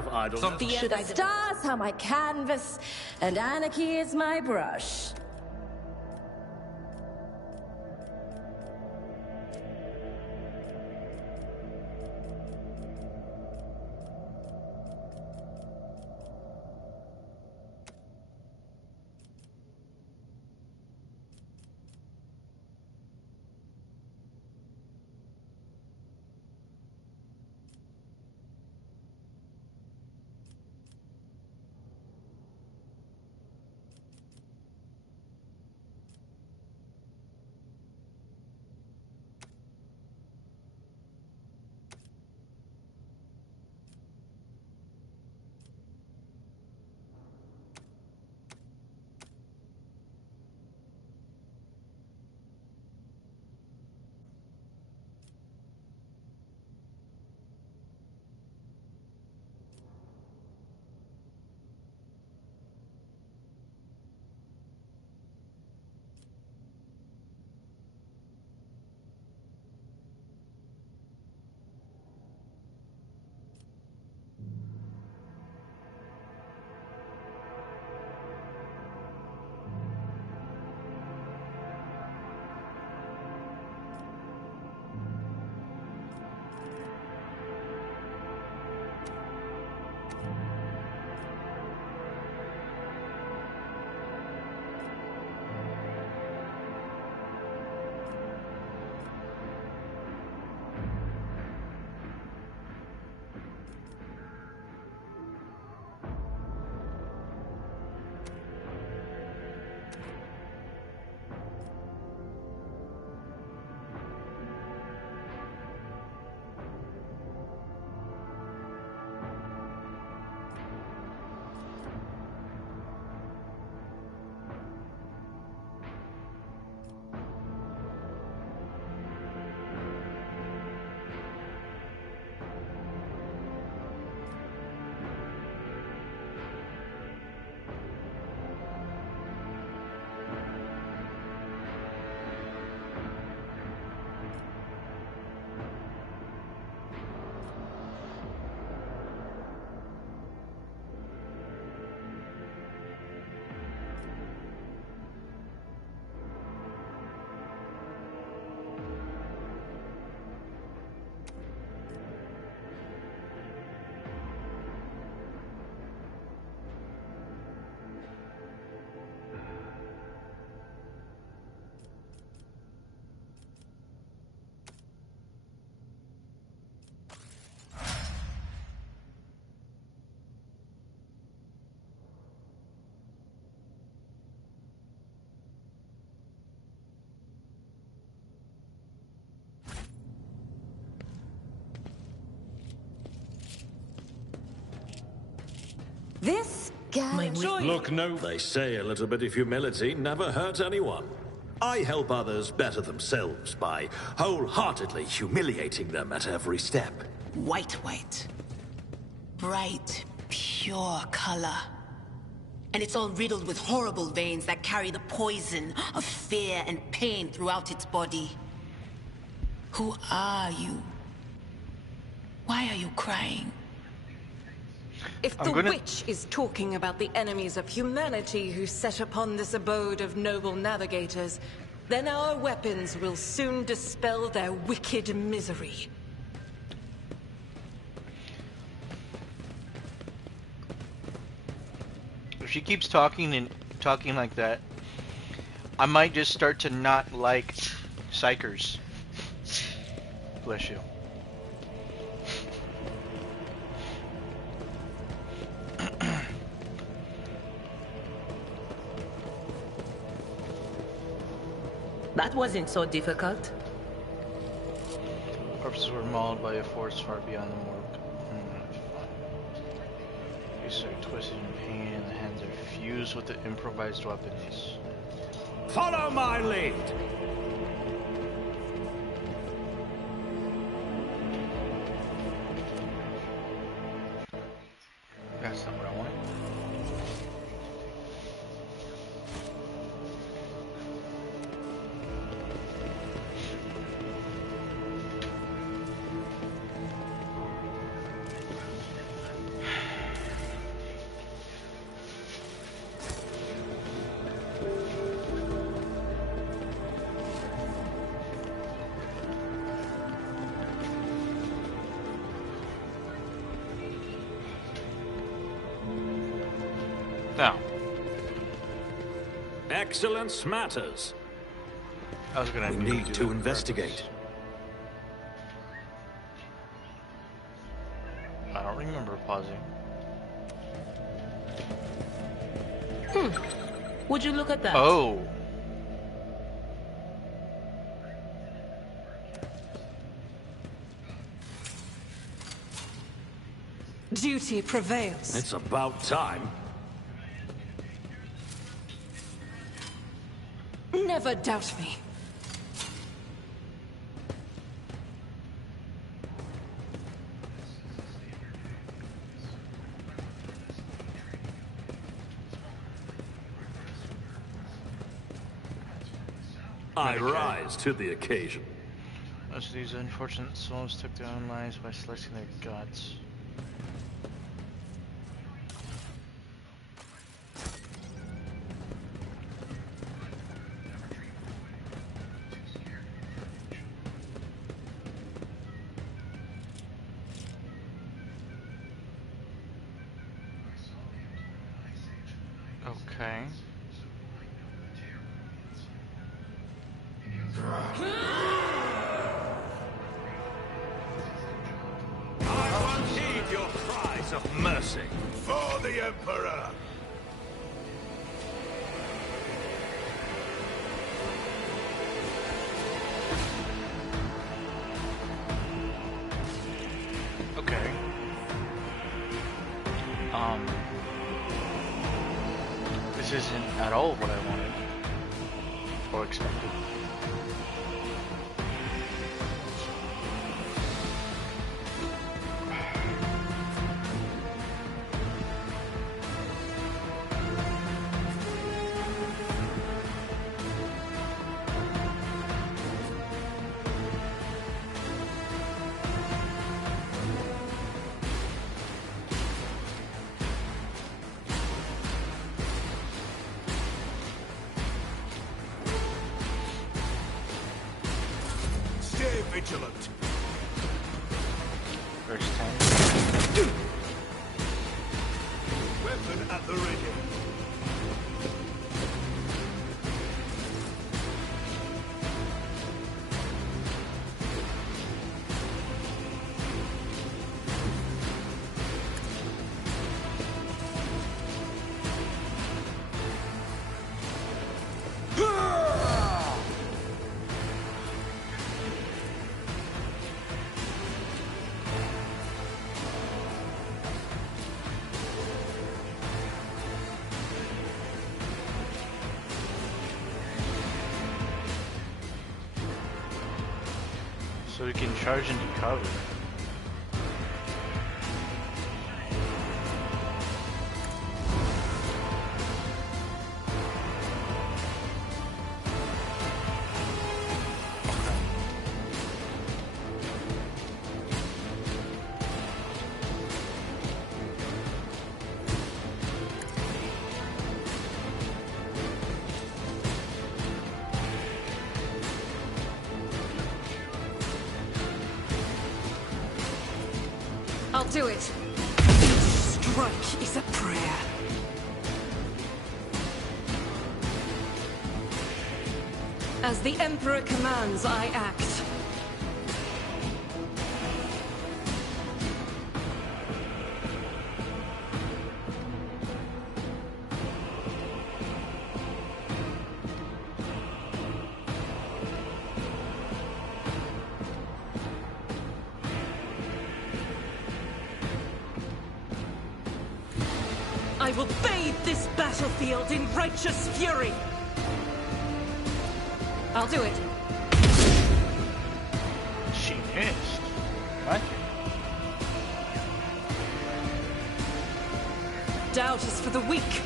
of idleness. To the stars are my canvas, and anarchy is my brush. This guy... Look, no, they say a little bit of humility never hurt anyone. I help others better themselves by wholeheartedly humiliating them at every step. White. Bright, pure color. And it's all riddled with horrible veins that carry the poison of fear and pain throughout its body. Who are you? Why are you crying? If the witch is talking about the enemies of humanity who set upon this abode of noble navigators, then our weapons will soon dispel their wicked misery. If she keeps talking like that, I might just start to not like psychers. Bless you. That wasn't so difficult. Corpses were mauled by a force far beyond the morgue. Faces are twisted in pain and the hands are fused with the improvised weapons. Follow my lead! That's not what I want. Now, Excellence matters. I was gonna We need do to that investigate. I don't remember pausing. Would you look at that? Oh. Duty prevails. It's about time. Never doubt me. I rise to the occasion. Most of these unfortunate souls took their own lives by selecting their gods. Okay. I will heed your cries of mercy. For the Emperor! Okay. This isn't at all what I wanted or expected. Stay vigilant. Verse 10. Weapon at the ready. So we can charge into cover. I'll do it. Each strike is a prayer. As the Emperor commands, I act. I will bathe this battlefield in righteous fury. I'll do it. She missed. What? Doubt is for the weak.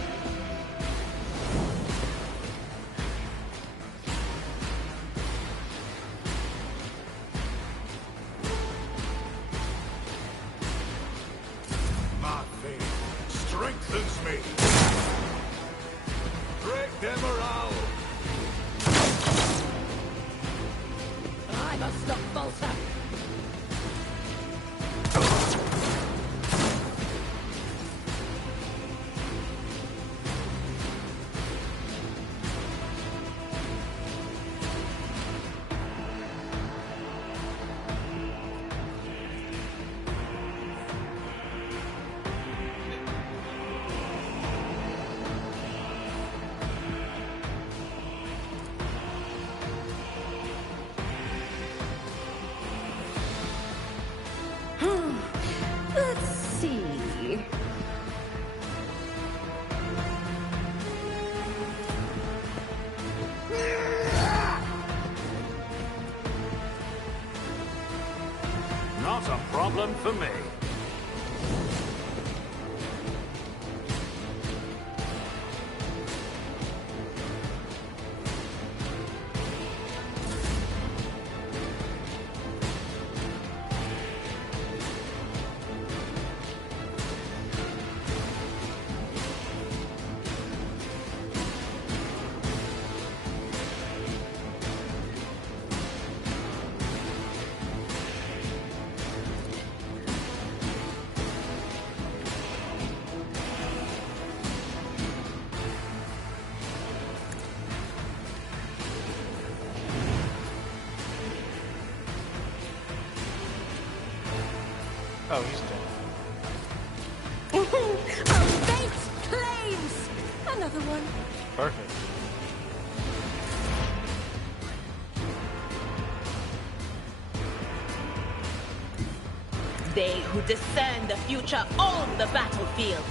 My faith strengthens me. Break their morale. I must not falter. problem for me. Oh, he's dead. Fate claims! Another one. Perfect. They who discern the future own the battlefield.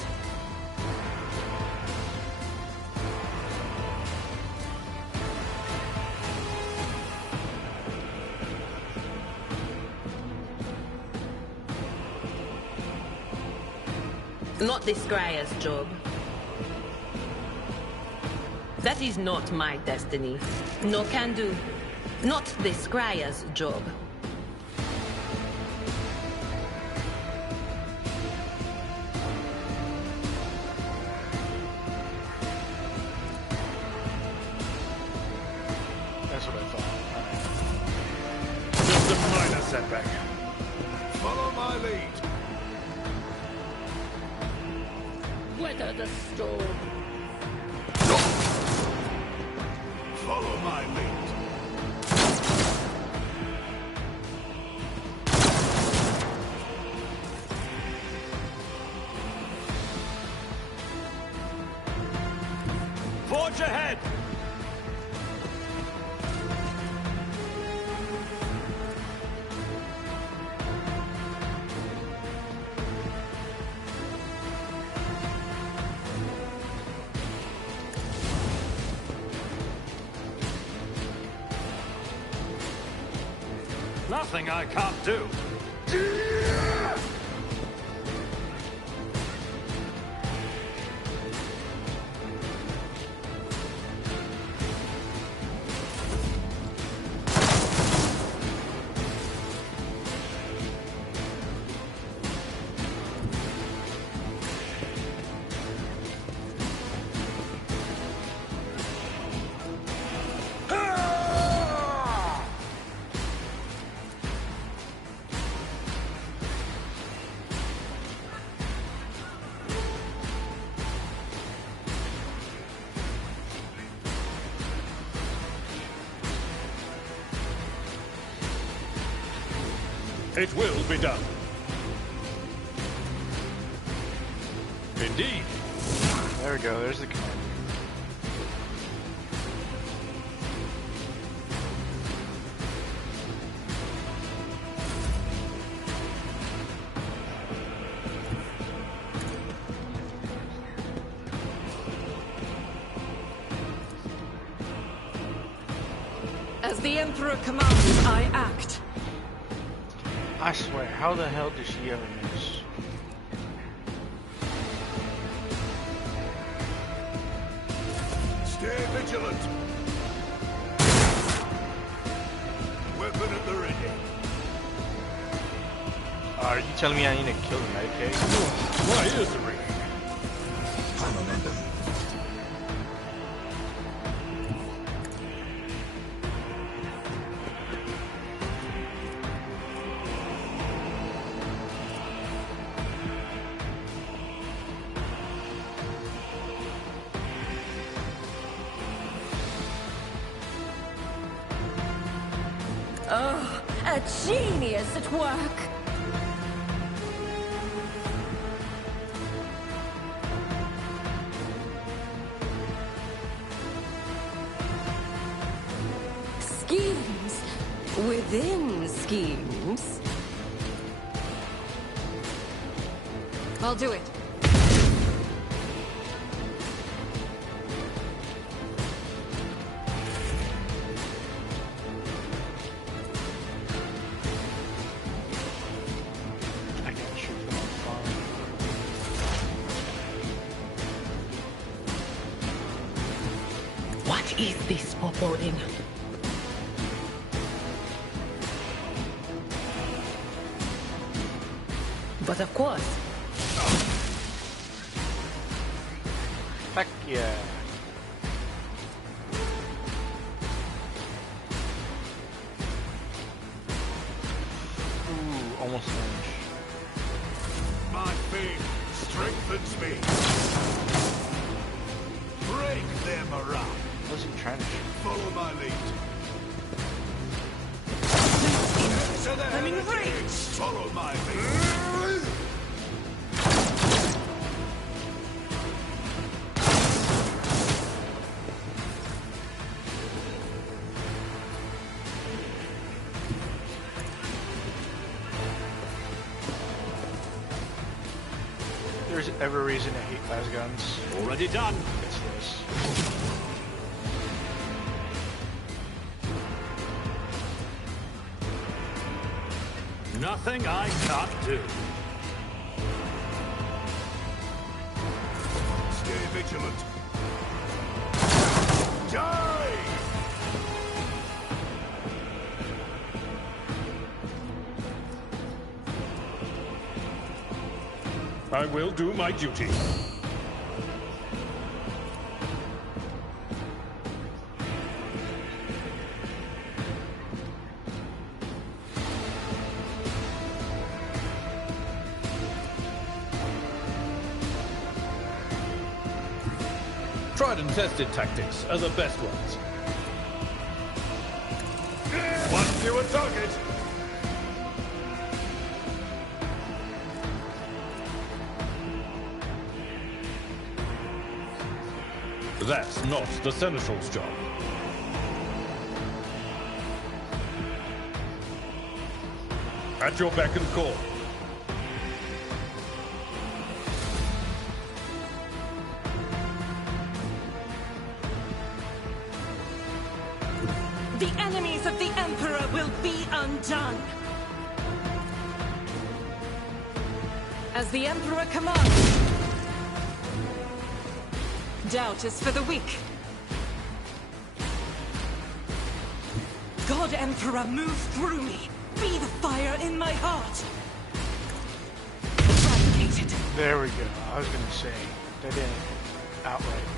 Not the Scryer's job. That is not my destiny. No can do. Not the Scryer's job. That's what I thought. Just a minor setback. Follow my lead. Weather the storm. Follow my lead. Forge ahead! Nothing I can't do. It will be done. Indeed. There we go. There's the command. As the Emperor commands, I act. I swear, how the hell did she ever miss? Stay vigilant. Weapon at the ready. Are you telling me I need to kill the Medicaid? My ears are ringing. Oh, a genius at work. Schemes within schemes. I'll do it. What is this foreboding? But of course. Heck yeah. Ooh, almost finished. My faith strengthens me. Break them around. Wasn't trying to shoot. Follow my lead. I'm enraged. Follow my lead. There's every reason to hate las guns. Already done. It's this. Nothing I can't do. Stay vigilant. Die! I will do my duty. Tried and tested tactics are the best ones. One fewer target. That's not the Seneschal's job. At your beck and call. The enemies of the Emperor will be undone. As the Emperor commands. Doubt is for the weak. God Emperor, move through me. Be the fire in my heart. Eradicated. There we go. I was gonna say that didn't outright.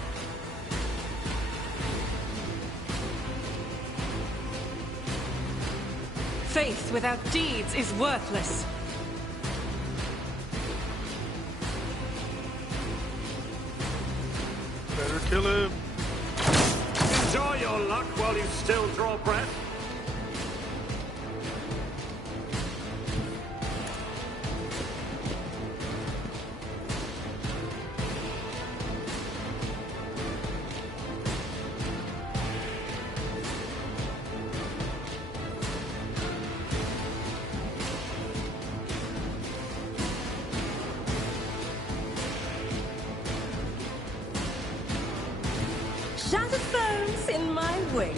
Faith without deeds is worthless. Better kill him. Enjoy your luck while you still draw breath. Shattered bones in my wake.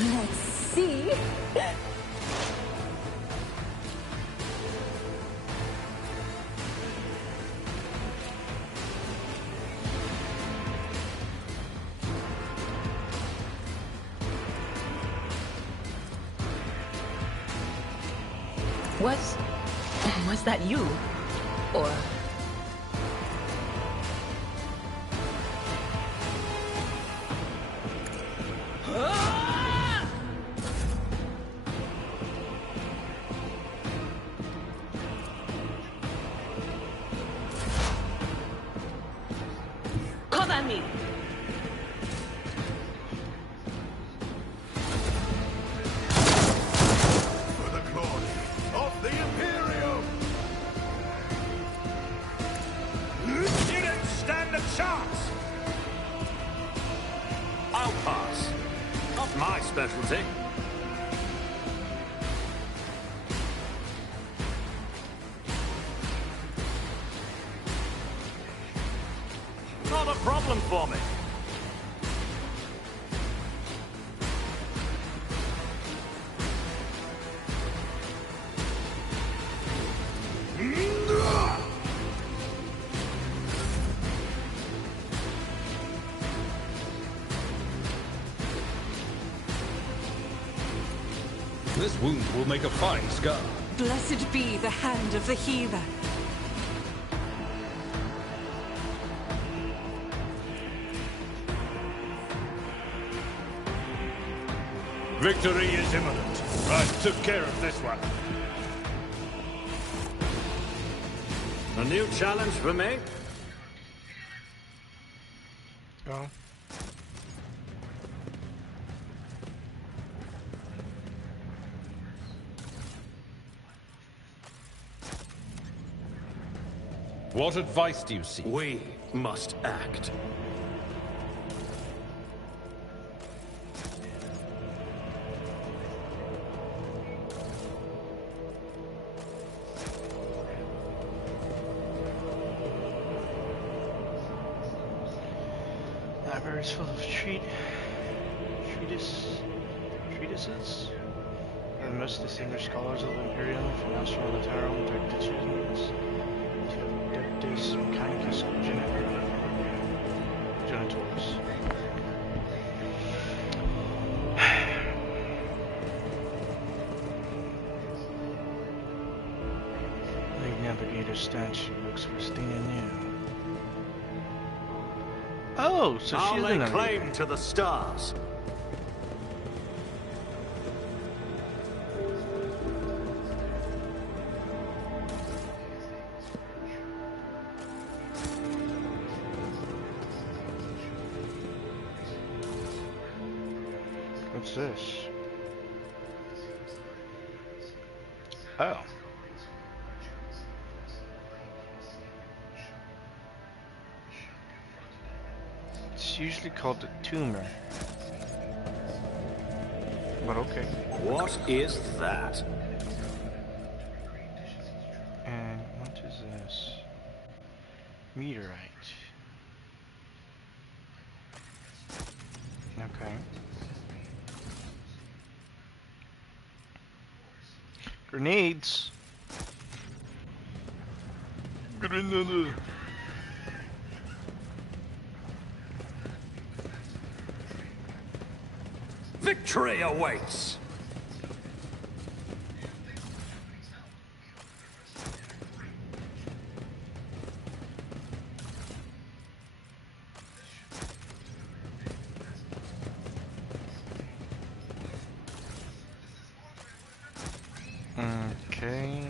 Let's see. Was that you? Or... Cover me! For the glory of the Imperium! You don't stand a chance! I'll pass. Not my specialty. Not a problem for me. This wound will make a fine scar. Blessed be the hand of the healer. Victory is imminent. I took care of this one. A new challenge for me? Oh. What advice do you seek? We must act. Libraries full of treatises. The most distinguished scholars of the Imperium, from Astro Militarum to Dictations, to Adeptus Mechanicus Genitors. The Navigator statue looks pristine and new. Oh, so I'll she's lay an claim to the stars. What's this? Oh. It's usually called a tumor. But okay. What is that? And what is this? Meteorite. Okay. Grenades. Grenade. Victory awaits! Okay.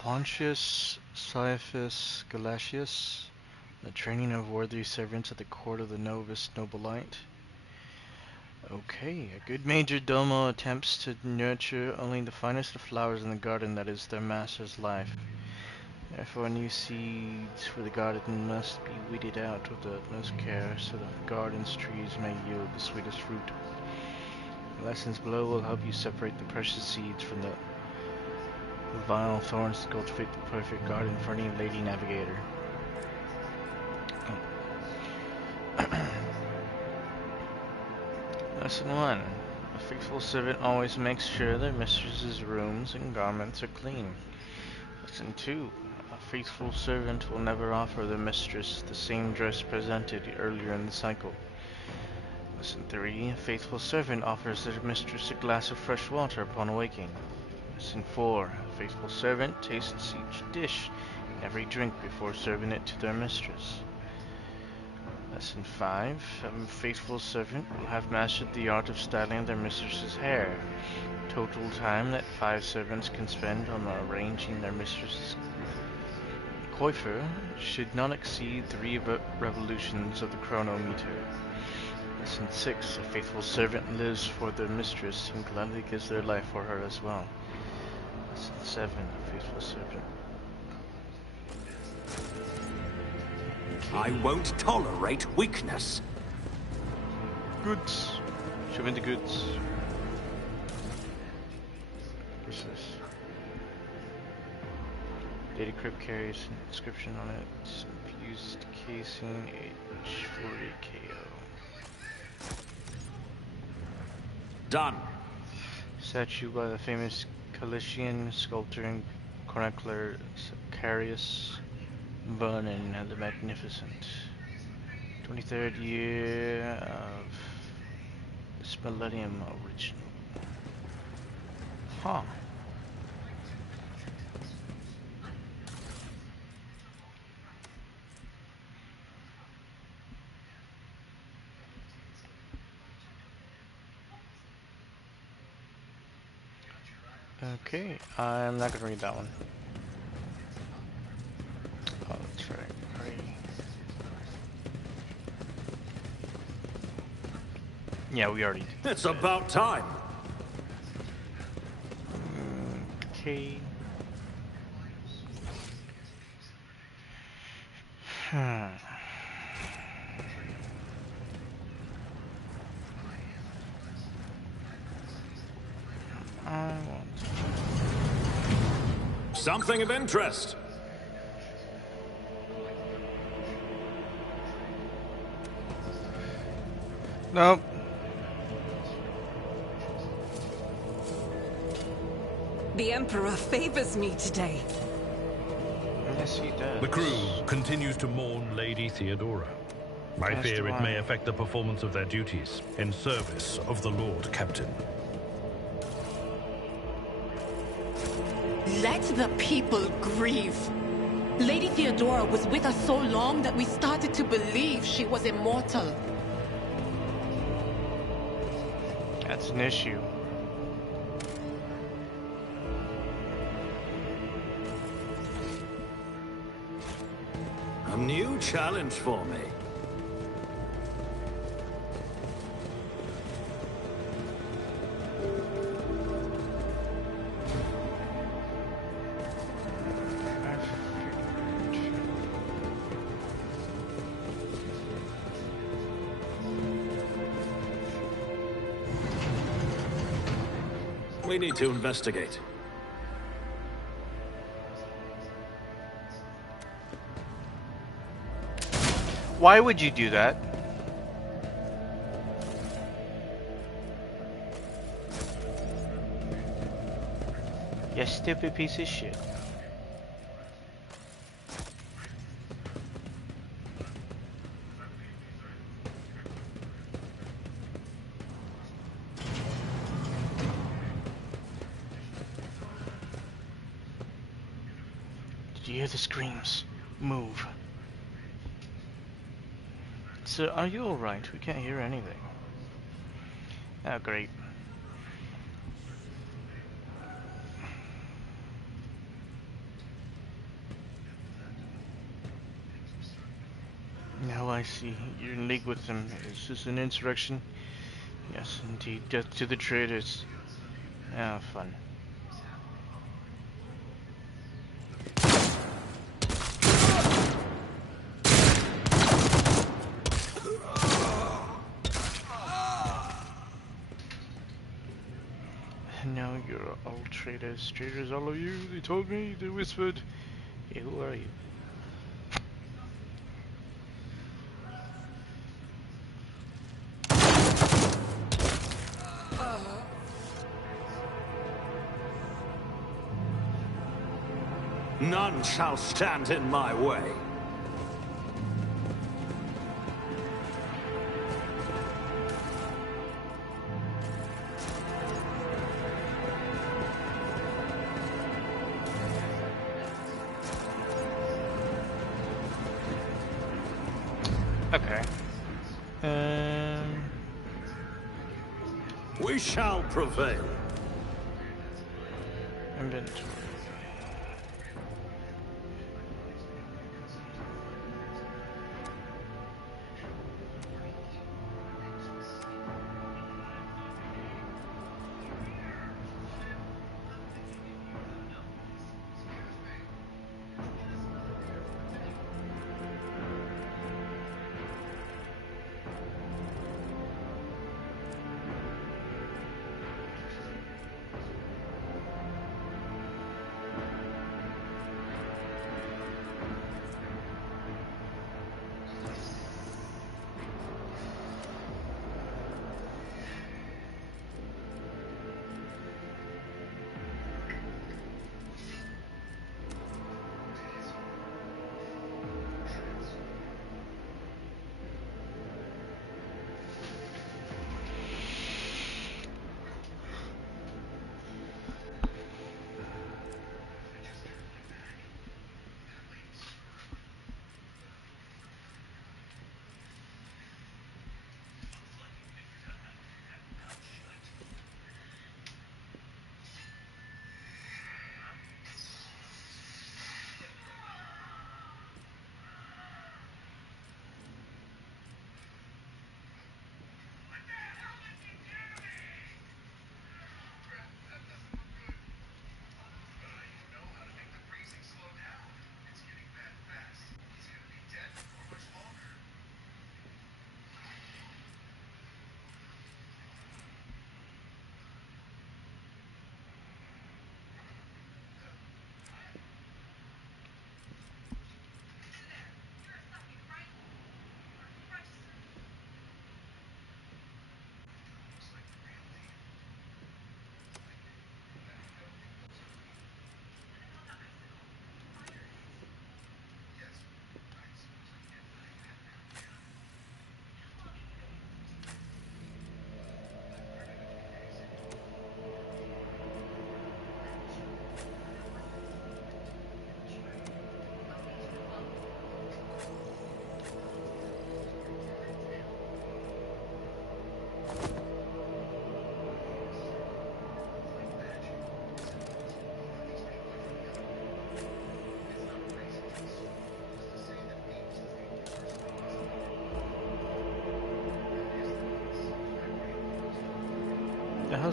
Pontius Caiaphas Galatius, the training of worthy servants at the court of the Novus Nobilite. Okay, a good major domo attempts to nurture only the finest of flowers in the garden that is their master's life. Therefore, new seeds for the garden must be weeded out with the utmost care, so that the garden's trees may yield the sweetest fruit. The lessons below will help you separate the precious seeds from the vile thorns to cultivate the perfect garden for any lady navigator. Lesson 1. A faithful servant always makes sure their mistress's rooms and garments are clean. Lesson 2. A faithful servant will never offer their mistress the same dress presented earlier in the cycle. Lesson 3. A faithful servant offers their mistress a glass of fresh water upon awaking. Lesson 4. A faithful servant tastes each dish and every drink before serving it to their mistress. Lesson 5. A faithful servant will have mastered the art of styling their mistress's hair. Total time that 5 servants can spend on arranging their mistress's coiffure should not exceed 3 revolutions of the chronometer. Lesson 6. A faithful servant lives for their mistress and gladly gives their life for her as well. Lesson 7. A faithful servant. I won't tolerate weakness. Goods. Show me the goods. What's this? Data crypt carries an inscription on it. Fused casing WH40K. Done. Statue by the famous Calician sculptor and chronicler Sicarius Vernon the Magnificent. 23rd year of this millennium original. Huh. Okay, I'm not gonna read that one. Oh, that's right. Yeah, we already did. It's about time. Okay. I want Something of interest. Nope. The Emperor favors me today. Yes, he does. The crew continues to mourn Lady Theodora. I As fear do it I. may affect the performance of their duties in service of the Lord Captain. Let the people grieve. Lady Theodora was with us so long that we started to believe she was immortal. That's an issue. A new challenge for me. We need to investigate. Why would you do that? You stupid piece of shit. Did you hear the screams? Move. Sir, are you alright? We can't hear anything. Oh, great. Now I see. You're in league with them. Is this an insurrection? Yes, indeed. Death to the traitors. Ah, fun. Now you're all traitors. Traitors, all of you. They told me. They whispered. Hey, who are you? None shall stand in my way. Okay. We shall prevail. Inventory.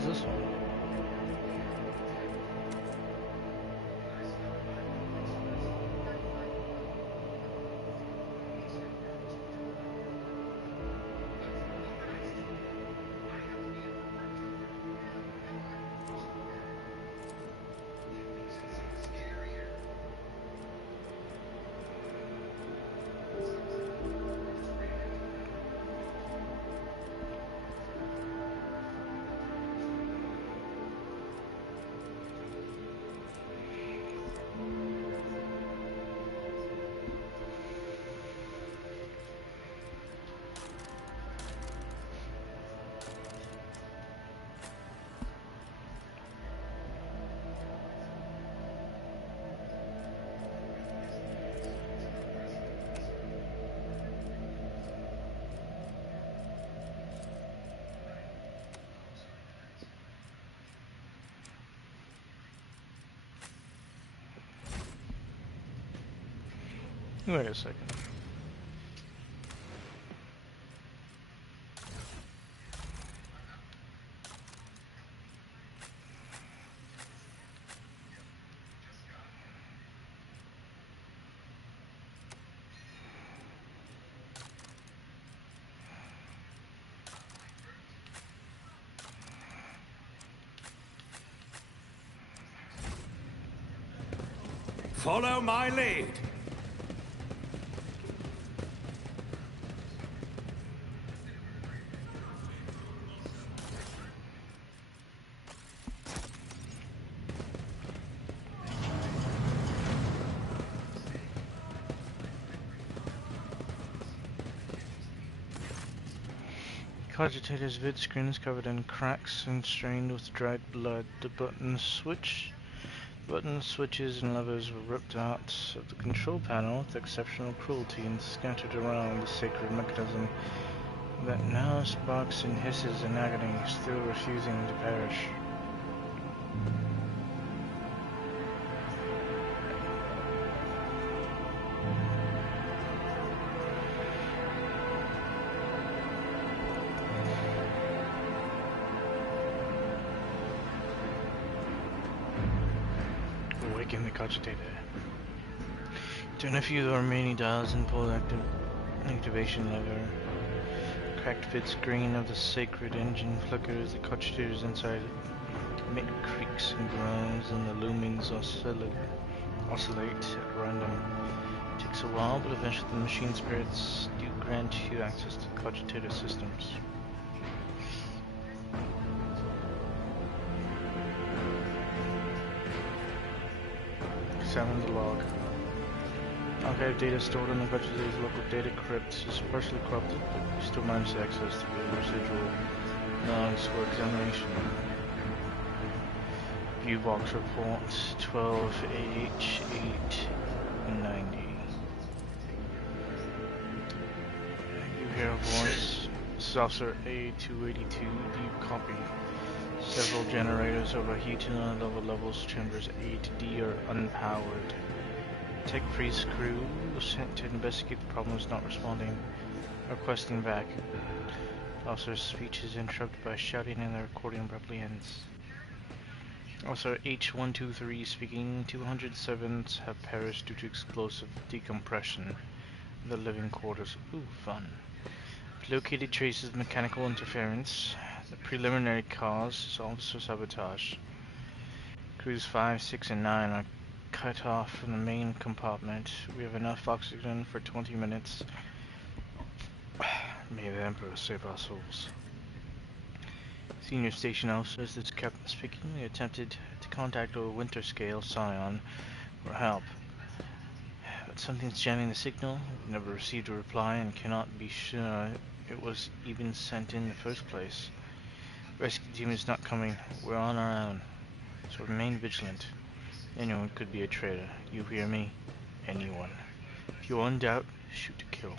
was this one? Wait a second. Follow my lead. Cogitator's vid screen is covered in cracks and stained with dried blood. The buttons, switches, and levers were ripped out of the control panel with exceptional cruelty and scattered around the sacred mechanism that now sparks and hisses in agony, still refusing to perish. Awaken the cogitator. Turn a few of the remaining dials and pull the activation lever. Cracked vid screen of the sacred engine flickers. The cogitators inside emit creaks and groans, and the lumens oscillate at random. It takes a while, but eventually the machine spirits do grant you access to the cogitator systems. Examine the log. Archive data stored in the cogitator's local data crypt is partially corrupted, but you still manage access to the residual logs for examination. View box report 12AH890. You hear a voice. This is Officer A282. Do you copy? Several generators overheating on lower levels. Chambers A to D are unpowered. Tech Priest crew sent to investigate the problem is not responding. Requesting back. Officer's speech is interrupted by shouting and the recording abruptly ends. Officer H123 speaking. 207s have perished due to explosive decompression in the living quarters. Ooh, fun. Located traces of mechanical interference. The preliminary cause is officer sabotage. Crews 5, 6, and 9 are cut off from the main compartment. We have enough oxygen for 20 minutes. May the Emperor save our souls. Senior station officers, this is Captain speaking. We attempted to contact a winter scale scion for help, but something's jamming the signal. We've never received a reply and cannot be sure it was even sent in the first place. Rescue team is not coming. We're on our own, so remain vigilant. Anyone could be a traitor. You hear me? Anyone. If you're in doubt, shoot to kill.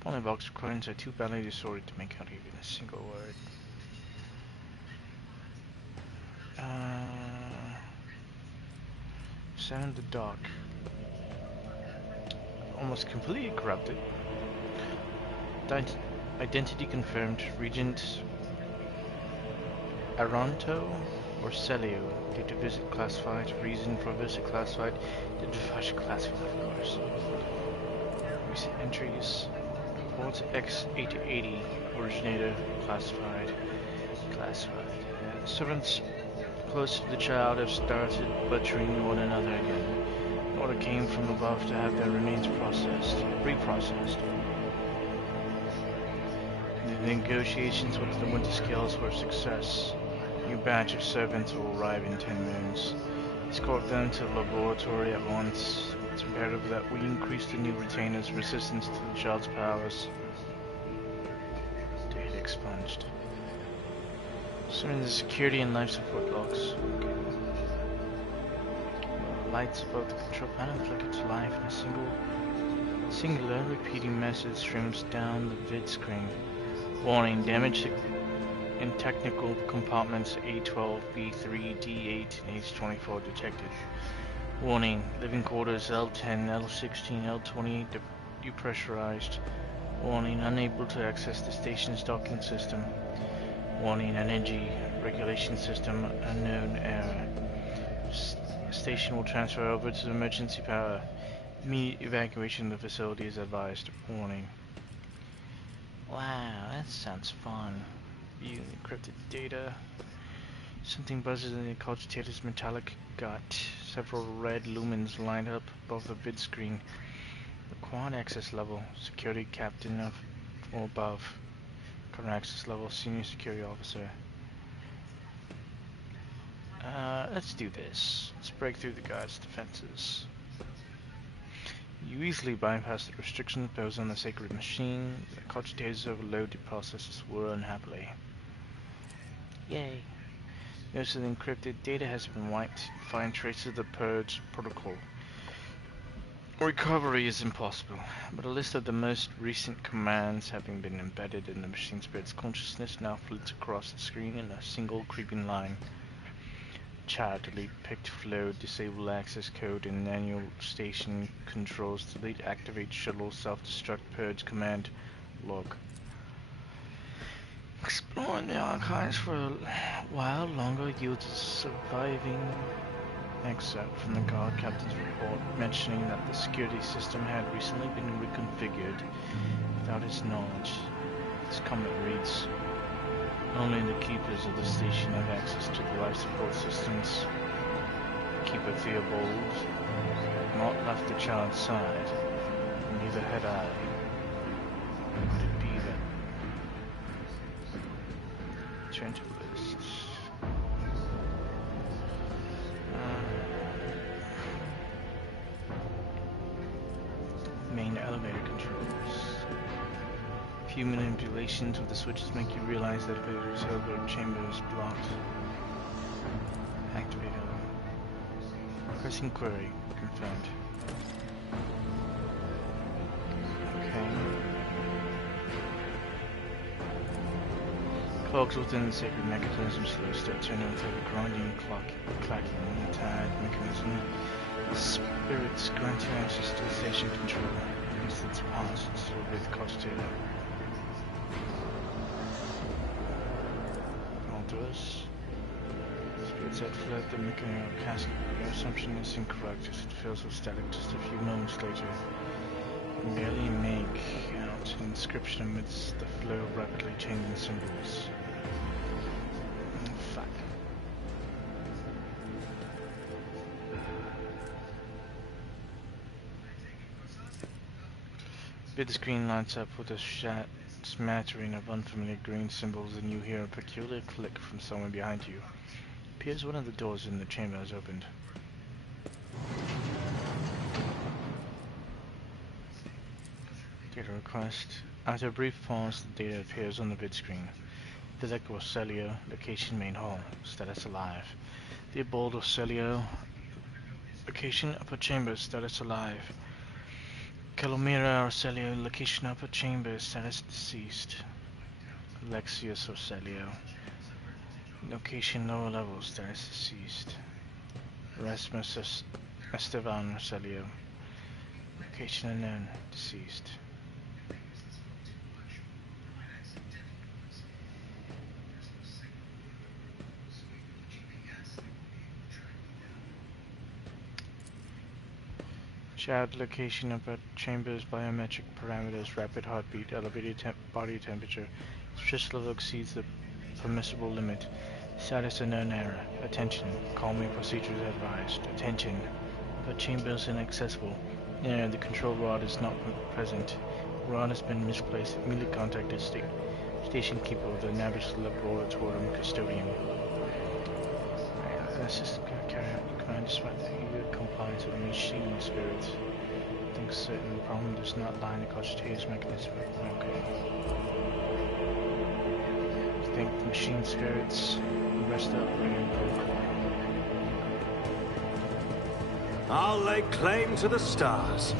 Polling box recordings are too badly distorted to make out even a single word. Sound the dock. Almost completely corrupted. Identity confirmed. Regent Aronto or Celio. Data visit classified. Reason for visit classified. Data visit classified, of course. Recent entries. Port X880. Originator classified. Classified. Servants close to the child have started butchering one another again. An order came from above to have their remains reprocessed. The negotiations with the Winter Scales were a success. A new batch of servants will arrive in 10 minutes. Escort them to the laboratory at once. It's imperative that we increase the new retainer's resistance to the child's powers. Data expunged. Assuming the security and life support logs. Okay. Lights above the control panel flicker to life and a singular repeating message streams down the vid screen. Warning, damage in technical compartments A12, B3, D8, and H24 detected. Warning, living quarters L10, L16, L28 depressurized. Warning, unable to access the station's docking system. Warning, energy regulation system unknown error. Station will transfer over to emergency power. Immediate evacuation of the facility is advised. Warning. Wow, that sounds fun. View encrypted data. Something buzzes in the cogitator's metallic gut. Several red lumens line up above the vid screen. Required access level. Security captain of or above. Current access level. Senior security officer. Let's do this. Let's break through the guard's defenses. You easily bypass the restrictions imposed on the sacred machine. The cogitator's overloaded processes whir unhappily. Yay. Most of the encrypted data has been wiped. Find traces of the purge protocol. Recovery is impossible, but a list of the most recent commands having been embedded in the machine spirit's consciousness now flits across the screen in a single creeping line. Child, delete picked flow, disable access code and manual station controls, delete activate shuttle self-destruct purge command log. Exploring the archives for a while longer yields a surviving excerpt from the guard captain's report mentioning that the security system had recently been reconfigured without his knowledge. This comment reads, only the keepers of the station have access to the life support systems. Keeper Theobald had not left the child's side, and neither had I. Could it be that... Turn to list. Main elevator controls. Few manipulations with the switches make you realize that the elevator chamber is blocked. Activate elevator. Pressing query. Confirmed. Okay. Clogs within the sacred mechanism slowly start turning with a grinding, clacking, tired mechanism. Spirits grant you access to the station control. Instance pass with cogitator. Doors. Spirits had fled the mechanical casket. Your assumption is incorrect as it fills with static just a few moments later. You can barely make out an inscription amidst the flow of rapidly changing symbols. Fuck. Bid screen lights up with a smattering of unfamiliar green symbols, and you hear a peculiar click from somewhere behind you. It appears one of the doors in the chamber has opened. Data request. After a brief pause, the data appears on the vid screen. Villec Orselio, location main hall, status alive. Theobald Orselio, location upper chamber, status alive. Calomira Orselio, location upper chamber, status deceased. Alexius Orselio, location lower level, status deceased. Erasmus Esteban Orselio, location unknown, deceased. Child location of a chamber's biometric parameters, rapid heartbeat, elevated body temperature. Stress level exceeds the permissible limit. Status unknown error. Attention. Calming procedures advised. Attention. If a chamber is inaccessible, the control rod is not present. Rod has been misplaced. Immediately contact the station keeper of the Navis Laboratorium custodian. Assistant can carry out command despite the eager compliance of the machine spirits. I think certain problem does not lie in the cogitator's mechanism. Okay. I think the machine spirits rest up in protocol. I'll lay claim to the stars.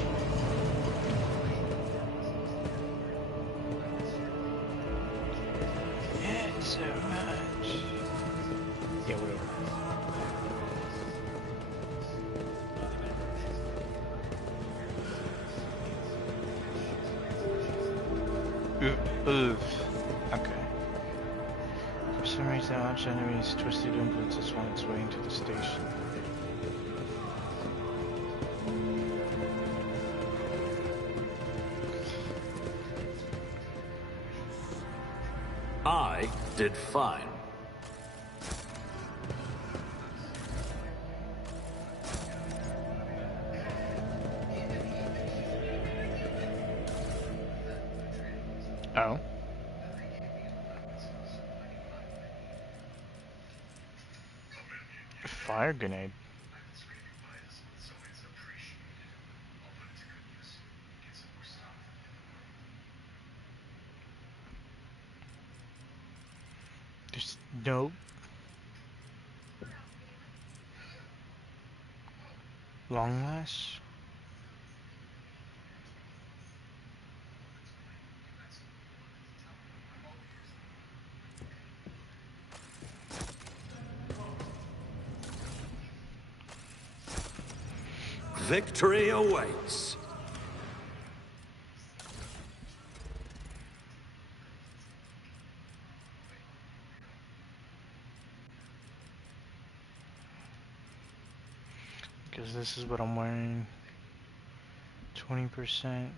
So much. Yeah, whatever. Okay. For some reason, Arch Enemy's twisted influence has found its way into the station. I did fine. Oh. Fire grenade. There's no long last. Victory awaits. Because this is what I'm wearing. 20%.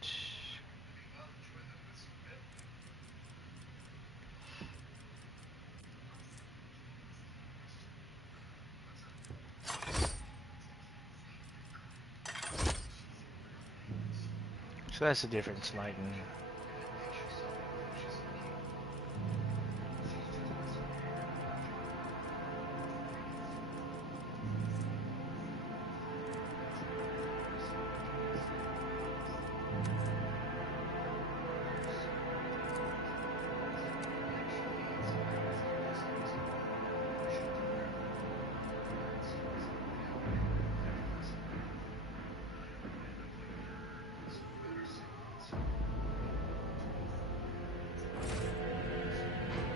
So that's the difference, lighting.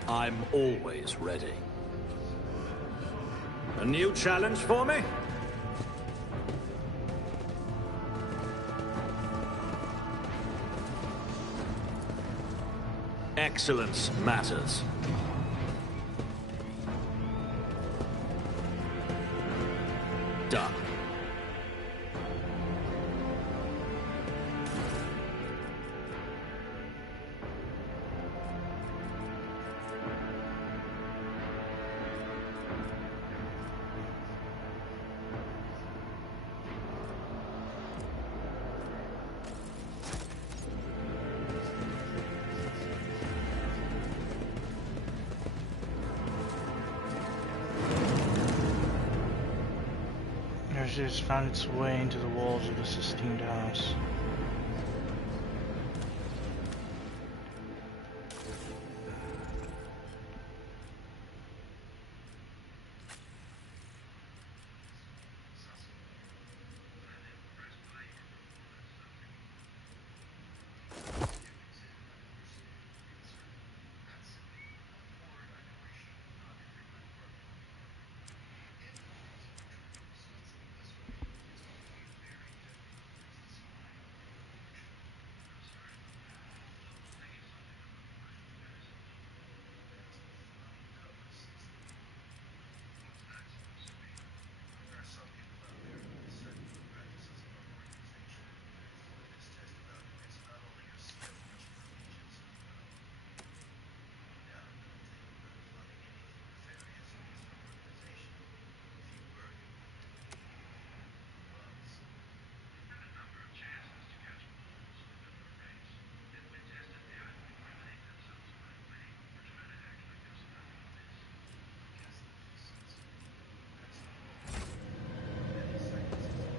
I'm always ready. A new challenge for me? Excellence matters. Done. It has found its way into the walls of this esteemed house.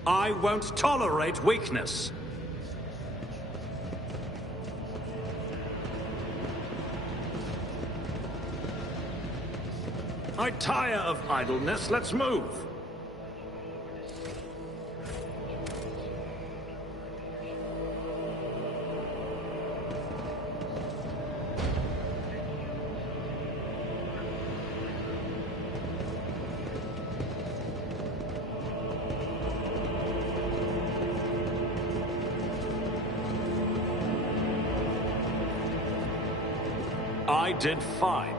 I won't tolerate weakness. I tire of idleness. Let's move. I did fine.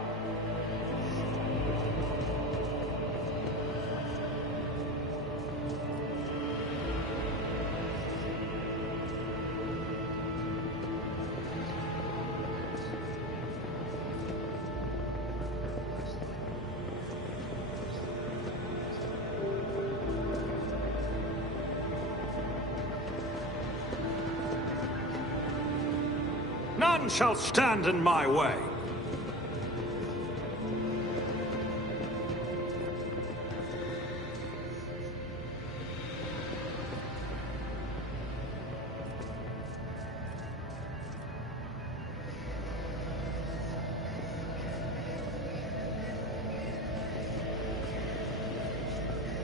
None shall stand in my way.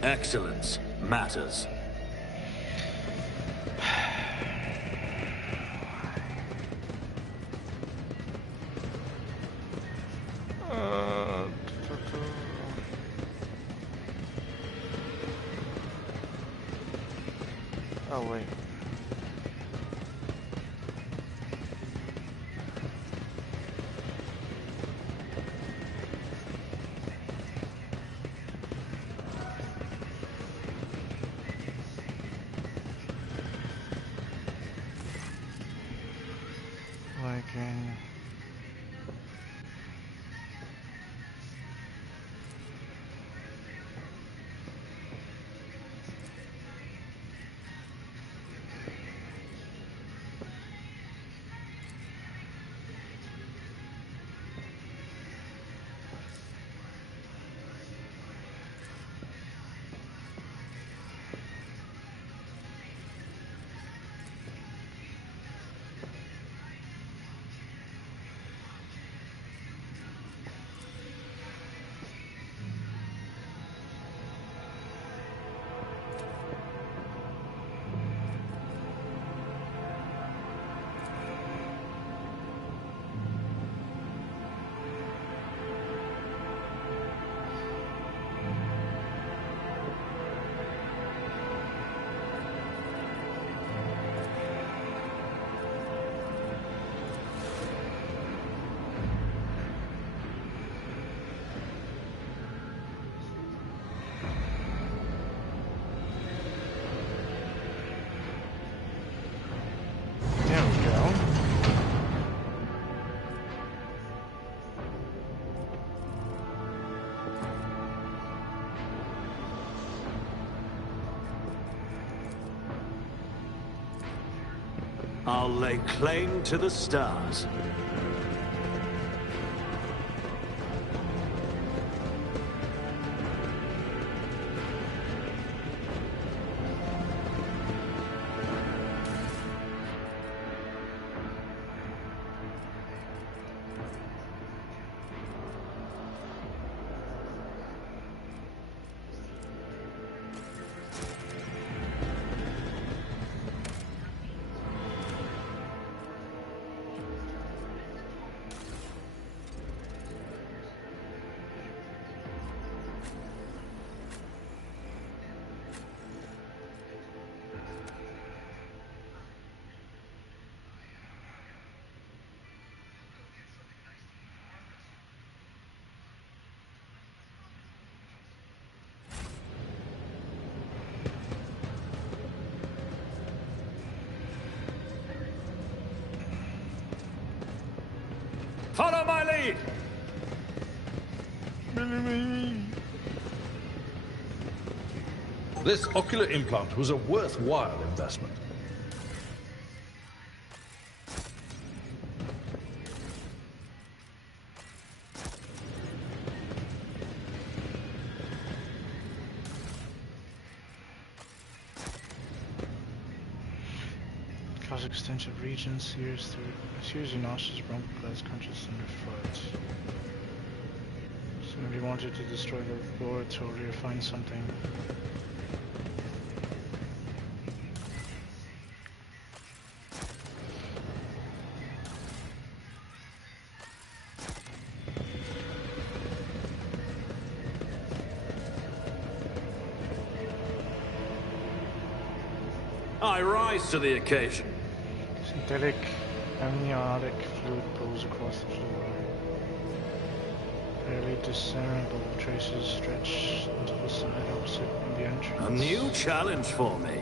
Excellence matters. Oh, wait. Working. There we go. I'll lay claim to the stars. Follow my lead! This ocular implant was a worthwhile investment. extensive regions, sears your nostrils, rumble glass conscious underfoot. Somebody wanted to destroy the laboratory or find something. I rise to the occasion. Synthetic amniotic fluid pools across the floor. Barely discernible traces stretch to the side opposite the entrance. A new challenge for me.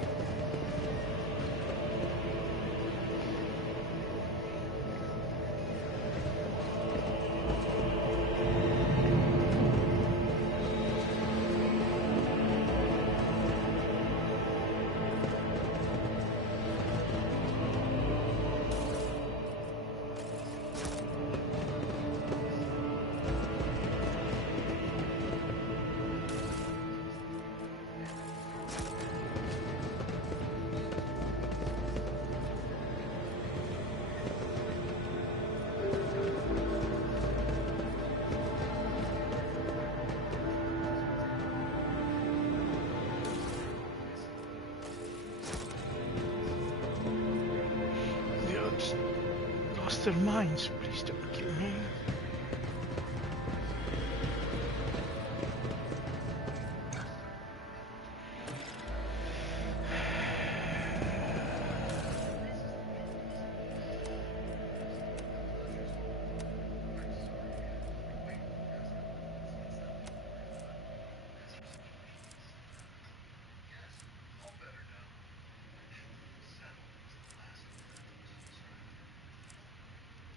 Their minds, please don't kill me.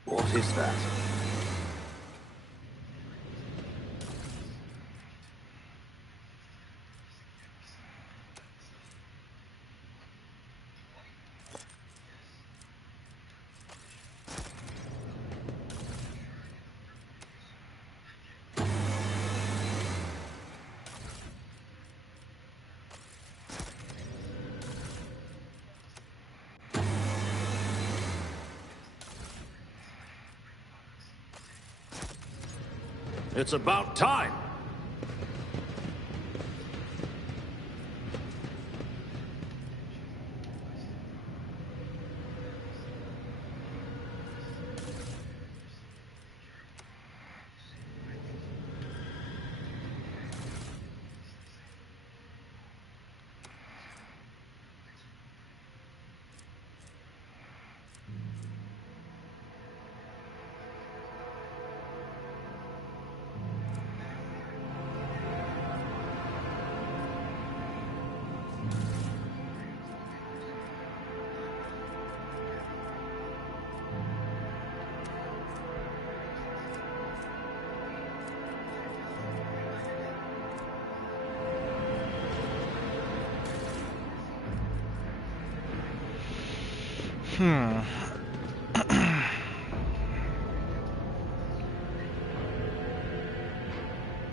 What is that? It's about time!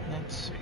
Let's see.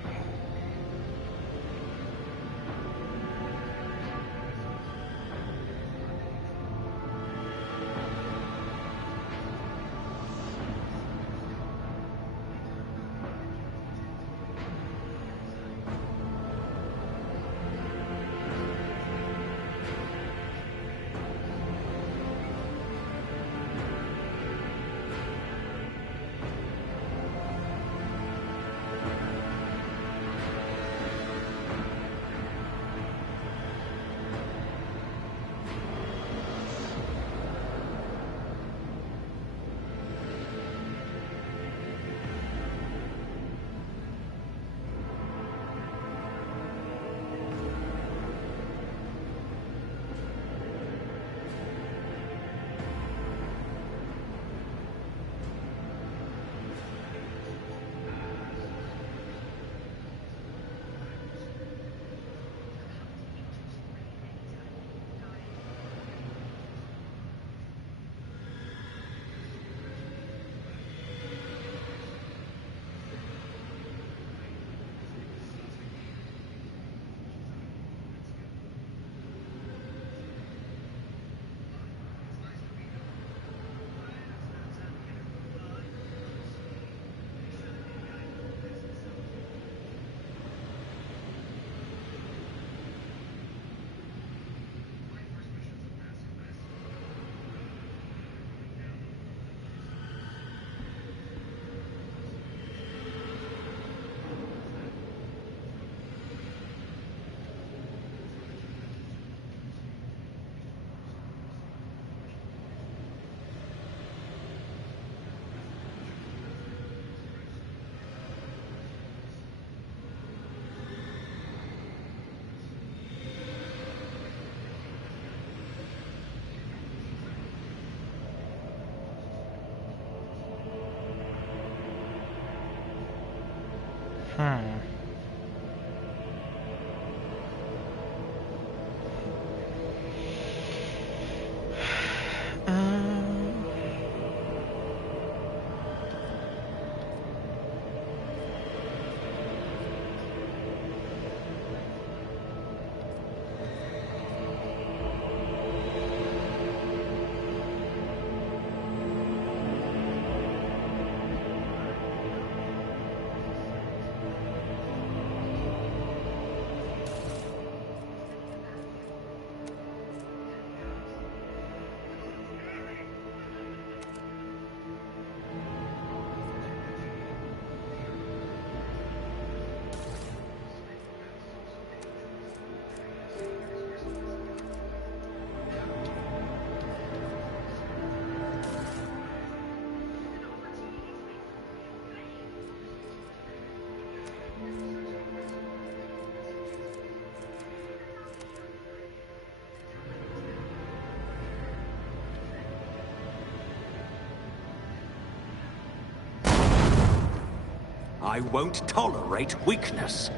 I won't tolerate weakness.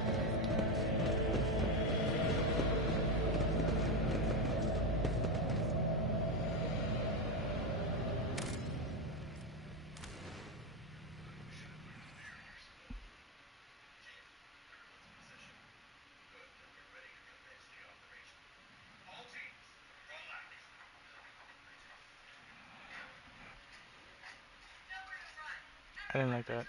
I didn't like that.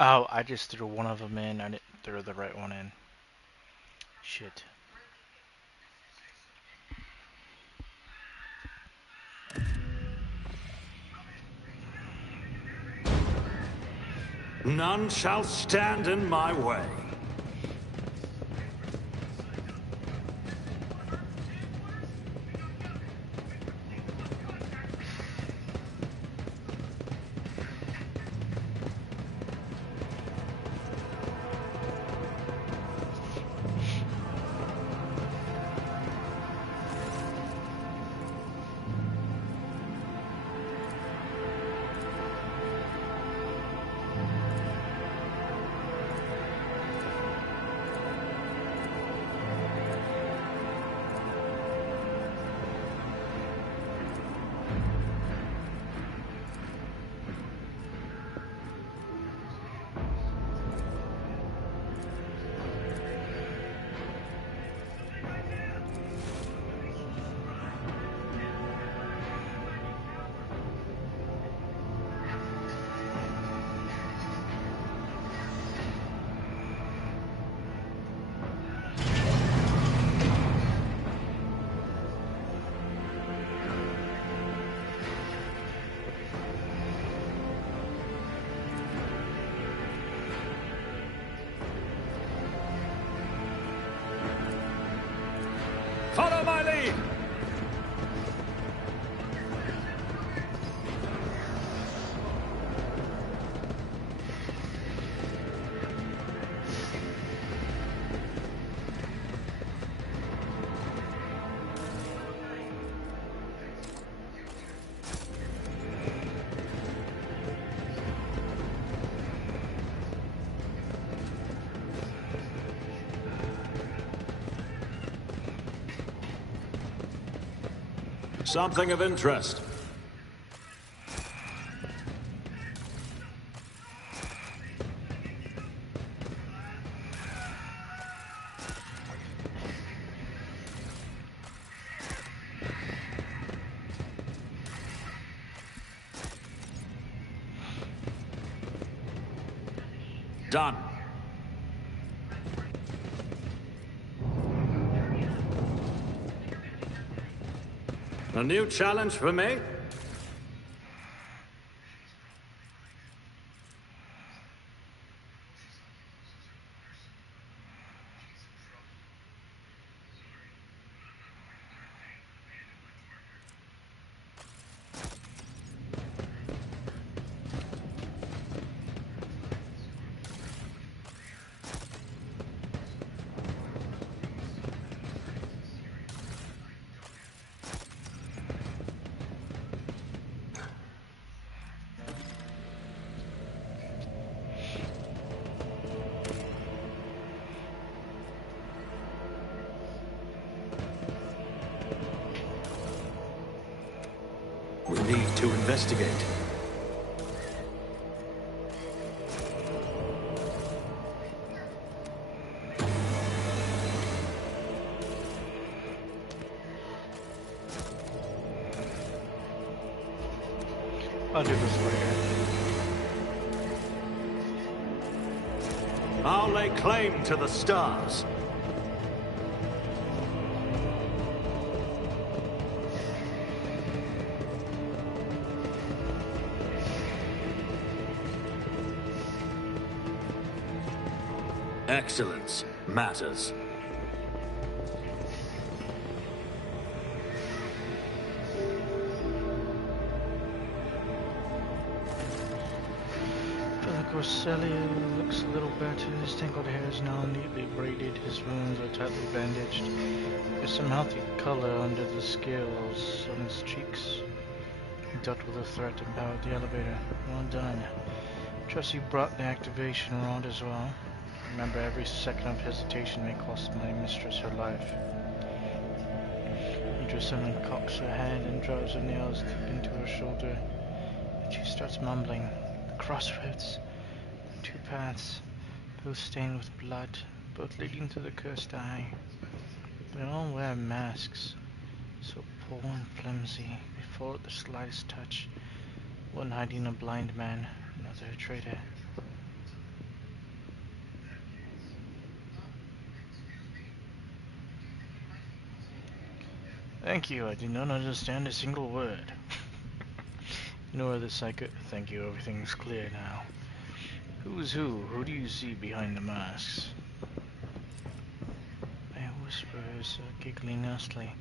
Oh, I just threw one of them in. I didn't throw the right one in. Shit. None shall stand in my way. Follow my lead! Something of interest. Done. A new challenge for me? We need to investigate. I'll do this later. I'll lay claim to the stars. Excellence matters. Celio looks a little better. His tangled hair is now neatly braided. His wounds are tightly bandaged. There's some healthy color under the scales on his cheeks. He dealt with the threat and powered the elevator. Well done. Trust you brought the activation rod as well. Remember, every second of hesitation may cost my mistress her life. Idris cocks her head and drives her nails deep into her shoulder. She starts mumbling. The crossroads. Two paths, both stained with blood, both leading to the cursed eye. They all wear masks, so poor and flimsy, they fall at the slightest touch. One hiding a blind man, another a traitor. Thank you, I do not understand a single word. Nor the psycho. Thank you, everything's clear now. Who's who? Who do you see behind the masks? They whispers, giggling nastily.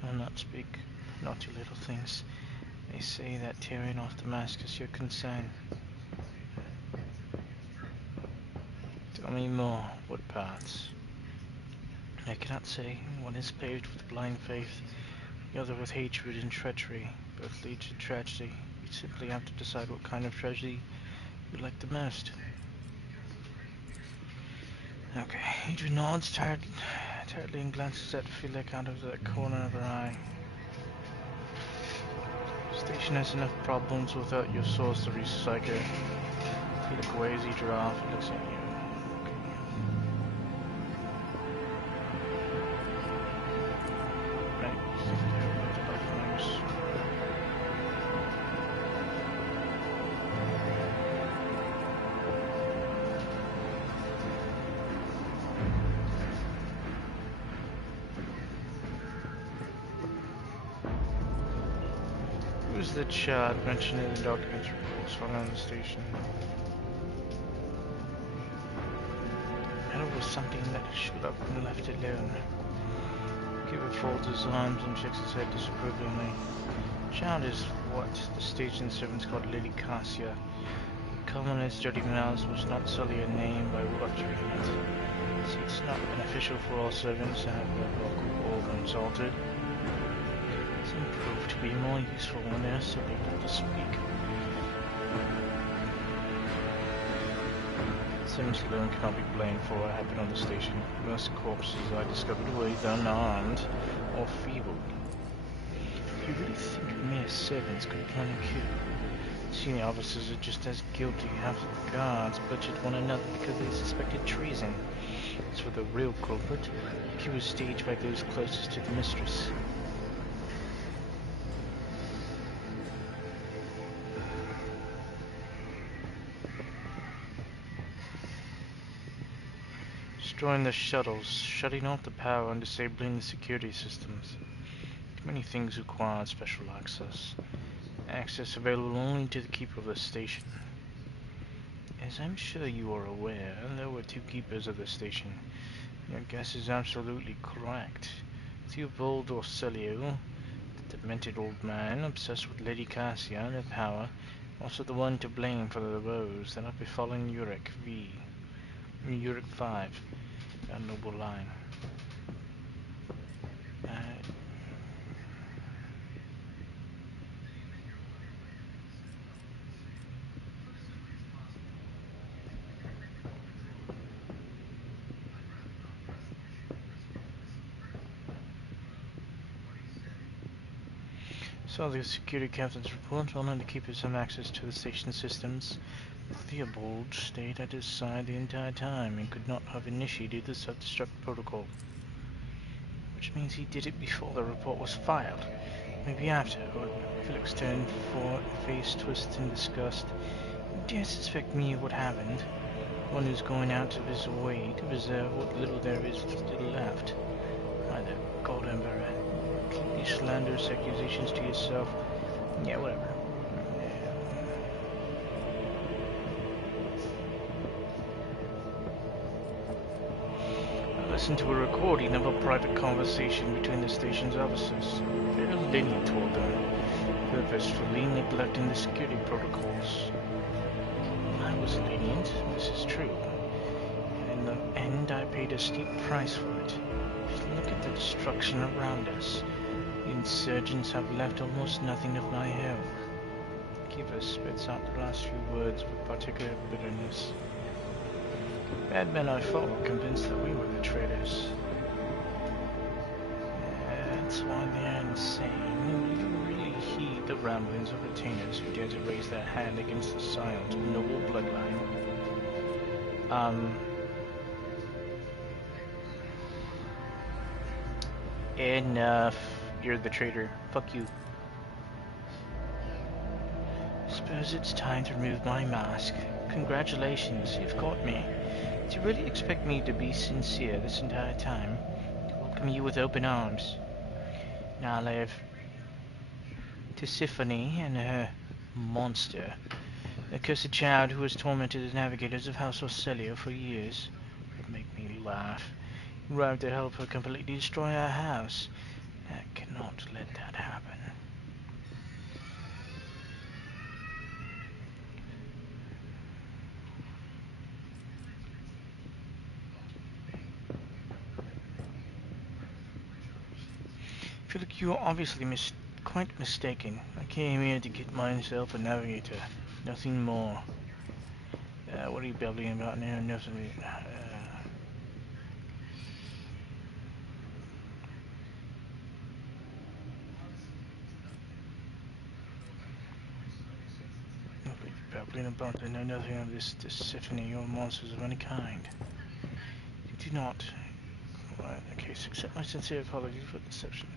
I will not speak, naughty little things. They say that tearing off the mask is your concern. Tell me more. What paths? I cannot say. One is paved with blind faith, the other with hatred and treachery. Both lead to tragedy. You simply have to decide what kind of tragedy you like the most. Okay, Adrian nods tiredly and glances at Felix out of the corner of her eye. The station has enough problems without your sorcery, psycho. You look away as he giraffe and looks at you. Right, Who's the Chad mentioned in the documents reports found on the station? It was something that showed up and left alone. Cuba folds his arms and shakes his head disapprovingly. Child is what the station servants called Lily Cassia. The colonist dirty mouths was not solely a name by butchering it. See, it's not beneficial for all servants to have their local organs altered. Some prove to be more useful when they're so able to speak. Sims alone cannot be blamed for what happened on the station. Most corpses I discovered were either unarmed or feeble. You really think mere servants could plan a coup? Senior officers are just as guilty. Half of the guards butchered one another because they suspected treason. As for the real culprit, the coup was staged by those closest to the mistress. Destroying the shuttles, shutting off the power and disabling the security systems. Many things require special access. Access available only to the keeper of the station. As I'm sure you are aware, there were two keepers of the station. Your guess is absolutely correct. Theobald or Celio, the demented old man obsessed with Lady Cassia and her power, also the one to blame for the woes that have befallen Uric 5. A noble line. So the security captain's report only the keepers have access to the station systems. Theobald stayed at his side the entire time and could not have initiated the self-destruct protocol. Which means he did it before the report was filed. Maybe after, but Felix turned for face twisted in disgust. You dare suspect me of what happened? One who's going out of his way to preserve what little there is still left. Why the God Emperor, keep these slanderous accusations to yourself. Yeah, whatever. Listened to a recording of a private conversation between the station's officers. Very Lenny told them, purposefully neglecting the security protocols. I was lenient. a steep price for it. Just look at the destruction around us. The insurgents have left almost nothing of my home. Keeper spits out the last few words with particular bitterness. Bad men I fought were convinced that we were the traitors. That's why they are insane. You really heed the ramblings of retainers who dare to raise their hand against the scions of noble bloodline. Enough. You're the traitor. Fuck you. Suppose it's time to remove my mask. Congratulations, you've caught me. Did you really expect me to be sincere this entire time? To welcome you with open arms. Now live to Symphony and her monster. The cursed child who has tormented the navigators of House Orcelio for years. Would make me laugh. You arrived to help her completely destroy our house. I cannot let that happen. I feel like you are obviously quite mistaken. I came here to get myself a navigator. Nothing more. What are you babbling about now? Nothing. Babbling about. I know nothing of this symphony or monsters of any kind. You do not. Right, okay, so accept my sincere apologies for the deception.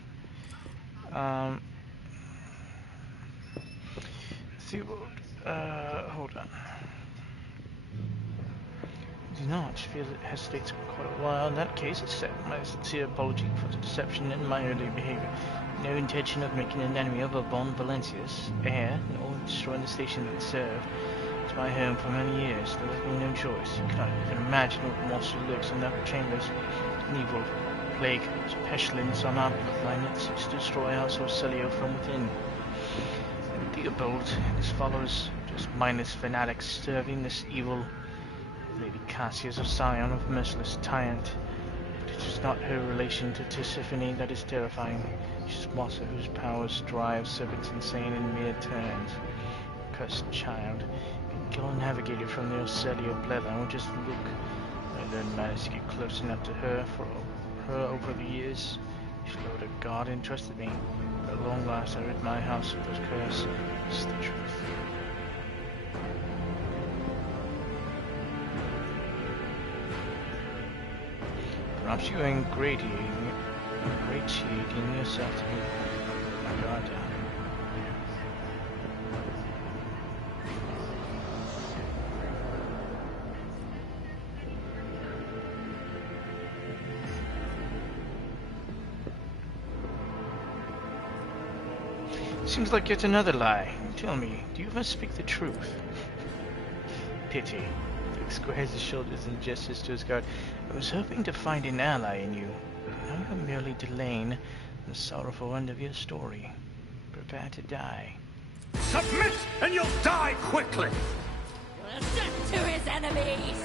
Hold on. Do not feel it hesitates quite a while. In that case, accept my sincere apology for the deception and my early behavior. No intention of making an enemy of Bon Valencia's heir, nor destroying the station that served as my home for many years. There left me no choice. You cannot even imagine what monster lurks in the upper chambers. An evil plague, pestilence on our bloodline that seeks to destroy our Orcelio from within. Theobald and his followers, just mindless fanatics serving this evil Lady Cassius of Scion of merciless tyrant. It is not her relation to Tisiphone that is terrifying. She's a monster whose powers drive servants insane in mere turns. Cursed child. Can kill a navigator from the Orcelio bloodline with just look. I then managed to get close enough to her over the years. She loved her God and trusted me. At long last I rid my house of this curse. It's the truth. Perhaps you are ingratiating yourself to me. My God. Seems like yet another lie. Tell me, do you ever speak the truth? Pity. Vic squares his shoulders and gestures to his guard. I was hoping to find an ally in you. Now you're merely delaying the sorrowful end of your story. Prepare to die. Submit, and you'll die quickly! Death to his enemies!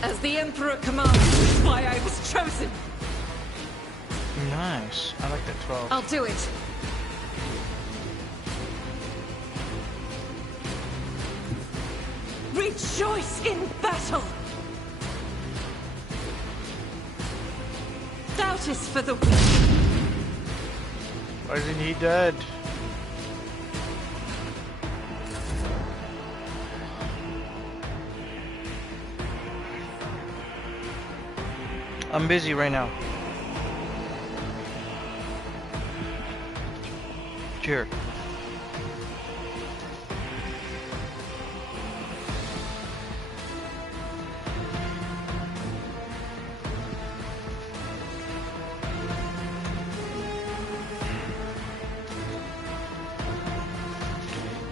As the Emperor commands, is why I was chosen. Nice. I like that 12. I'll do it. Rejoice in battle. Doubt is for the weak. Why isn't he dead? I'm busy right now. Cheer.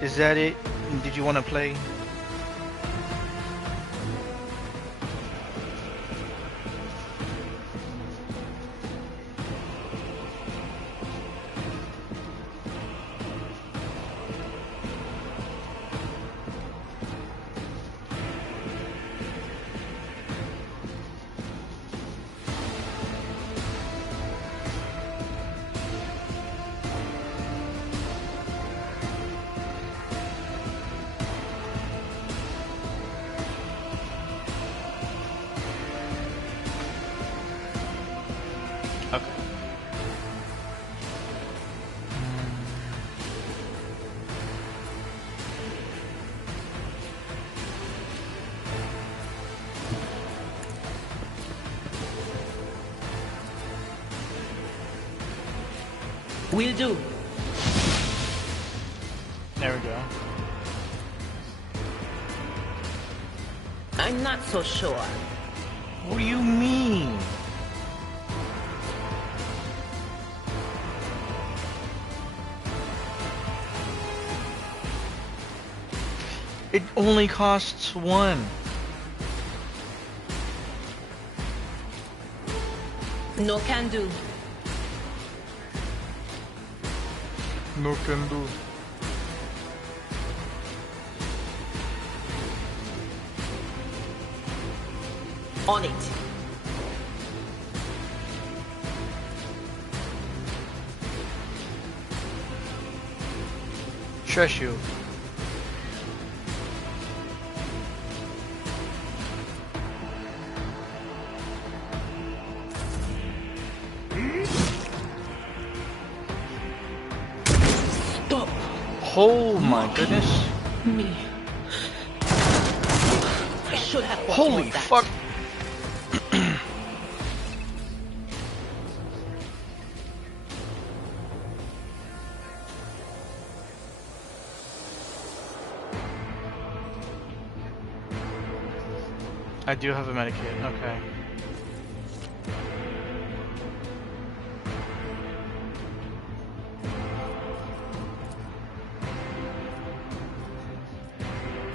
Is that it? Did you want to play? Will do. There we go. I'm not so sure. What do you mean? It only costs 1. No can do. No can do. On it. Shush you. Stop. Oh my goodness. Me. I should have thought Holy more of that. fuck. I do have a medikit, okay.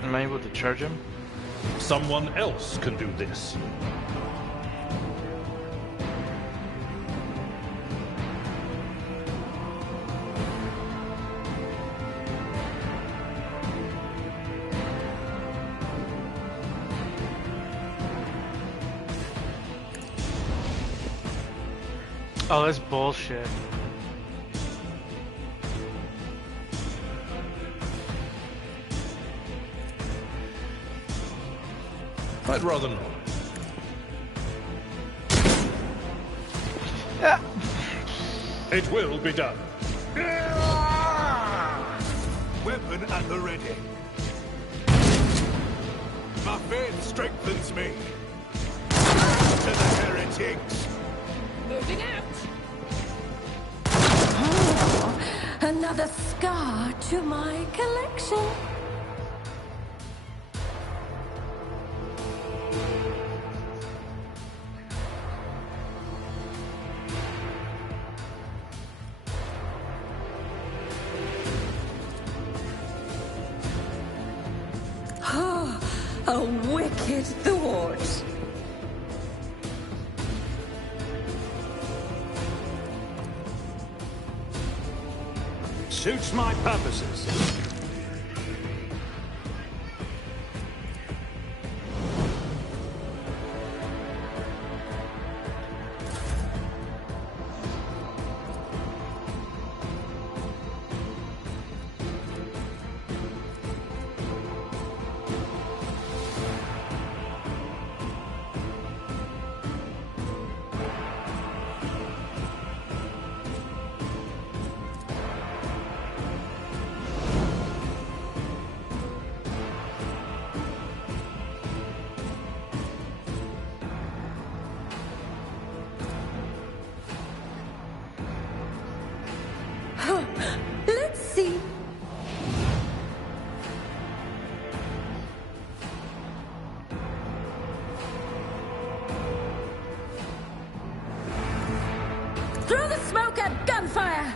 Am I able to charge him? Someone else can do this. Oh, that's bullshit. I'd rather not. Yeah. It will be done. Weapon at the ready. My faith strengthens me. To the heretics. Moving out. Oh, another scar to my collection. A wicked thought. Suits my purposes. Let's see. Through the smoke and gunfire!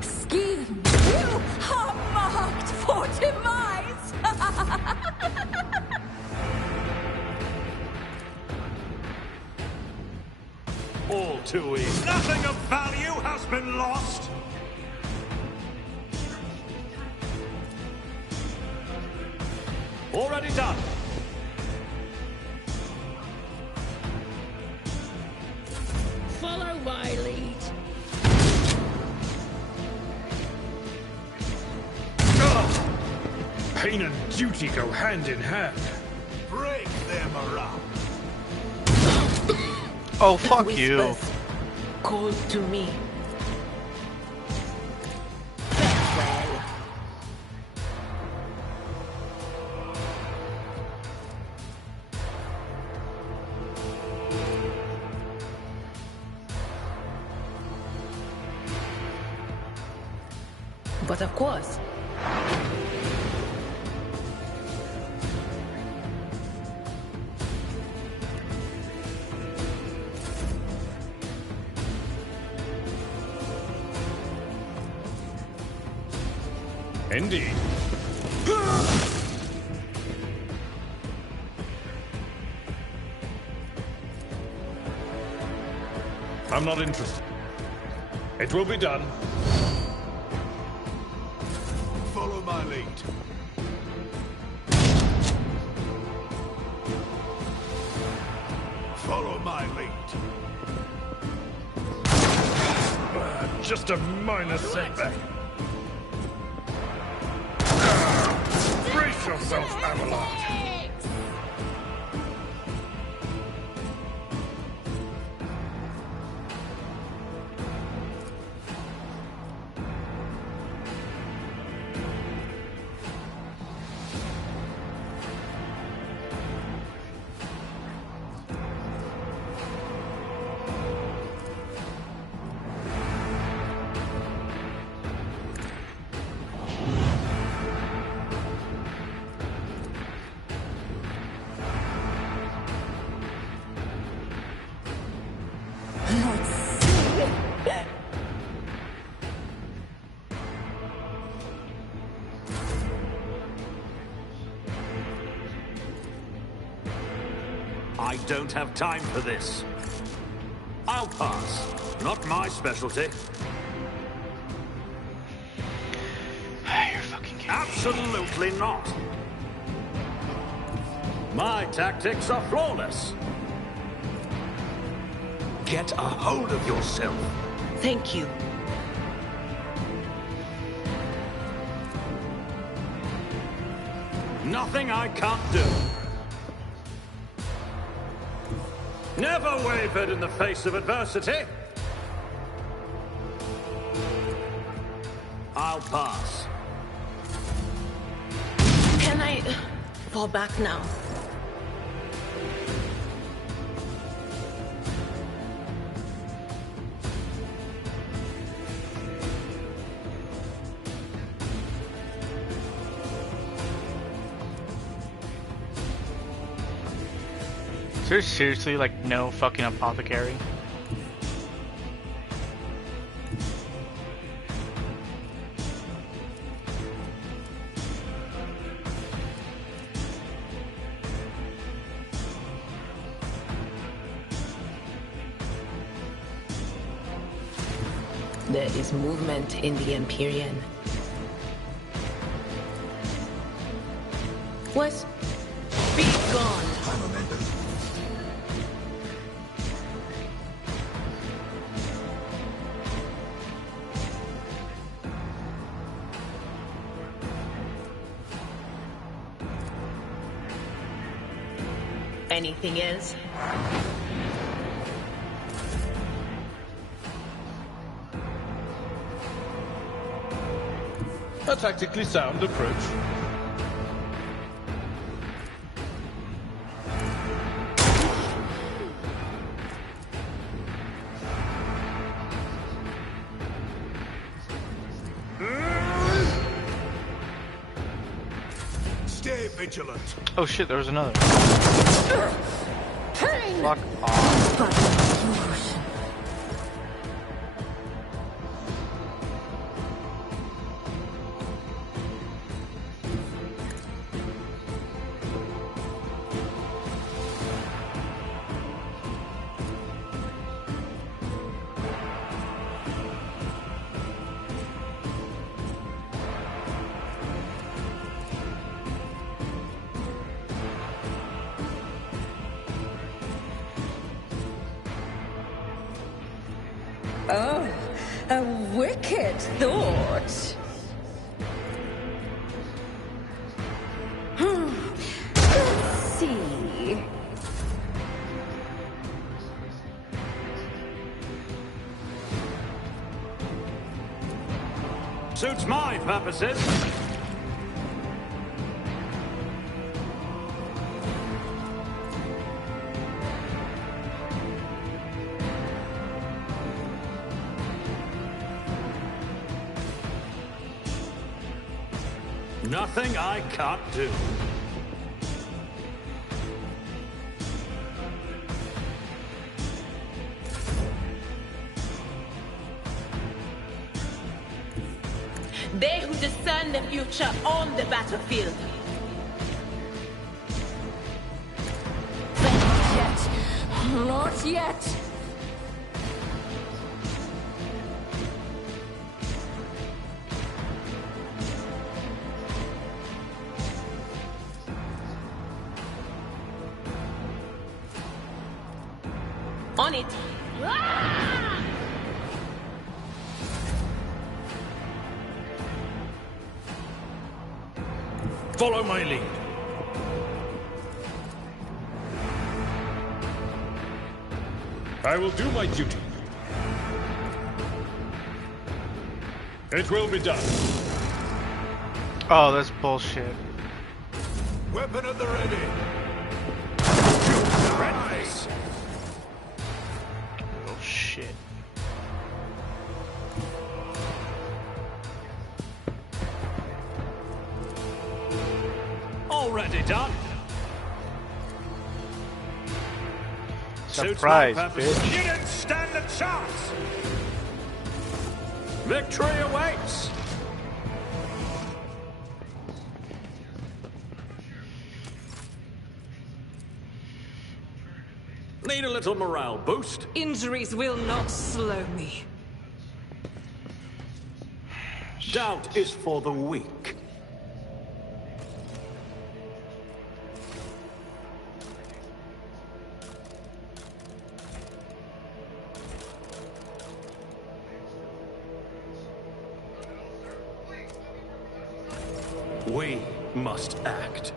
Scheme, you are marked for demise! All too easy. Nothing of value has been lost. Already done. Follow my lead. Pain and duty go hand in hand. Break them around. Oh, fuck you. Whispers call to me. Farewell. But of course, Indeed. I'm not interested. It will be done. Follow my lead. Follow my lead. Just a minor setback. Brace yourself, Avalanche. I don't have time for this. I'll pass. Not my specialty. You're fucking kidding me. Absolutely not. My tactics are flawless. Get a hold of yourself. thank you. Nothing I can't do. Never wavered in the face of adversity. I'll pass. Can I fall back now? Is there seriously like no fucking apothecary? There is movement in the Empyrean. What? Be gone! Anything else? A tactically sound approach. Stay vigilant. Oh shit, there was another. Fuck off. Oh, a wicked thought. Let's see. Suits my purposes. Nothing I can't do. They who discern the future on the battlefield. Not yet. Not yet. On it. Follow my lead. I will do my duty. It will be done. Oh, that's bullshit. Weapon at the ready. Redface. Oh shit. Already done. Surprise, Suits my purposes. bitch. You didn't stand a chance. Victory awaits. Need a little morale boost? Injuries will not slow me. Doubt is for the weak. We must act.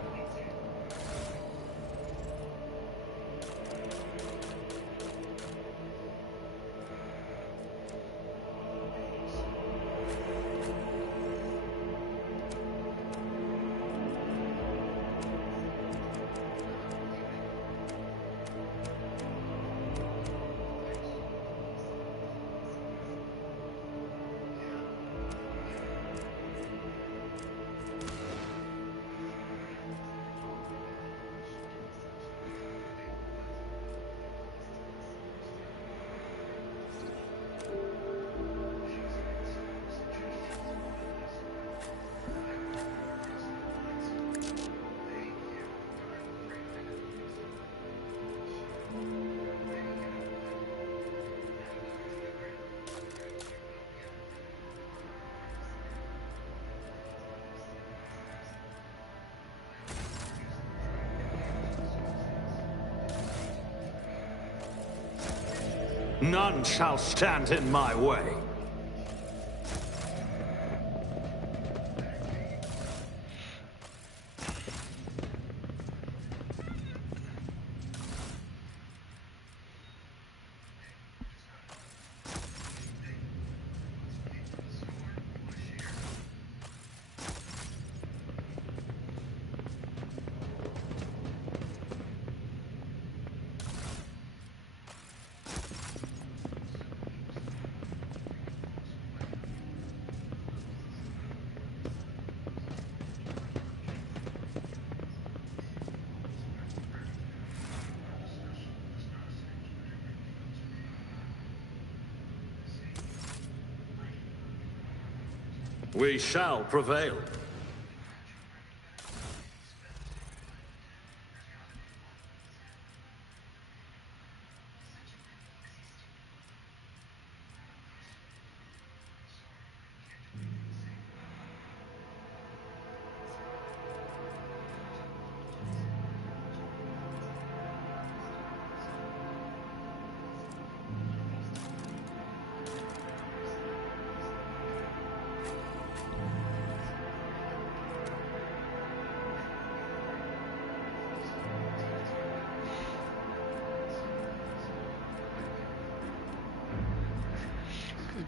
None shall stand in my way. We shall prevail.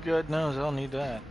God knows I'll need that.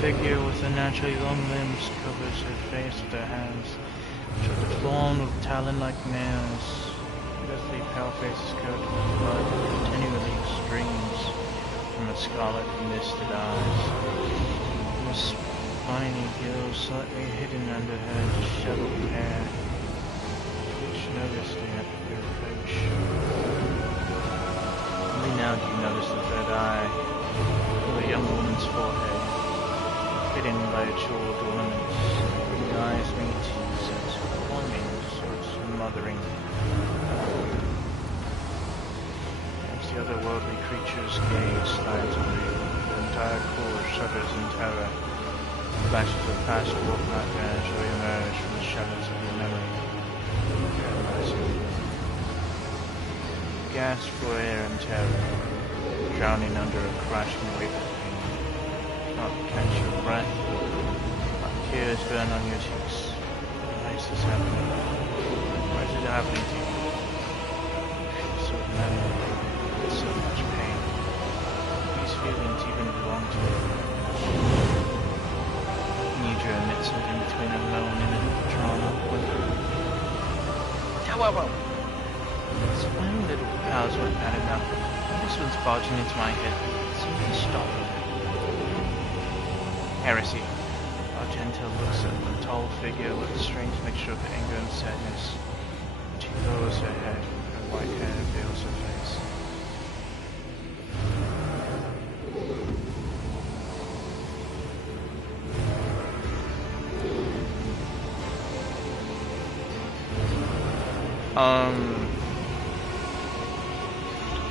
Figure with unnaturally long limbs covers her face with her hands, which are deformed with talon-like nails. Deathly pale face is coated with blood that continually streams from its scarlet misted eyes. Her spiny gills slightly hidden under her disheveled hair, which noticed at your approach. Only now do you notice the third eye of a young woman's forehead, hidden by jeweled ornaments. The eyes meet, sense longing, sorts of mothering. As the otherworldly creature's gaze slides on you, the entire core shudders in terror. Flashes of past war nightmares re-emerge from the shadows of your memory, paralyzing you. Gasp for air and terror, drowning under a crashing wave of pain. Not catch your breath, but tears burn on your cheeks. Why is this happening? Why is it happening to you? You feel so numb, with so much pain. These feelings even belong to you. Nidra emits it in between a moan and a drawn-up whimper. However, So my own little pals went bad enough. This one's barging into my head. So you can stop it. Heresy. Argenta looks at the tall figure with a strange mixture of anger and sadness. She lowers her head. Her white hair veils her face.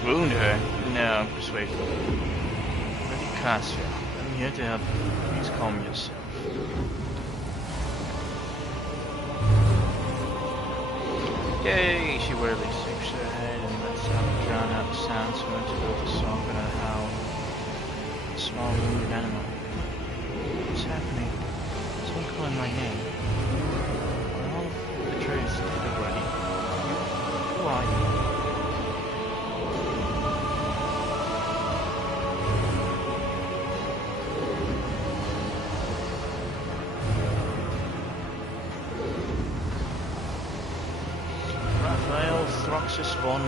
Wound her? No, persuade her. Lady Cassia, I'm here to help you. Please calm yourself. Yay! She wearily shakes her head and lets out a drown-out sound similar to both a sob and a howl. A small wounded animal. What's happening? Someone calling my name. Are all the betrayers dead already? Who are you? Roxas von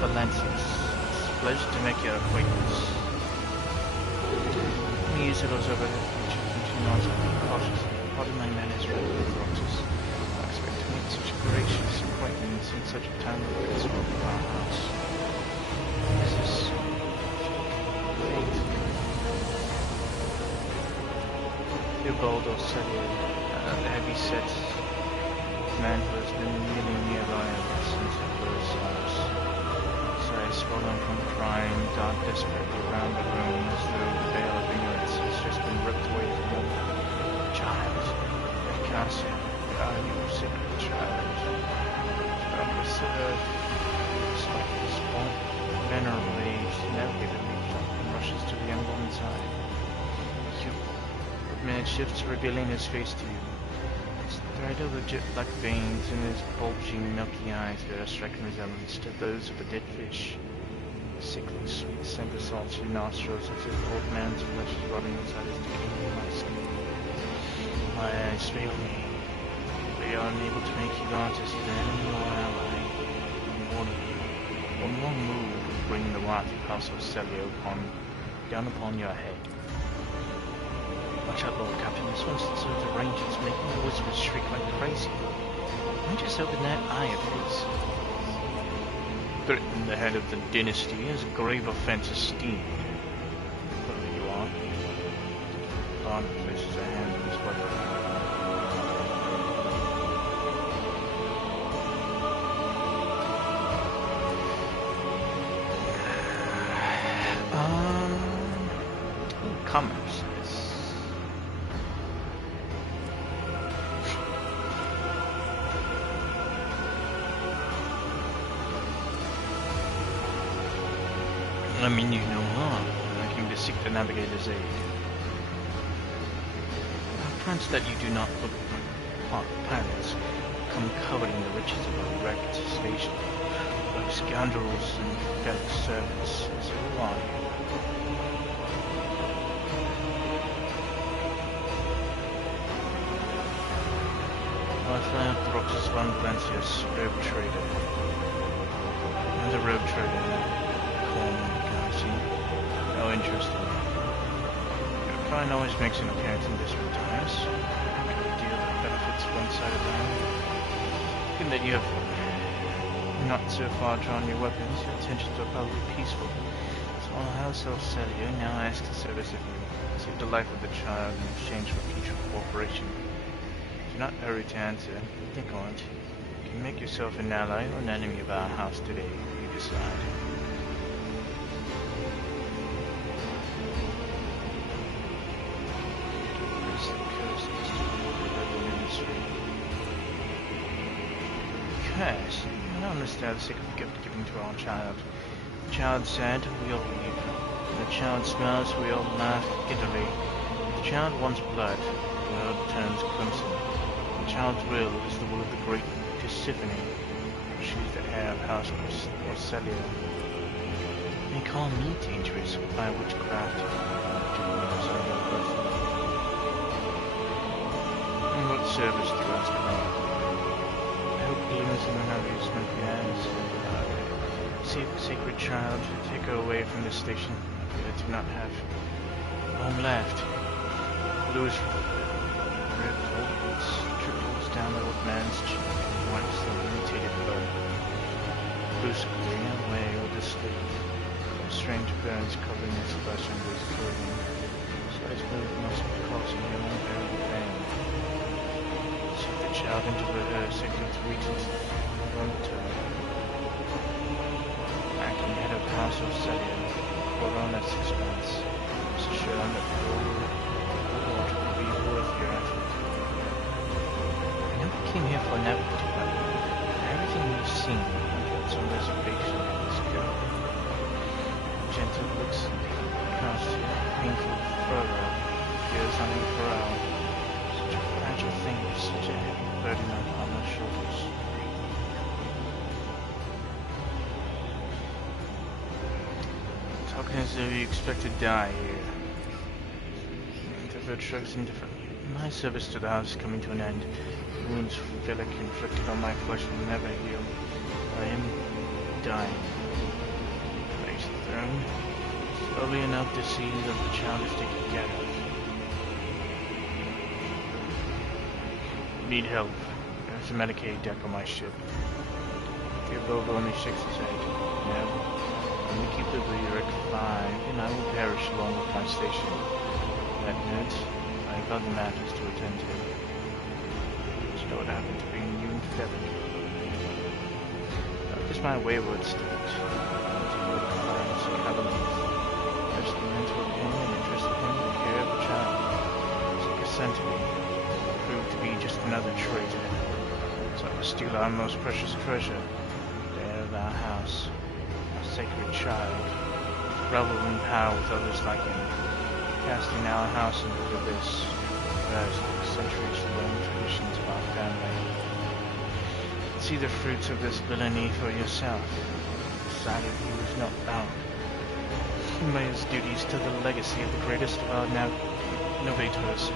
Valencius. It's a pleasure to make your acquaintance. He settles over her feature and she nods at me cautiously. Pardon my manners, Reverend Roxas. I expect to meet such a gracious acquaintance in such a time of this world of our house. This is fate. Theobald Orselio, the heavy-set man who has been kneeling nearby ever since the first hours. His eyes swollen from crying, dart desperately around the room as though the veil of ignorance has just been ripped away from him. Child, Cassia, are you secret child? Stop with Sir. Despite his venerable age, the navigator leaps up and rushes to the emblem inside. You. Man shifts, revealing his face to you. Thread of jet-like veins in his bulging, milky eyes bear a striking resemblance to those of a dead fish. Sickly sweet scent assaults your nostrils as if the old man's flesh is rotting inside his decaying husk. My eyes fail me. We are unable to make you out as either enemy or ally. One of you. One wrong move will bring the wrath of House of Celio down upon your head. Watch out, Lord Captain, this one's sort of rangers making the whispers shriek like crazy. I just open that eye of his. Threaten the head of the dynasty is a grave offense esteemed. Whoever you are. Bond places a hand on his weapon. Comments. I mean, you know harm. I came to seek the navigator's aid. I trust that you do not look like pirates come covered in the riches of a wrecked station, like scoundrels and pathetic servants. So who are you? I found Roxas von Valencius, Rogue Trader. I'm the Rogue Trader now. Call me, Galaxy. No interest in me. Your kind always makes an appearance in desperate times. A deal that benefits one side of the hand. Given that you have not so far drawn your weapons, your intentions are probably peaceful. So our House of Celio now asks the service of you. Save the life of the child in exchange for future cooperation. Do not hurry to answer. Think on it. You can make yourself an ally or an enemy of our house today. You decide. Where's the coast? The ministry. Curse. I don't understand the sake of gift given to our child. The child said, we all weep. When the child smiles, we all laugh giddily. If the child wants blood, the world turns crimson. The child's will is the will of the great Tisiphone. She is the heir of House Orselio. They call me dangerous by witchcraft. And what service do you ask about? I hope glimmers in the navigator's smoky eyes. sacred child, take her away from this station. I do not have home left. Bluish red folds trickles down the old man's cheek and wipes the irritated blood. Bluish clean away with the sleeve. Strange burns covering his flesh under his clothing. His move must be causing him unbearable pain. Shove the child into the sacred regions of return. Acting head of the House of Celia, Corona's expense, is assured that the reward will be worth your effort. I never came here for an effort, but everything we've seen, I've got some reservation in this girl. Gentle looks cast painful furrow, tears on her brow. Such a fragile thing with such a heavy burden upon her shoulders. Talking as though you expect to die here. The bird shrugs indifferently. My service to the house is coming to an end. The wounds Philic inflicted on my flesh will never heal. I am dying. Face the throne. Slowly enough to see that the child is taken care of. Need help. There's a Medicaid deck on my ship. The above only shakes his head. No. Only keep the lyric 5, and I will perish along with my station. That note, I have other matters to attend to. Do you know what happened to being you and Philip? Not just my wayward state. Mental pain and interest in the care of the child. Took a son to me. Proved to be just another traitor. So I must steal our most precious treasure. The heir of our house. A sacred child. Revel in power with others like him. Casting our house into the abyss. Whereas centuries-long traditions of our family. See the fruits of this villainy for yourself. Decided he was not bound. May his duties to the legacy of the greatest of our innovators,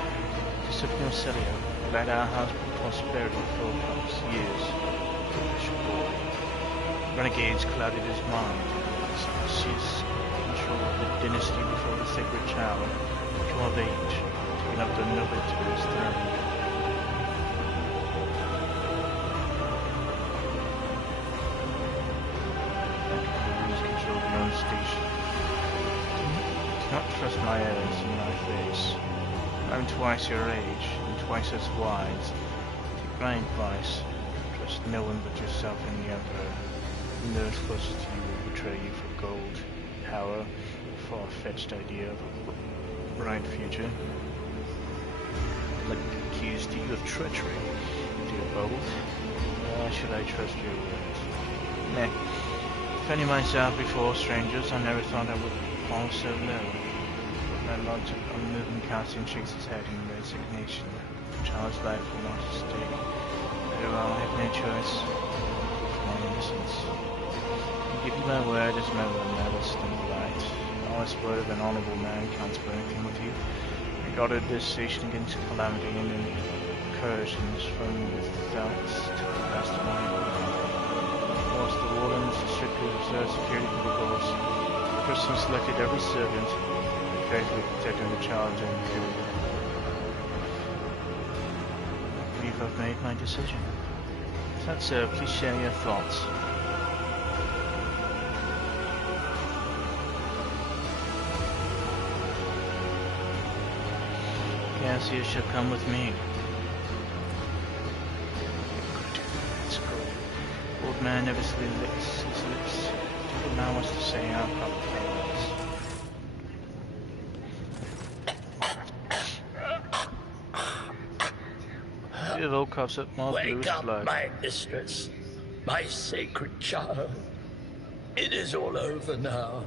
Discipline Celia, led our house with prosperity for years. Foolish boy. Renegades clouded his mind. Seized control of the dynasty before the sacred child, come of age, taking up the noble to his throne. Lose control of your own station. Not trust my errors in my face. I'm twice your age, and twice as wise. Take my advice. Trust no one but yourself and the Emperor. And those closest to you will betray you for gold, power, a far-fetched idea of a bright future. Like accused you of treachery, dear bold. Why should I trust your words? Meh. Defending myself before strangers, I never thought I would fall so low. My logic unmoving countenance shakes his head in resignation. The child's life will not at stake. Very well, I have no choice. For my innocence. I give you my word as my will never stand right. Honest word of an honorable man counts for anything with you. Regarded this station against calamity and incursions from without to the best of my ability. Whilst the wardens strictly observe security protocols, the person selected every servant, faithfully protecting the child during the period. I believe I've made my decision. If that's so, please share your thoughts. Cassia shall come with me. Good, that's good. Old man never licks his lips. Don't allow us to say our proper farewells. Coughs up more Wake up, blood. my mistress, my sacred child. It is all over now.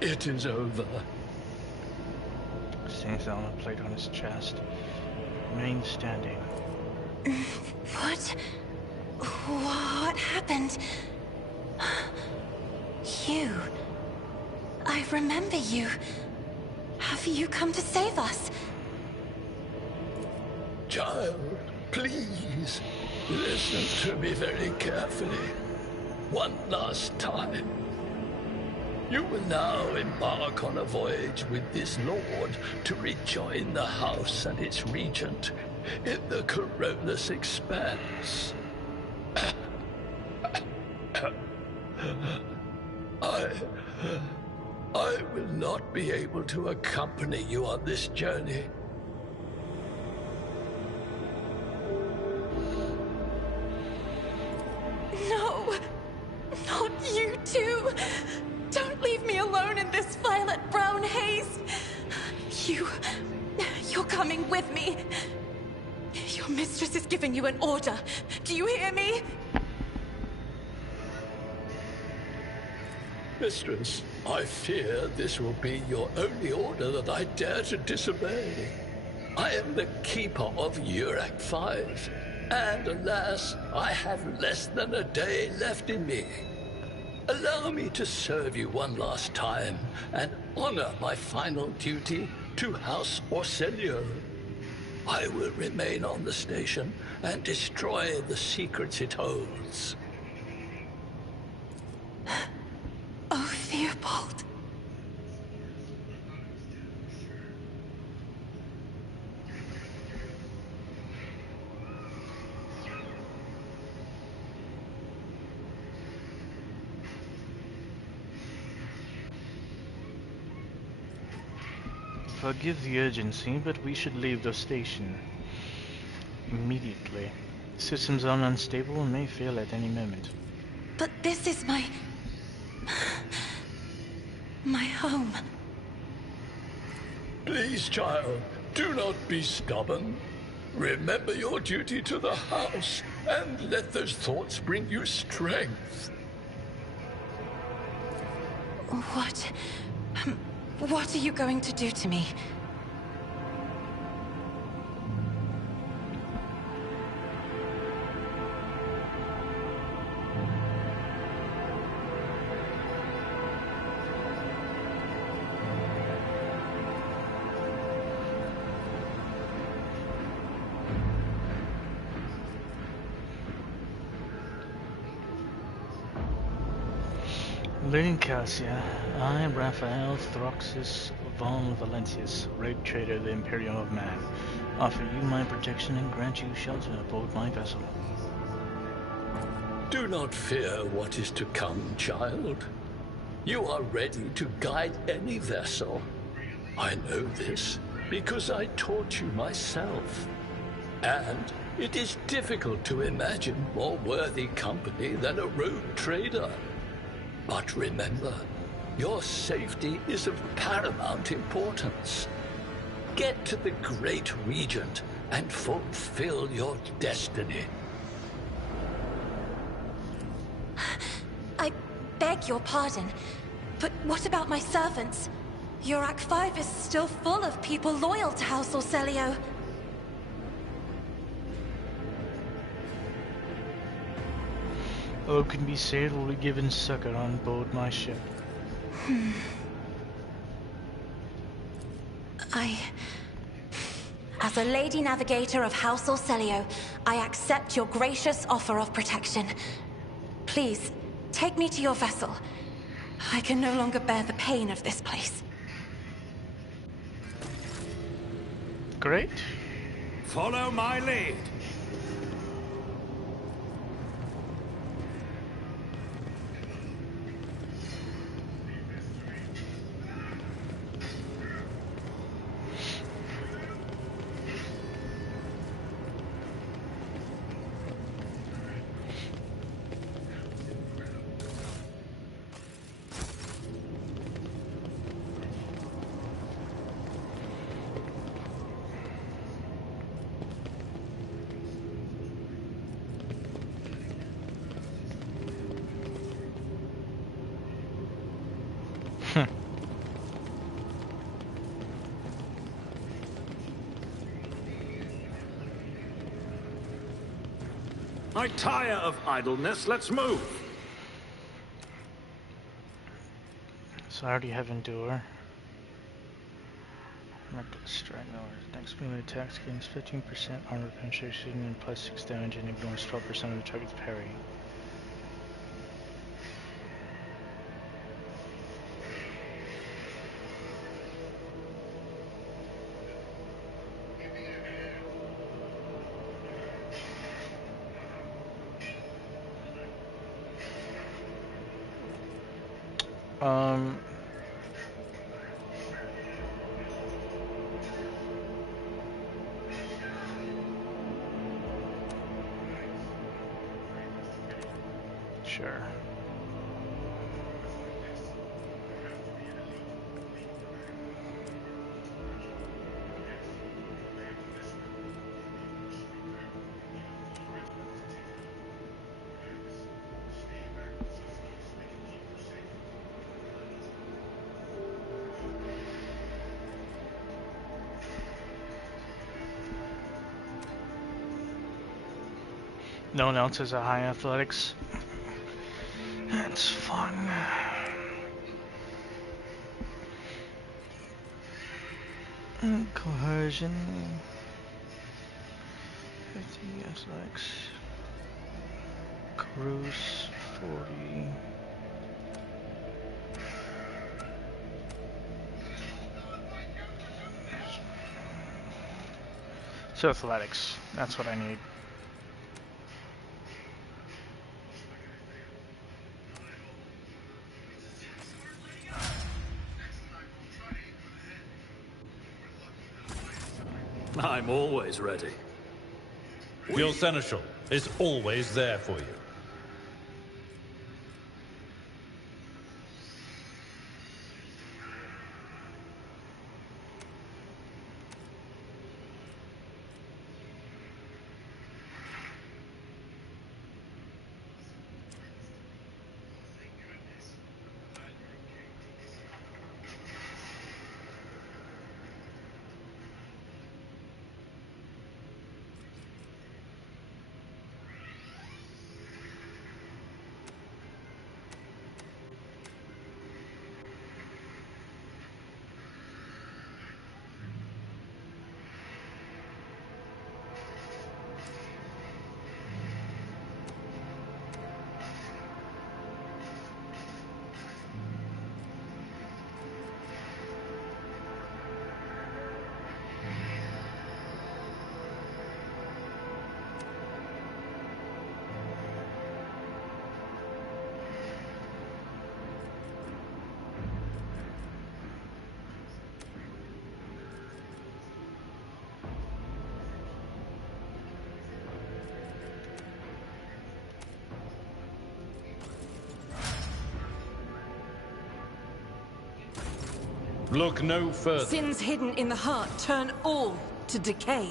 It is over. Sinks down a plate on his chest. Remains standing. What? What happened? You. I remember you. Have you come to save us? Child, please, listen to me very carefully. one last time. You will now embark on a voyage with this lord to rejoin the house and its regent in the Corollas Expanse. I will not be able to accompany you on this journey. No! Not you too! Don't leave me alone in this violet-brown haze! You're coming with me! Your mistress is giving you an order. Do you hear me? Mistress, I fear this will be your only order that I dare to disobey. I am the keeper of Urak 5, and alas, I have less than a day left in me. Allow me to serve you one last time and honor my final duty to House Orselio. I will remain on the station and destroy the secrets it holds. Oh, Theobald. Forgive the urgency, but we should leave the station immediately. Systems are unstable and may fail at any moment. But this is my home. Please, child, do not be stubborn. Remember your duty to the house, and let those thoughts bring you strength. What are you going to do to me? Lady Cassia, I am Raphael Throxus von Valentius, Rogue Trader of the Imperium of Man, offer you my protection and grant you shelter aboard my vessel. Do not fear what is to come, child. You are ready to guide any vessel. I know this because I taught you myself. And it is difficult to imagine more worthy company than a rogue trader. But remember, your safety is of paramount importance. Get to the Great Regent and fulfill your destiny. I beg your pardon, but what about my servants? Urak 5 is still full of people loyal to House Orselio. All can be saved will be given succor on board my ship. As a Lady Navigator of House Orselio, I accept your gracious offer of protection. Please, take me to your vessel. I can no longer bear the pain of this place. Great. Follow my lead. I tire of idleness. Let's move. So I already have Endure. Strike noise. Next melee attacks gains 15% armor penetration and plus 6 damage and ignores 12% of the target's parry. Sure. No one else has a high athletics. That's fun. Cohesion. 50 athletics. Cruise 40. So athletics. That's what I need. I'm always ready. Your seneschal is always there for you. Look no further. Sins hidden in the heart turn all to decay.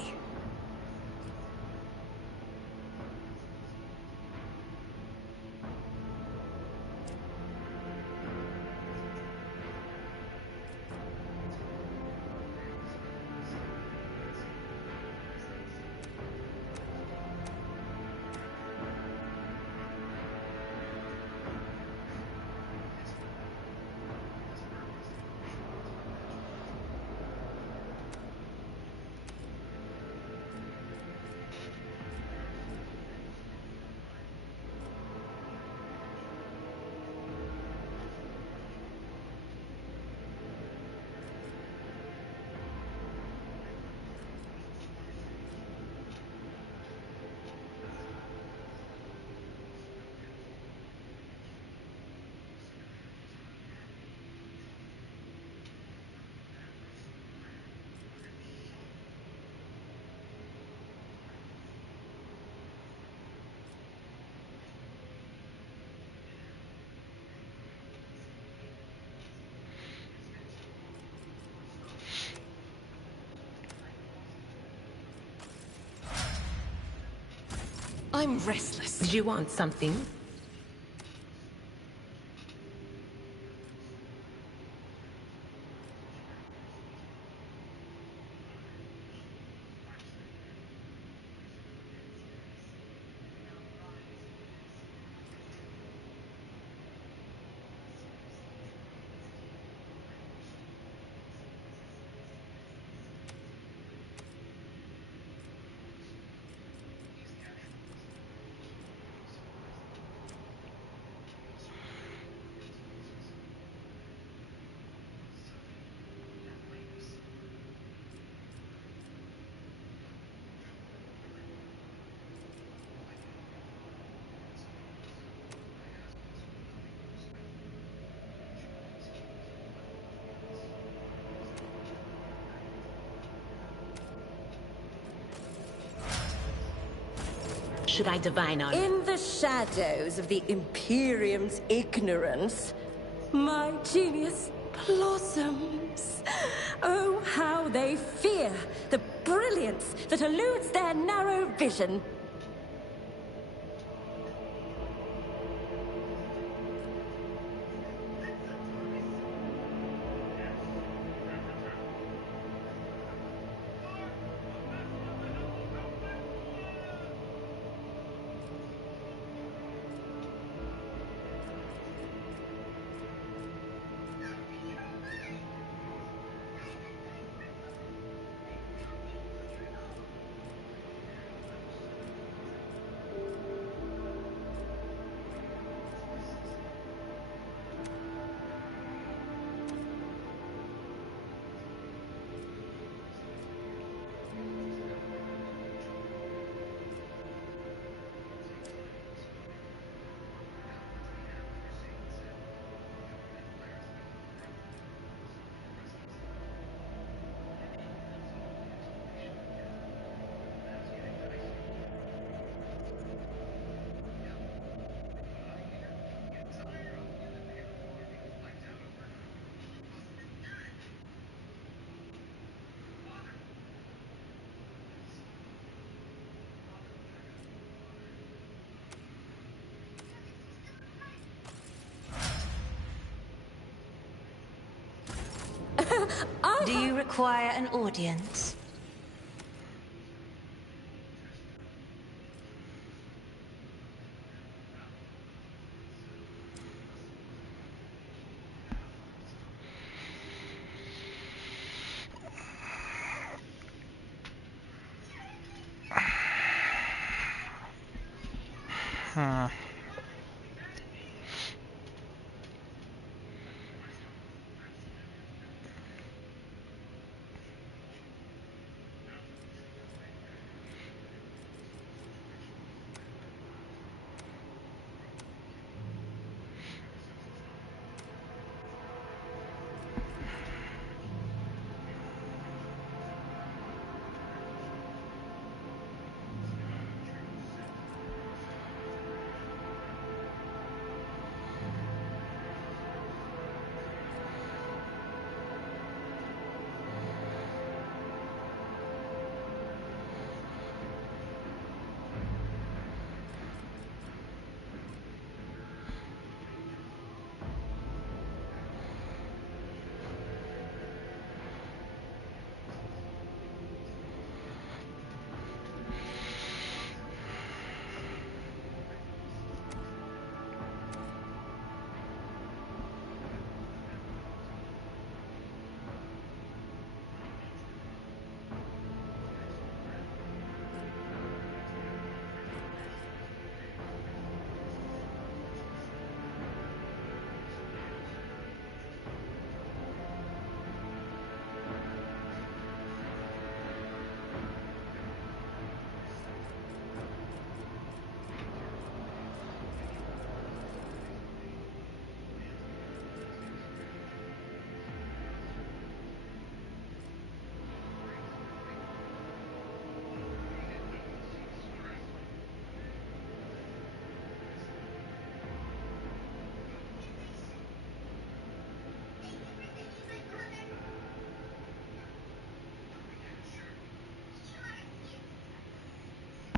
I'm restless. Do you want something? should I divine on? In the shadows of the Imperium's ignorance, my genius blossoms. Oh, how they fear the brilliance that eludes their narrow vision. Do you require an audience?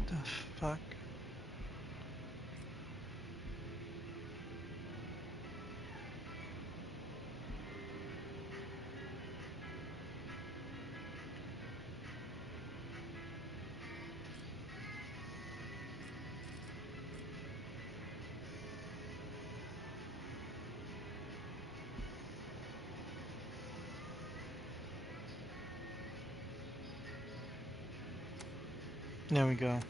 The fuck? There we go.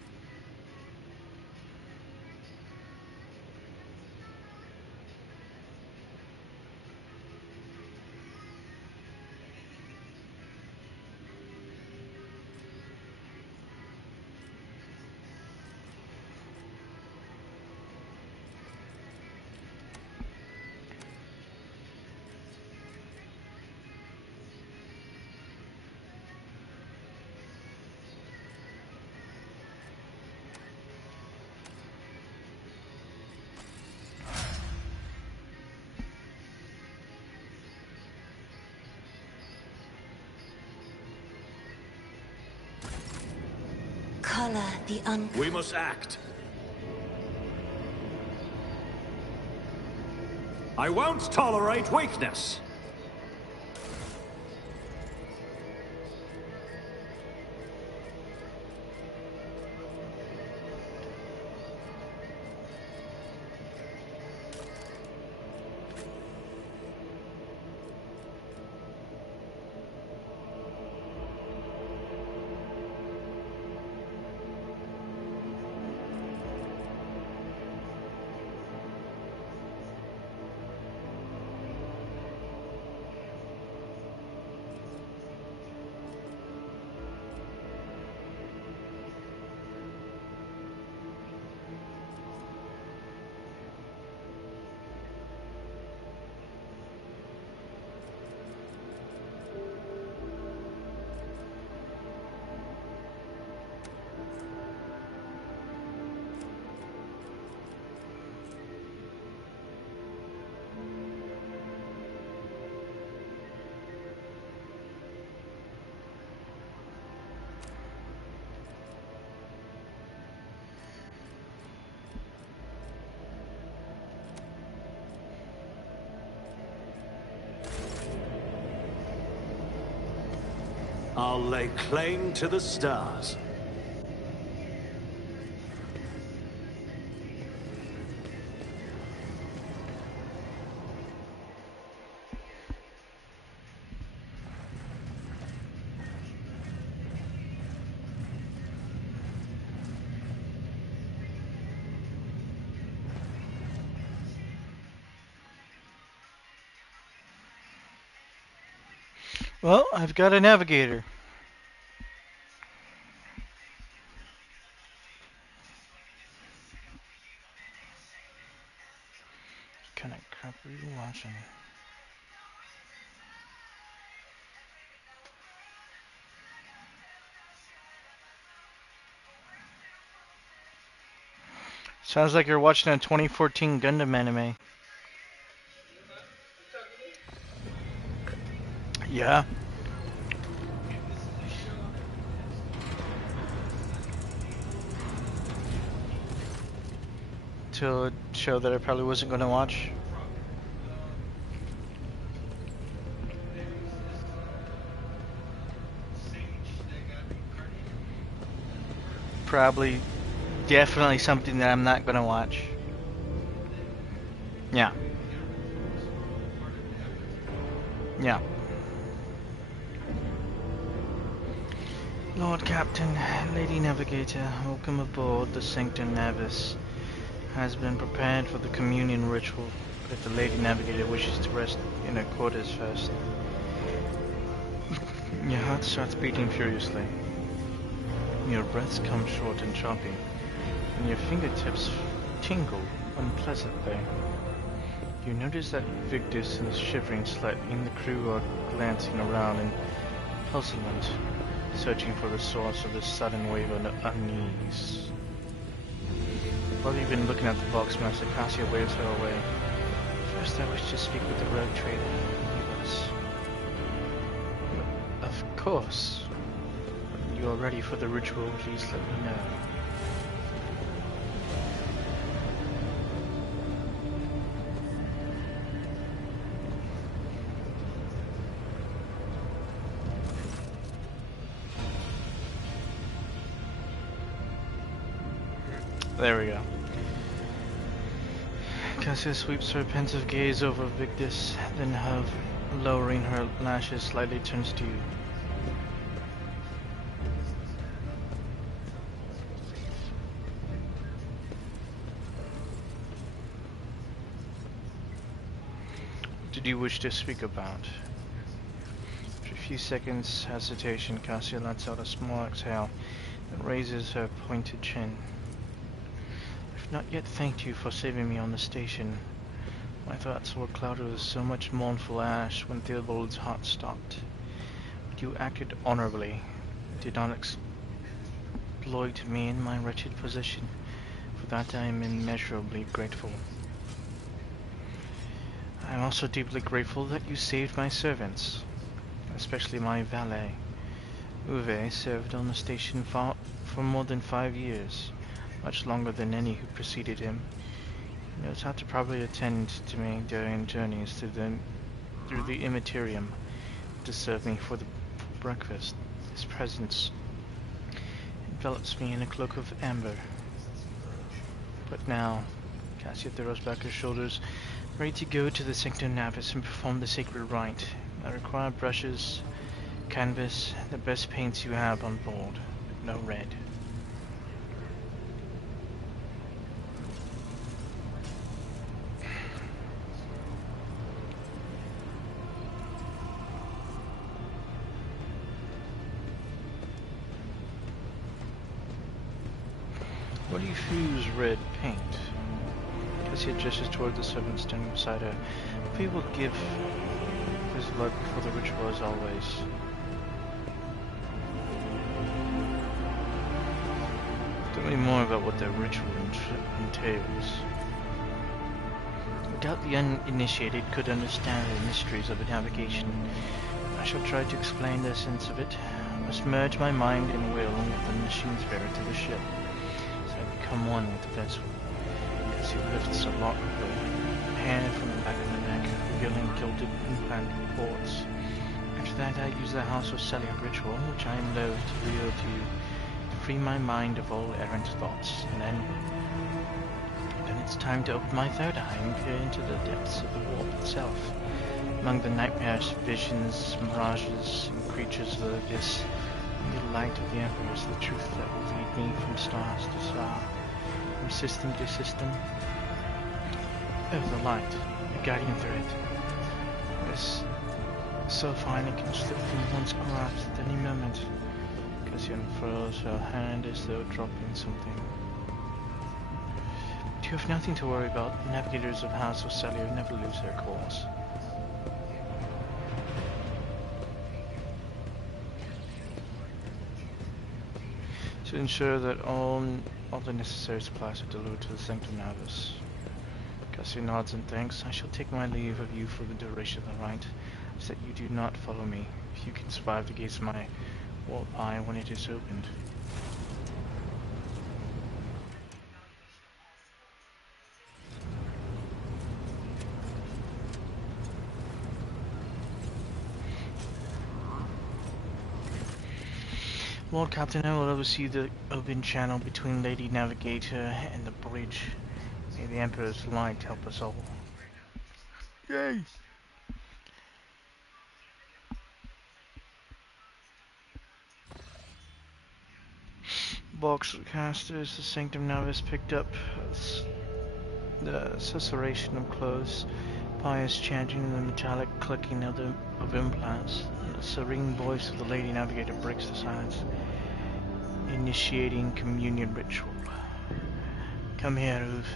color the uncommon. We must act. I won't tolerate weakness. I'll lay claim to the stars. Well, I've got a navigator. What kind of crap are you watching? Sounds like you're watching a 2014 Gundam anime. Yeah. To a show that I probably wasn't going to watch. Probably, definitely something that I'm not going to watch. Yeah. Yeah. Lord Captain, Lady Navigator, welcome aboard the Sanctum Navis. Has been prepared for the communion ritual, but if the Lady Navigator wishes to rest in her quarters first. Your heart starts beating furiously. Your breaths come short and choppy, and your fingertips tingle unpleasantly. You notice that Victus is shivering slightly, and the crew are glancing around in puzzlement, searching for the source of this sudden wave of unease. While you've been looking at the Boxmaster, Cassia waves her away. First, I wish to speak with the Rogue Trader. Leave us. Of course. When you are ready for the ritual, please let me know. There we go. Cassia sweeps her pensive gaze over Victus, then lowering her lashes slightly turns to you. What did you wish to speak about? After a few seconds hesitation, Cassia lets out a small exhale and raises her pointed chin. I've not yet thanked you for saving me on the station. My thoughts were clouded with so much mournful ash when Theobald's heart stopped. But you acted honorably, did not exploit me in my wretched position. For that I am immeasurably grateful. I am also deeply grateful that you saved my servants, especially my valet. Uwe served on the station far for more than 5 years, much longer than any who preceded him. He knows how to properly attend to me during journeys through the Immaterium to serve me for breakfast. His presence envelops me in a cloak of amber. But now, Cassia throws back her shoulders, ready to go to the Sanctum Navis and perform the sacred rite. I require brushes, canvas, the best paints you have on board, but no red. What do you use red paint? Cassia gestures toward the servant standing beside her. We will give his blood before the ritual as always. Tell me more about what that ritual entails. I doubt the uninitiated could understand the mysteries of navigation. I shall try to explain the essence of it. I must merge my mind and will with the machine spirit of the ship. Come one with the vessel. Cassie lifts a lock of her hair from the back of her neck, revealing gilded implant ports. After that, I use the House of Celia ritual, which I am loath to reveal to you, to free my mind of all errant thoughts, and then it's time to open my third eye and peer into the depths of the warp itself. Among the nightmares, visions, mirages, and creatures of the abyss, the light of the Emperor is the truth that will lead me from stars to star, from system to system. Oh, the light, a guiding thread. It's so fine it can slip from one's grasp at any moment. Cassia unfurls her hand as though dropping something. But you have nothing to worry about. The navigators of House of Celia never lose their course. To ensure that all the necessary supplies are delivered to the Sanctum Navis. Cassia nods and thanks. I shall take my leave of you for the duration of the rite, so that you do not follow me, if you can survive the gates of my warp eye when it is opened. Lord Captain, I will oversee the open channel between Lady Navigator and the bridge. May the Emperor's light help us all. Yay! Boxcasters, the Sanctum Navis picked up the susurration of clothes, pious chanting and the metallic clicking of implants. The serene voice of the Lady Navigator breaks the silence, initiating communion ritual. Come here, Ruth.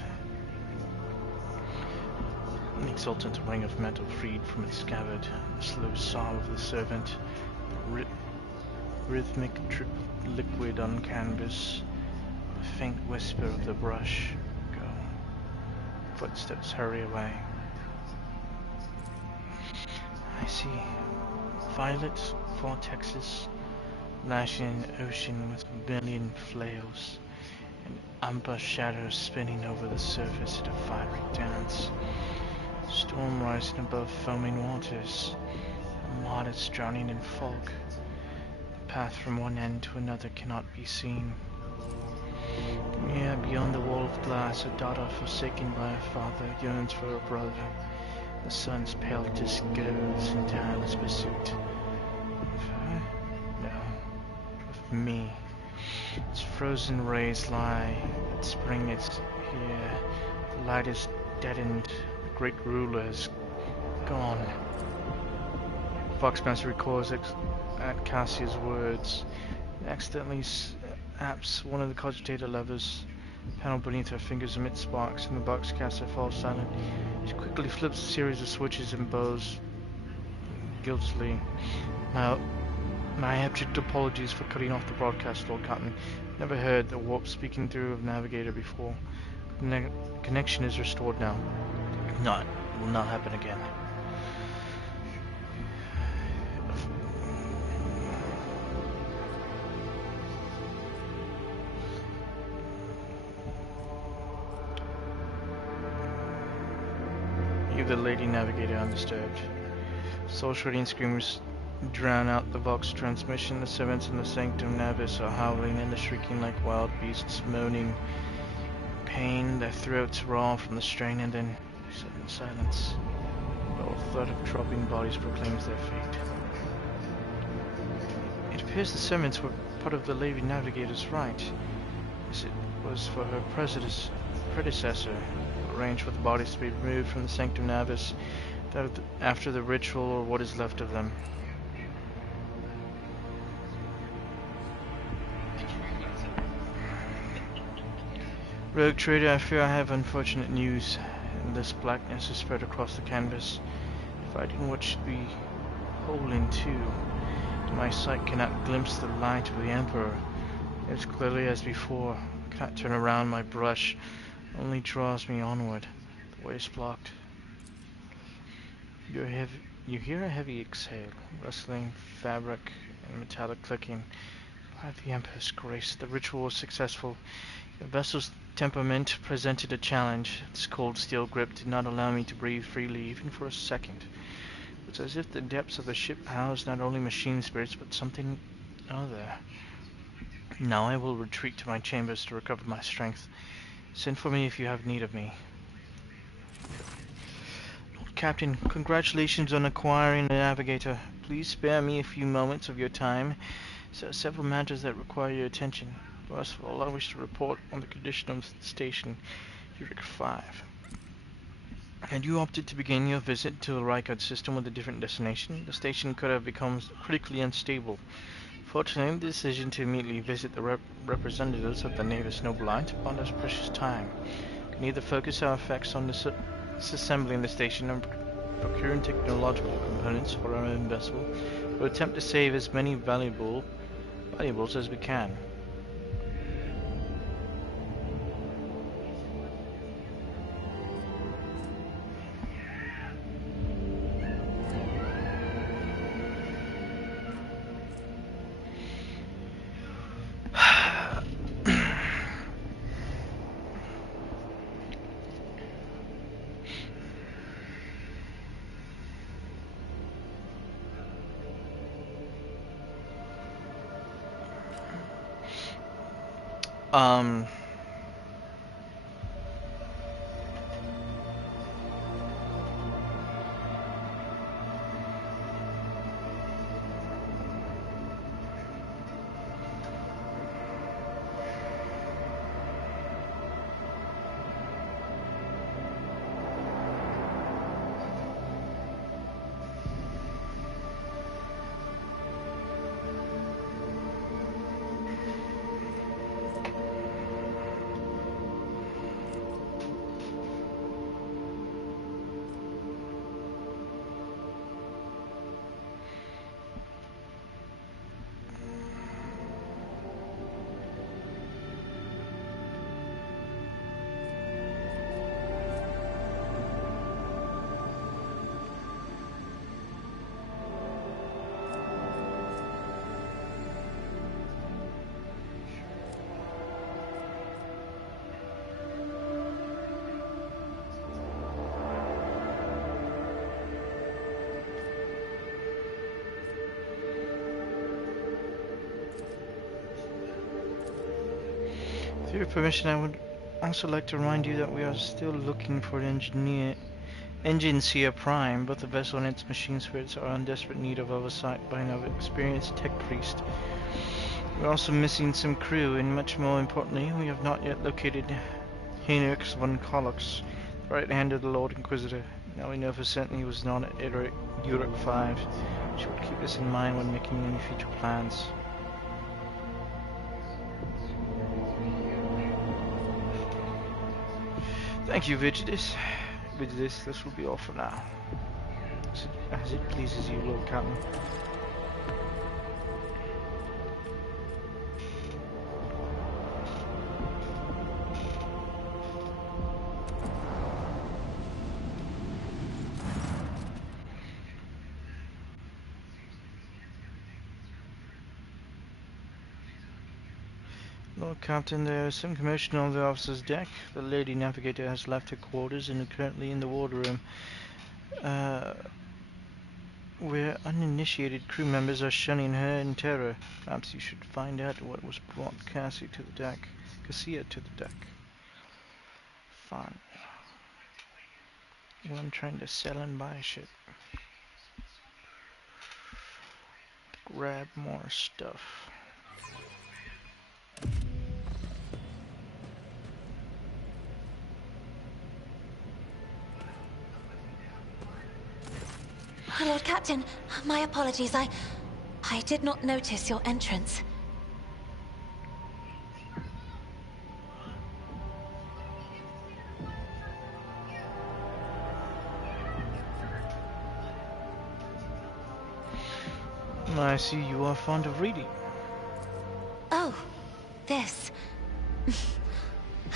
An exultant ring of metal freed from its scabbard, the slow sob of the servant, the rhythmic drip of liquid on canvas, the faint whisper of the brush. Go. Footsteps hurry away. I see violet vortexes lashing an ocean with a million flails, and amber shadows spinning over the surface at a fiery dance. Storm rising above foaming waters, armadas drowning in fog. The path from one end to another cannot be seen. Here, beyond the wall of glass, a daughter forsaken by her father yearns for her brother. The sun's pale disk goes in tireless pursuit. Of her? No. Of me. Its frozen rays lie. Its spring is here. The light is deadened. The great ruler is gone. Foxmaster recoils at Cassia's words. He accidentally snaps one of the cogitator levers. The panel beneath her fingers emits sparks, and the boxcaster falls silent. She quickly flips a series of switches and bows guiltily. My abject apologies for cutting off the broadcast, Lord Captain. Never heard the warp speaking through of Navigator before. Connection is restored now. It will not happen again. the Lady Navigator undisturbed. Soul shredding screamers drown out the Vox transmission. The servants in the Sanctum Navis are howling and shrieking like wild beasts, moaning pain, their throats raw from the strain, and then sudden silence. The dull thud of dropping bodies proclaims their fate. It appears the servants were part of the Lady Navigator's right, as it was for her predecessor who arranged for the bodies to be removed from the Sanctum Navis after the ritual or what is left of them. Rogue Trader, I fear I have unfortunate news, and this blackness is spread across the canvas, dividing what should be whole in two. My sight cannot glimpse the light of the Emperor as clearly as before. I cannot turn around. My brush only draws me onward. The way is blocked. You hear a heavy exhale, rustling fabric and metallic clicking. By the Emperor's grace, the ritual was successful. The vessel's temperament presented a challenge. Its cold steel grip did not allow me to breathe freely, even for a second. It was as if the depths of the ship housed not only machine spirits, but something other. Now I will retreat to my chambers to recover my strength. Send for me if you have need of me. Lord Captain, congratulations on acquiring the Navigator. Please spare me a few moments of your time. There are several matters that require your attention. First of all, I wish to report on the condition of the station, Uruk 5. Had you opted to begin your visit to the Rykard system with a different destination, the station could have become critically unstable. Fortunately, the decision to immediately visit the representatives of the Navis Nobilite bought us precious time. We can either focus our efforts on disassembling the station and procuring technological components for our own vessel, or attempt to save as many valuables as we can. With your permission, I would also like to remind you that we are still looking for an Engineer Prime. Both the vessel and its machine spirits are in desperate need of oversight by an experienced tech priest. We're also missing some crew, and much more importantly, we have not yet located Heinrich von Kollux, the right hand of the Lord Inquisitor. Now we know for certain he was not at Uruk 5. We should keep this in mind when making any future plans. Thank you, Vigidus. This will be all for now. As it pleases you, Lord Captain. Lord Captain, there is some commotion on the officer's deck. The Lady Navigator has left her quarters and is currently in the wardroom. Where uninitiated crew members are shunning her in terror. Perhaps you should find out what was brought Cassia to the deck. Fine. You know, I'm trying to sell and buy shit. Grab more stuff. Lord Captain, my apologies. I did not notice your entrance. I see you are fond of reading. Oh, this.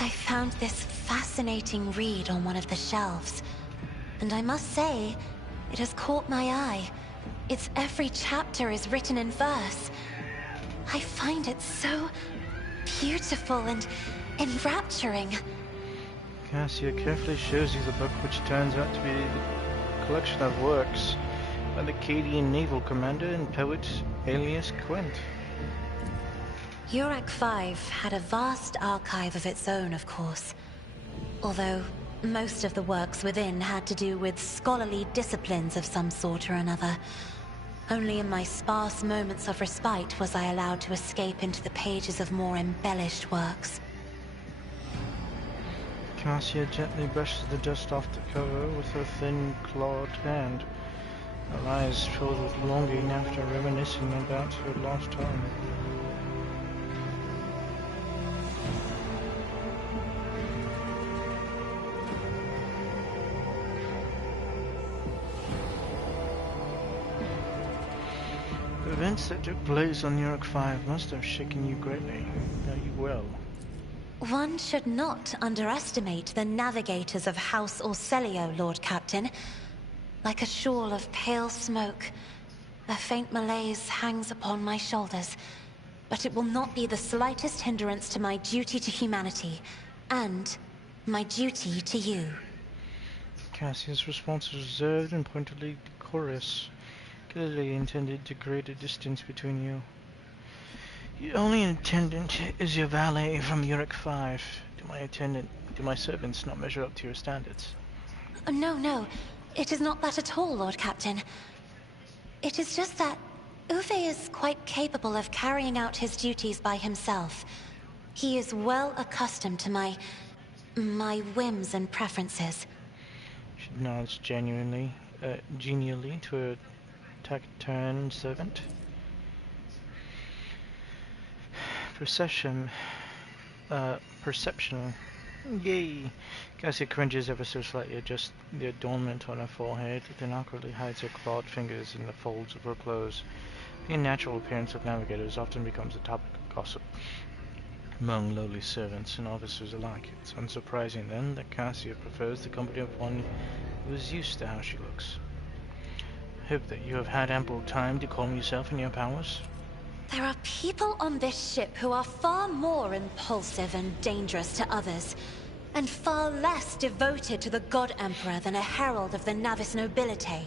I found this fascinating read on one of the shelves. And I must say, it has caught my eye. Its every chapter is written in verse. I find it so beautiful and enrapturing. Cassia carefully shows you the book, which turns out to be the collection of works by the Cadian naval commander and poet alias Quint. Uruk V had a vast archive of its own, of course. Although most of the works within had to do with scholarly disciplines of some sort or another. Only in my sparse moments of respite was I allowed to escape into the pages of more embellished works. Cassia gently brushes the dust off the cover with her thin, clawed hand. Her eyes filled with longing after reminiscing about her lost home. The events that took place on Uruk V must have shaken you greatly. Know you well. One should not underestimate the navigators of House Orselio, Lord Captain. Like a shawl of pale smoke, a faint malaise hangs upon my shoulders. But it will not be the slightest hindrance to my duty to humanity, and my duty to you. Cassia's response was reserved and pointedly decorous, clearly intended to create a distance between you. Your only attendant is your valet from Uruk V. Do my servants not measure up to your standards? No. It is not that at all, Lord Captain. It is just that Uwe is quite capable of carrying out his duties by himself. He is well accustomed to my whims and preferences. She nods genially to her taciturn servant. Perceptional. Yay! Cassia cringes ever so slightly, adjusts the adornment on her forehead, then awkwardly hides her clawed fingers in the folds of her clothes. The unnatural appearance of navigators often becomes a topic of gossip among lowly servants and officers alike. It's unsurprising, then, that Cassia prefers the company of one who is used to how she looks. I hope that you have had ample time to calm yourself in your powers. There are people on this ship who are far more impulsive and dangerous to others, and far less devoted to the God Emperor than a herald of the Navis nobility.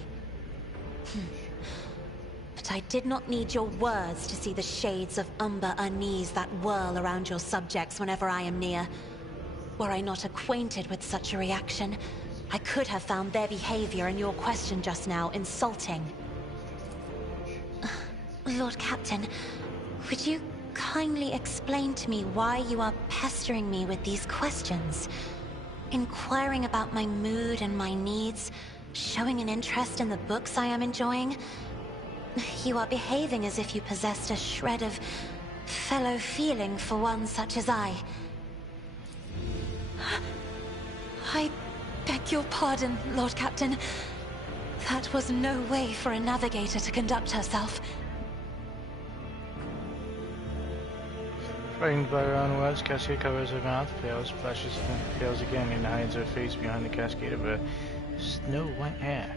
But I did not need your words to see the shades of umber unease that whirl around your subjects whenever I am near. Were I not acquainted with such a reaction, I could have found their behavior in your question just now insulting. Lord Captain, would you kindly explain to me why you are pestering me with these questions? Inquiring about my mood and my needs, showing an interest in the books I am enjoying. You are behaving as if you possessed a shred of fellow feeling for one such as I. I beg your pardon, Lord Captain. That was no way for a navigator to conduct herself. Frightened by her own words, Cassia covers her mouth, pales, flashes, pales again, and hides her face behind the cascade of her snow-white hair.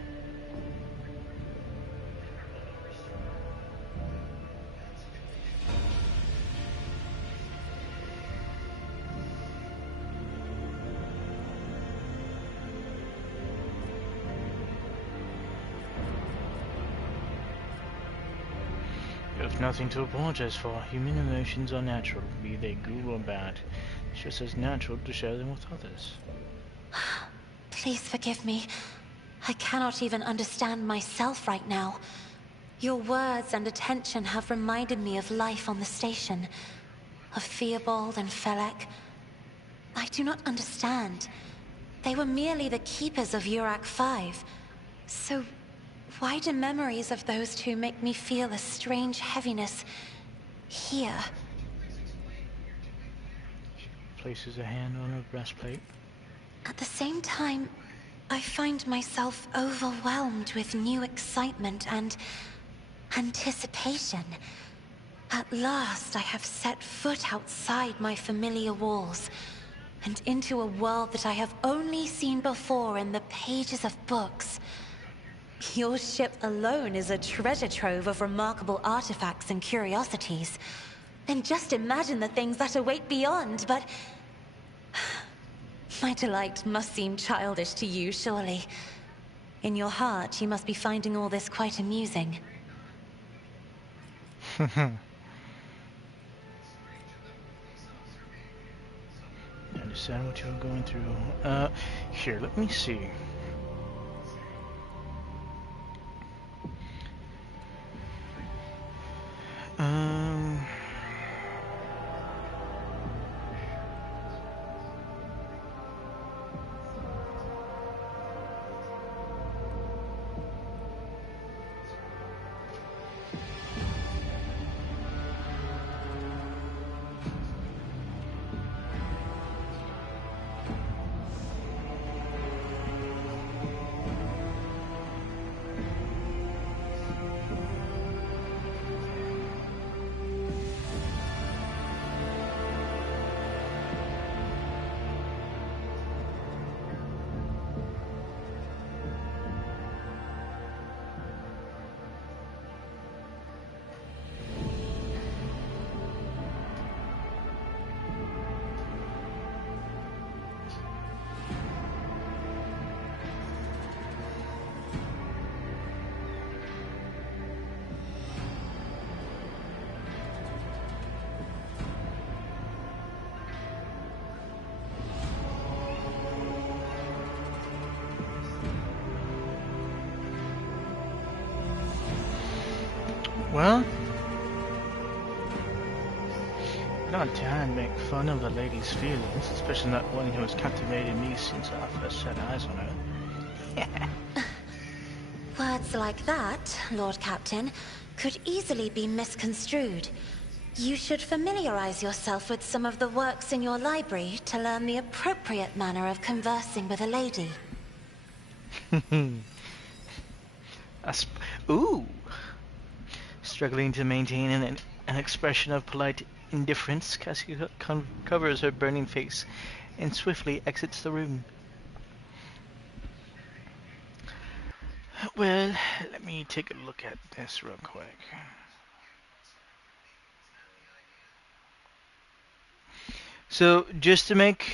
Nothing to apologize for. Human emotions are natural, be they good or bad. It's just as natural to share them with others. Please forgive me. I cannot even understand myself right now. Your words and attention have reminded me of life on the station. Of Theobald and Felek. I do not understand. They were merely the keepers of Urak 5. So, why do memories of those two make me feel a strange heaviness here? Places a hand on her breastplate. At the same time, I find myself overwhelmed with new excitement and anticipation. At last, I have set foot outside my familiar walls, and into a world that I have only seen before in the pages of books. Your ship alone is a treasure trove of remarkable artifacts and curiosities. And just imagine the things that await beyond, but... my delight must seem childish to you, surely. In your heart, you must be finding all this quite amusing. I understand what you're going through. Here, let me see. Well, not to make fun of a lady's feelings, especially not one who has captivated me since I first set eyes on her. Words like that, Lord Captain, could easily be misconstrued. You should familiarize yourself with some of the works in your library to learn the appropriate manner of conversing with a lady. Ooh! Struggling to maintain an expression of polite indifference, Cassie covers her burning face and swiftly exits the room. Well, let me take a look at this real quick. So, just to make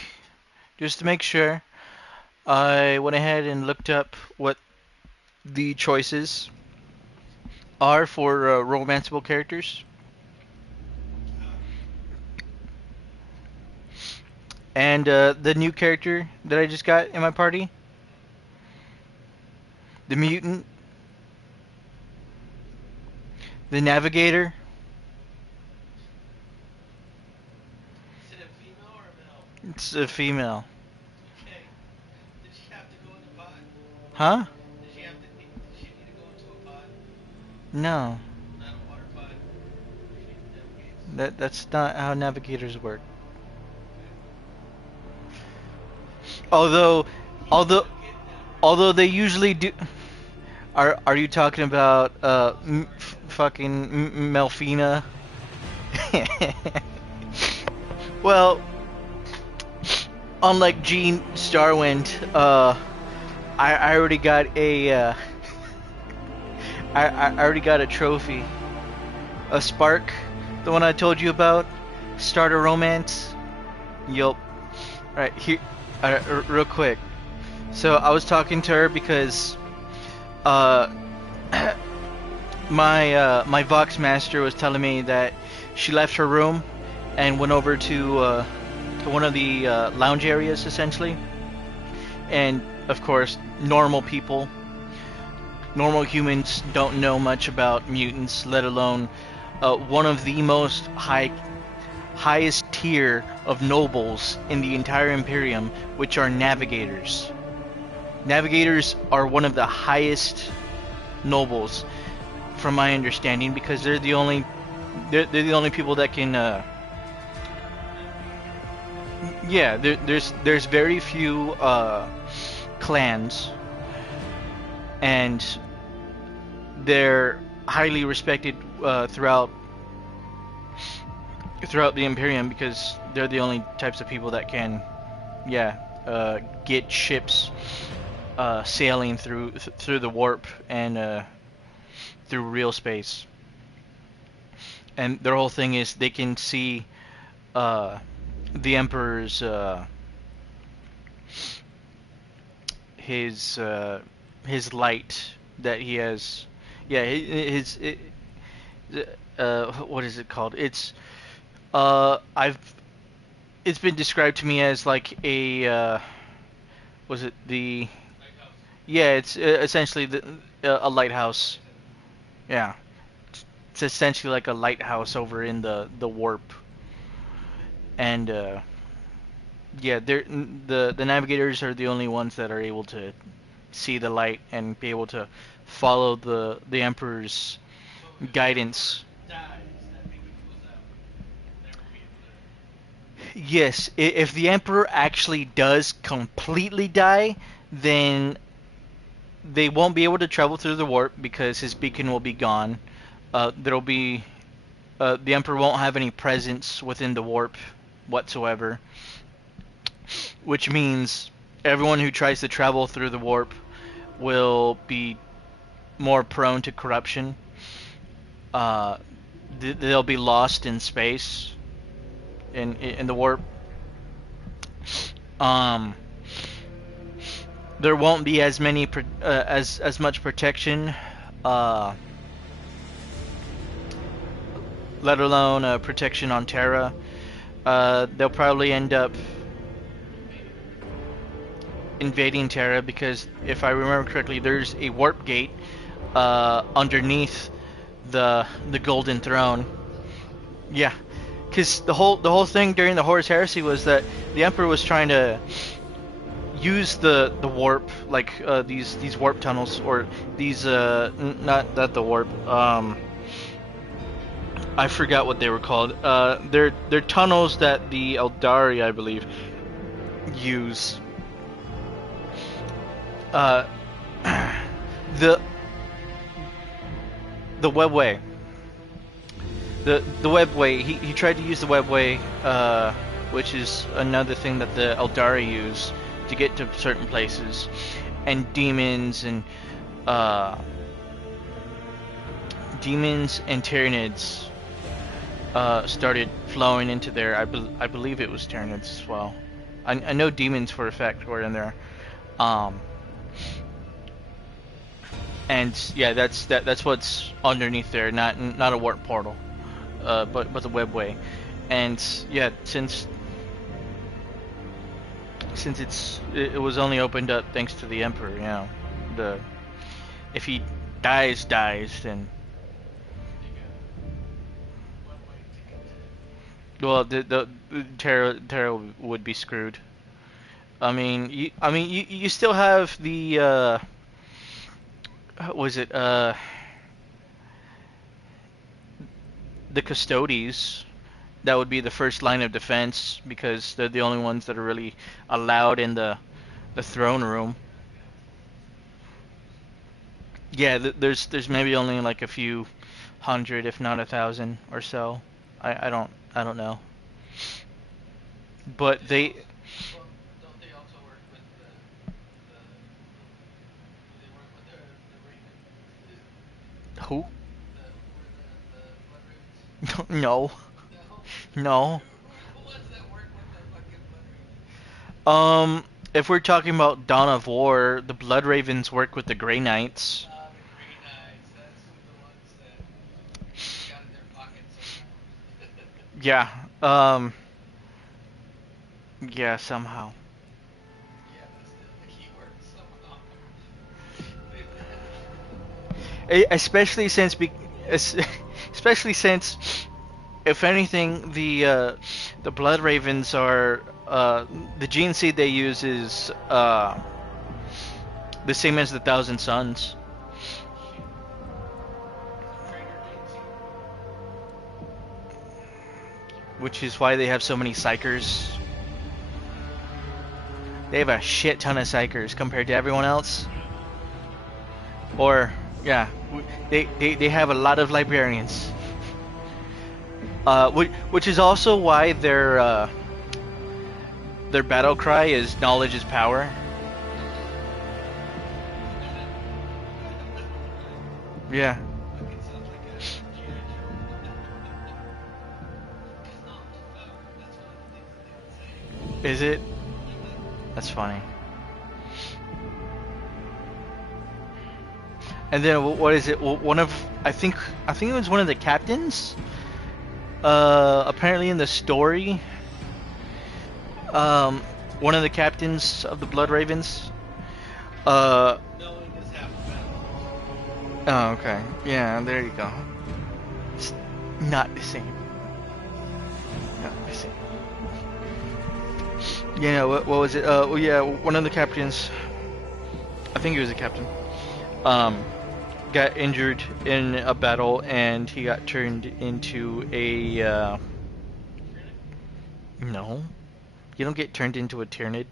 sure, I went ahead and looked up what the choices are for romanceable characters. And the new character that I just got in my party, the mutant, the navigator. Is it a female or a male? It's a female. Okay. Did she have to go in the pod? Huh? Did she need to go into a pod? No. Not a water pod? That's not how navigators work. Although they usually do. Are you talking about fucking Melfina? Well, unlike Jean Starwind, I already got a I already got a trophy, a spark, the one I told you about, start a romance. Yup. Right here, real quick. So I was talking to her because my Vox Master was telling me that she left her room and went over to one of the lounge areas, essentially. And, of course, normal people, normal humans don't know much about mutants, let alone one of the most highest tier of nobles in the entire Imperium, which are navigators. Navigators are one of the highest nobles, from my understanding, because they're the only people that can yeah, there's very few clans, and they're highly respected throughout the Imperium, because they're the only types of people that can get ships sailing through the warp and through real space. And their whole thing is they can see the Emperor's his light that he has. Yeah, what is it called? It's it's been described to me as like a was it the yeah, it's essentially a lighthouse. Yeah, it's essentially like a lighthouse over in the warp. And yeah, the navigators are the only ones that are able to see the light and be able to follow the Emperor's guidance. Yes, if the Emperor actually does completely die, then they won't be able to travel through the warp because his beacon will be gone. There'll be the Emperor won't have any presence within the warp whatsoever, which means everyone who tries to travel through the warp will be more prone to corruption. They'll be lost in space in the warp. There won't be as many as much protection, let alone protection on Terra. They'll probably end up invading Terra because, if I remember correctly, there's a warp gate underneath the Golden Throne. Yeah, because the whole thing during the Horus Heresy was that the Emperor was trying to use the warp, like these warp tunnels, or these not the warp. I forgot what they were called. They're tunnels that the Eldari, I believe, use. The webway. The webway. He tried to use the webway, which is another thing that the Eldari use to get to certain places, and demons and Tyranids started flowing into there. I believe it was Tyranids as well. I know demons for a fact were in there. And yeah, that's what's underneath there, not a warp portal, but the webway. And yeah, since it was only opened up thanks to the Emperor, you know, if he dies, then well, the Terra would be screwed. I mean, you still have the was it the Custodes. That would be the first line of defense because they're the only ones that are really allowed in the throne room. Yeah, there's maybe only like a few hundred, if not 1,000 or so. I don't know. But they. Don't they also work with they work with the Raven? Who? The Blood Ravens? No. No. Who ones that work with the fucking Blood Ravens? If we're talking about Dawn of War, the Blood Ravens work with the Grey Knights. The Grey Knights, that's the ones Yeah. Yeah, somehow. Especially since especially since, if anything, the Blood Ravens are the gene seed they use is the same as the Thousand Suns, which is why they have so many psychers. They have a shit ton of psychers compared to everyone else. Or yeah, they have a lot of librarians. Which is also why their battle cry is knowledge is power. Yeah. Is it? That's funny. And then what is it? One of I think it was one of the captains. Apparently in the story, one of the captains of the Blood Ravens. Oh, okay. Yeah, there you go. It's not the same. Not the same. Yeah, what was it? Well, yeah, one of the captains. I think he was a captain. Got injured in a battle, and he got turned into a. No, you don't get turned into a Tyranid.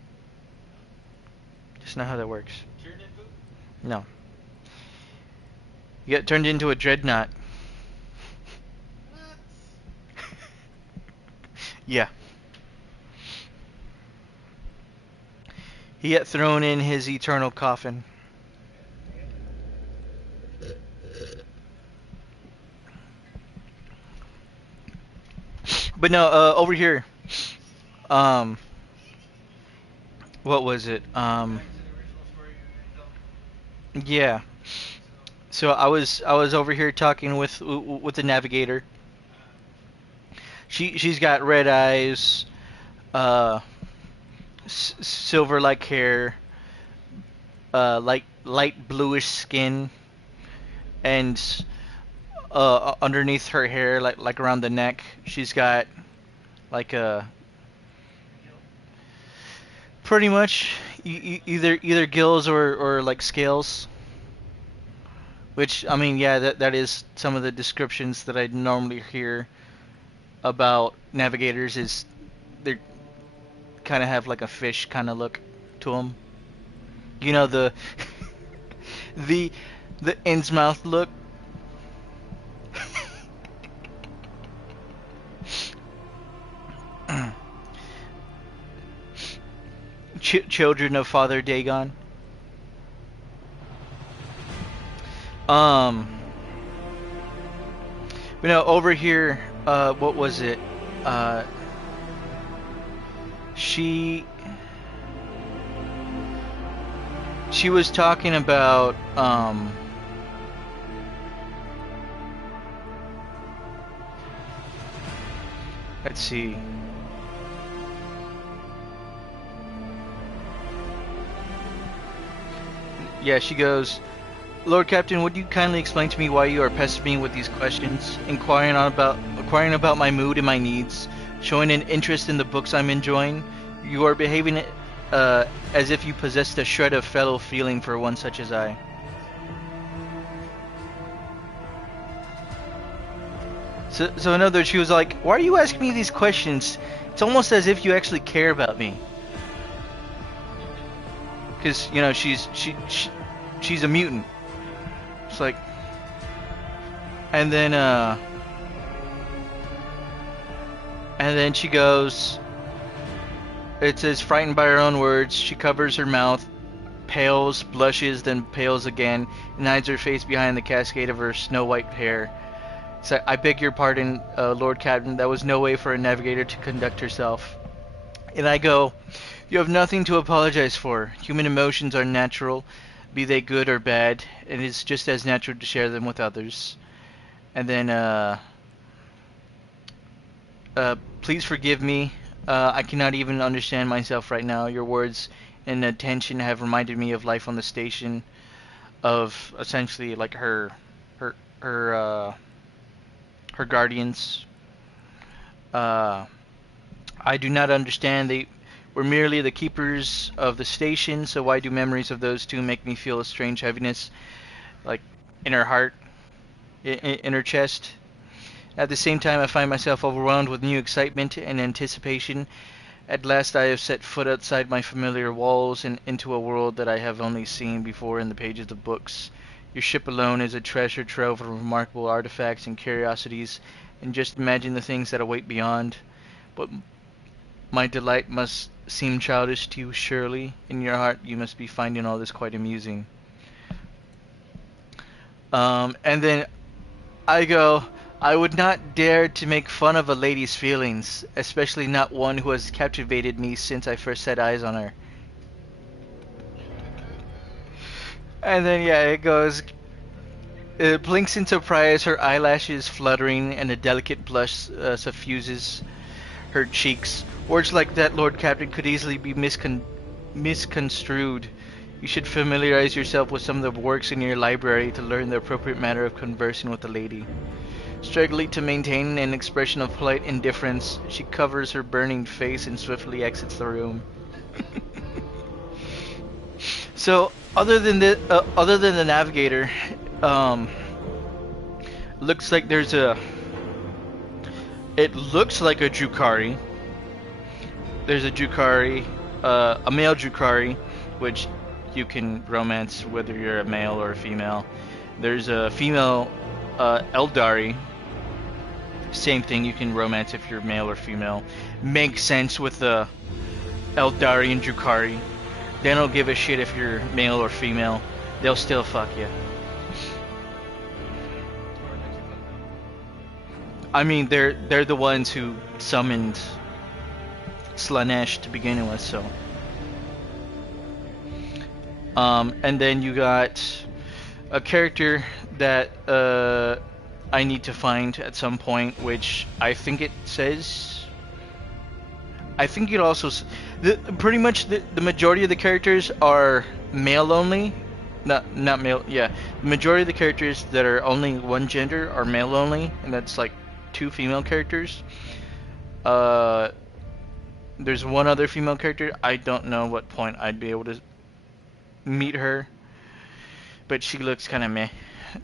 That's not how that works. No. You get turned into a Dreadnought. Yeah. He got thrown in his eternal coffin. But no, over here. What was it? Yeah. So I was over here talking with the navigator. She's got red eyes, silver-like hair, light bluish skin, and underneath her hair, like around the neck, she's got like a pretty much either gills or like scales. Which, I mean, yeah, that is some of the descriptions that I normally hear about navigators, is they kind of have like a fish kind of look to them. You know, the the Innsmouth look. Children of Father Dagon. You know, over here, what was it? She was talking about, let's see. Yeah, she goes, Lord Captain, would you kindly explain to me why you are pestering me with these questions, inquiring about my mood and my needs, showing an interest in the books I'm enjoying? You are behaving as if you possessed a shred of fellow feeling for one such as I. So in other words, she was like, why are you asking me these questions? It's almost as if you actually care about me. Because, you know, she's a mutant. It's like, and then she goes, it says, frightened by her own words, she covers her mouth, pales, blushes, then pales again, and hides her face behind the cascade of her snow-white hair. So, I beg your pardon, Lord Captain, that was no way for a navigator to conduct herself. And I go, you have nothing to apologize for. Human emotions are natural, be they good or bad, and it's just as natural to share them with others. And then, Please forgive me. I cannot even understand myself right now. Your words and attention have reminded me of life on the station, of essentially like her, her, her guardians. Uh, I do not understand. They were merely the keepers of the station, so why do memories of those two make me feel a strange heaviness, like in her heart, in her chest? At the same time, I find myself overwhelmed with new excitement and anticipation. At last I have set foot outside my familiar walls and into a world that I have only seen before in the pages of books. Your ship alone is a treasure trove of remarkable artifacts and curiosities, and just imagine the things that await beyond. But my delight must seem childish to you, surely. In your heart you must be finding all this quite amusing. And then I go, I would not dare to make fun of a lady's feelings, especially not one who has captivated me since I first set eyes on her. And then, yeah, it goes, it blinks in surprise, her eyelashes fluttering, and a delicate blush suffuses her cheeks. Words like that, Lord Captain, could easily be misconstrued. You should familiarize yourself with some of the works in your library to learn the appropriate manner of conversing with a lady. Struggling to maintain an expression of polite indifference, she covers her burning face and swiftly exits the room. So, other than the navigator, looks like there's a. It looks like a Drukhari. There's a Drukhari, a male Drukhari, which you can romance whether you're a male or a female. There's a female Eldari. Same thing, you can romance if you're male or female. Makes sense with the Eldari and Drukhari. They don't give a shit if you're male or female. They'll still fuck you. I mean, they're the ones who summoned Slanesh to begin with, so. And then you got a character that I need to find at some point, which I think it says. I think it also pretty much the majority of the characters are male only, not male. Yeah, the majority of the characters that are only one gender are male only, and that's like 2 female characters. There's one other female character. I don't know what point I'd be able to meet her, but she looks kind of meh.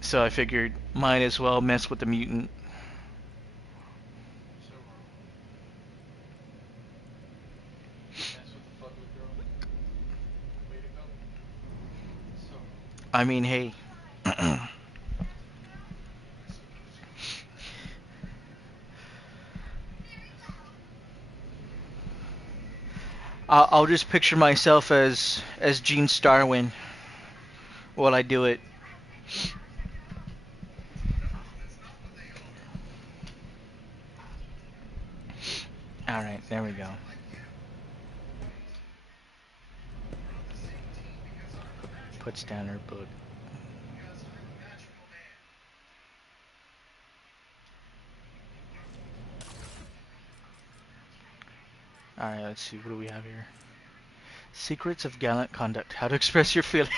So I figured might as well mess with the mutant. I mean, hey. I'll just picture myself as Gene Starwin while I do it. Alright, there we go. Puts down her book. Alright, let's see, what do we have here? Secrets of gallant conduct. How to express your feeling.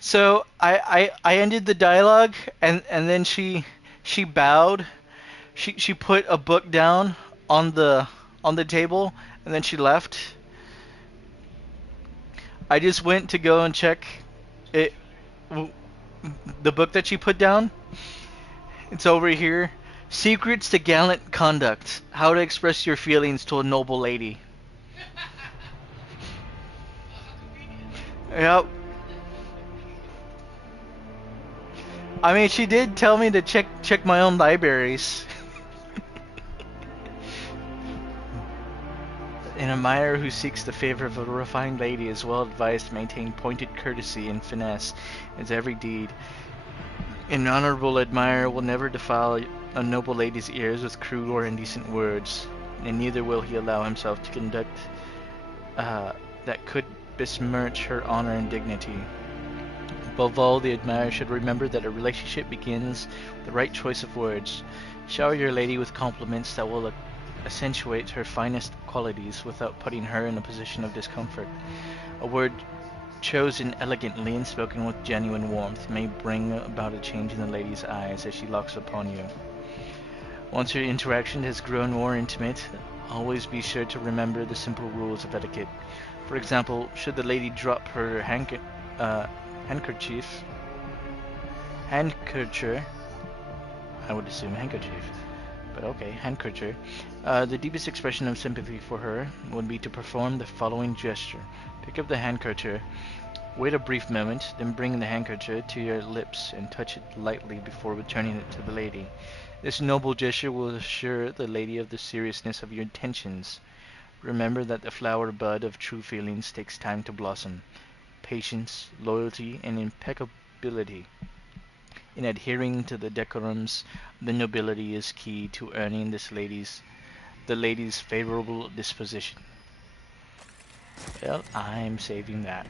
So I ended the dialogue, and then she bowed. She put a book down on the table, and then she left. I just went to go and check it. The book that she put down. It's over here. Secrets to Gallant Conduct. How to express your feelings to a noble lady. Yep. I mean, she did tell me to check my own libraries. An admirer who seeks the favor of a refined lady is well advised to maintain pointed courtesy and finesse in his every deed. An honorable admirer will never defile a noble lady's ears with crude or indecent words, and neither will he allow himself to conduct that could besmirch her honor and dignity. Above all, the admirer should remember that a relationship begins with the right choice of words. Shower your lady with compliments that will accentuate her finest qualities without putting her in a position of discomfort. A word chosen elegantly and spoken with genuine warmth may bring about a change in the lady's eyes as she looks upon you. Once your interaction has grown more intimate, always be sure to remember the simple rules of etiquette. For example, should the lady drop her handkerchief, I would assume handkerchief, but okay, handkerchief, the deepest expression of sympathy for her would be to perform the following gesture. Pick up the handkerchief, wait a brief moment, then bring the handkerchief to your lips and touch it lightly before returning it to the lady. This noble gesture will assure the lady of the seriousness of your intentions. Remember that the flower bud of true feelings takes time to blossom. Patience, loyalty, and impeccability in adhering to the decorums of the nobility is key to earning the lady's favorable disposition. Well, I'm saving that.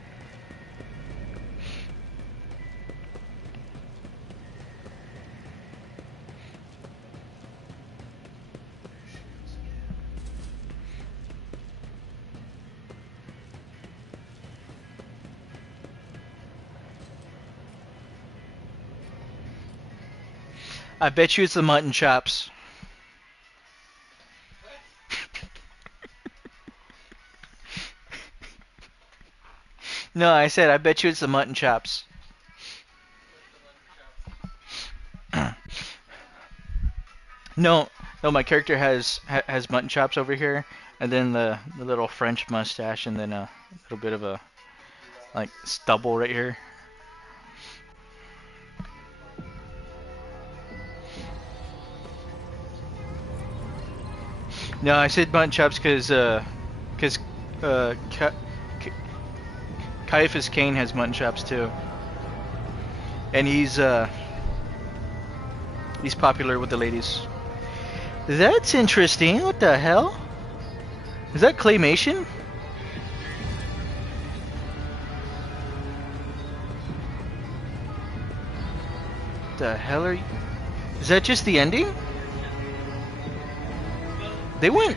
I bet you it's the mutton chops. No, I said I bet you it's the mutton chops. No, my character has mutton chops over here, and then the little French mustache, and then a little bit of a like stubble right here. No, I said mutton chops because Caiaphas Cain has mutton chops too, and he's popular with the ladies. That's interesting. What the hell? Is that claymation? The hell are you? Is that just the ending? They went.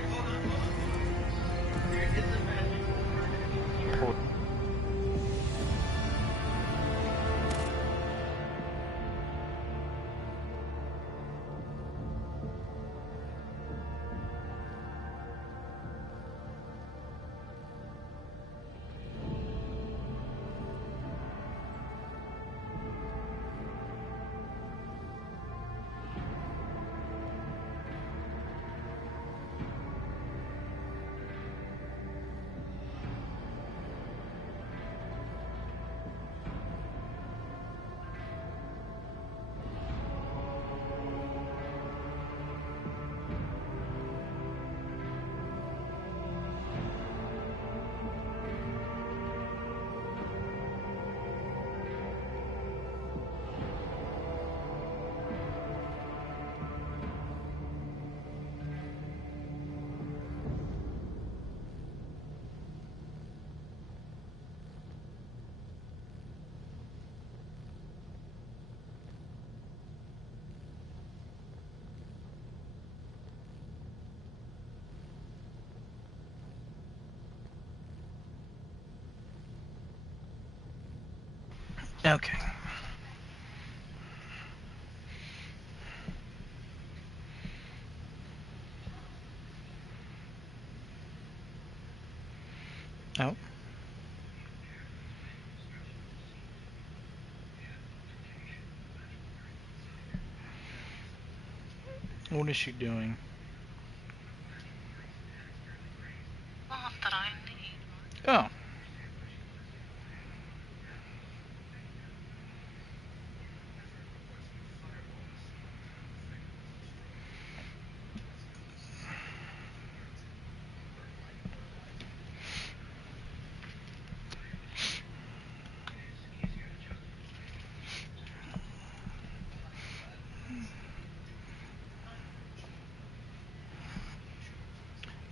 Okay. Oh. What is she doing? Oh.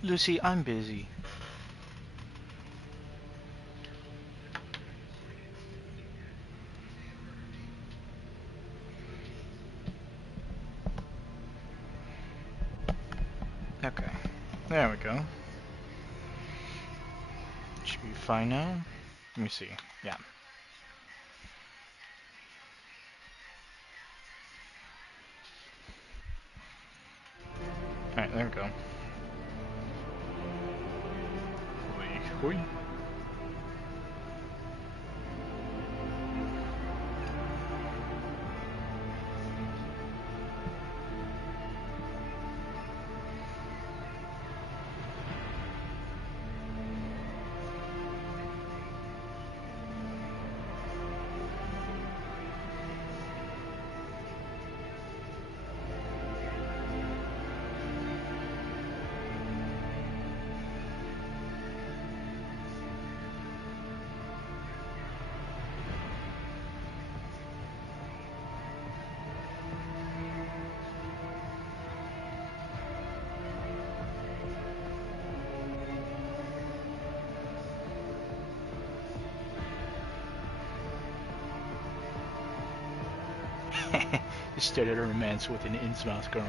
Lucy, I'm busy. Okay, there we go. Should be fine now. Let me see. Yeah. Alright, there we go. Hoi. He started a romance with an Innsmouth girl.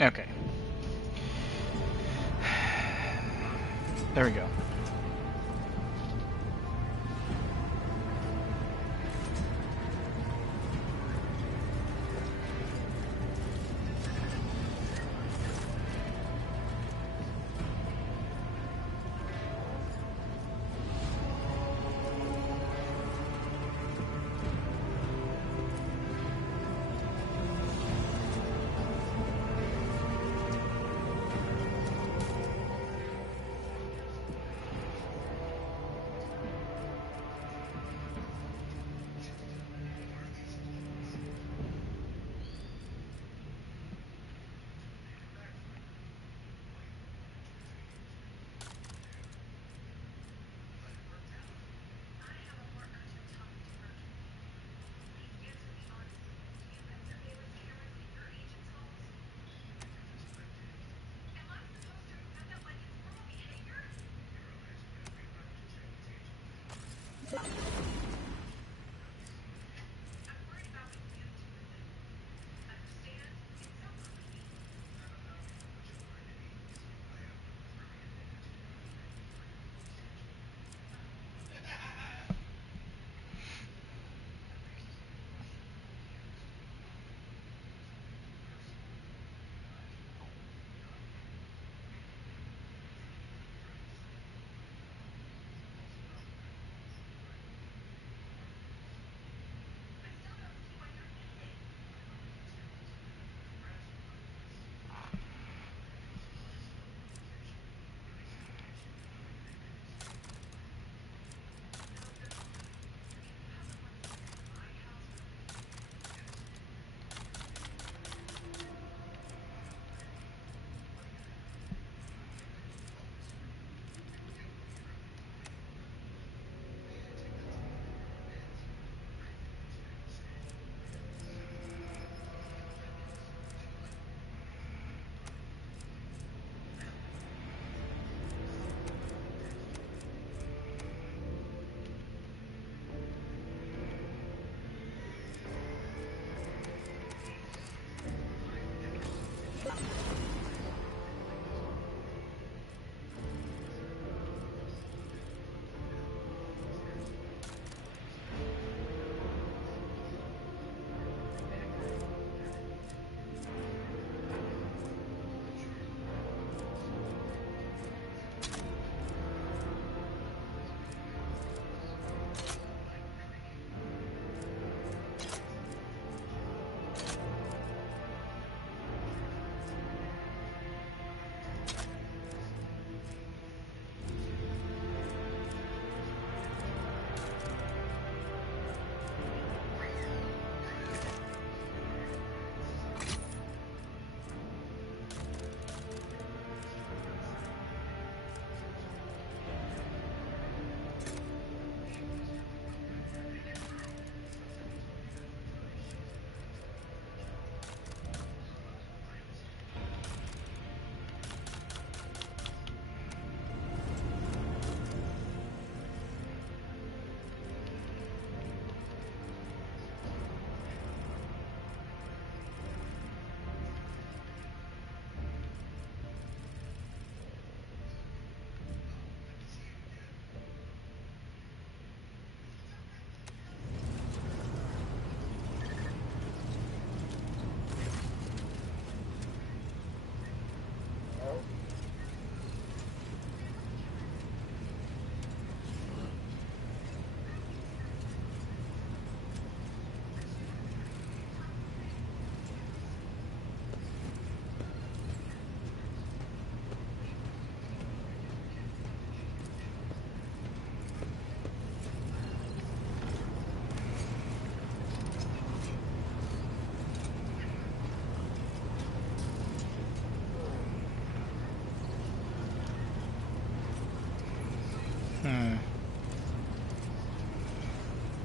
Okay. There we go.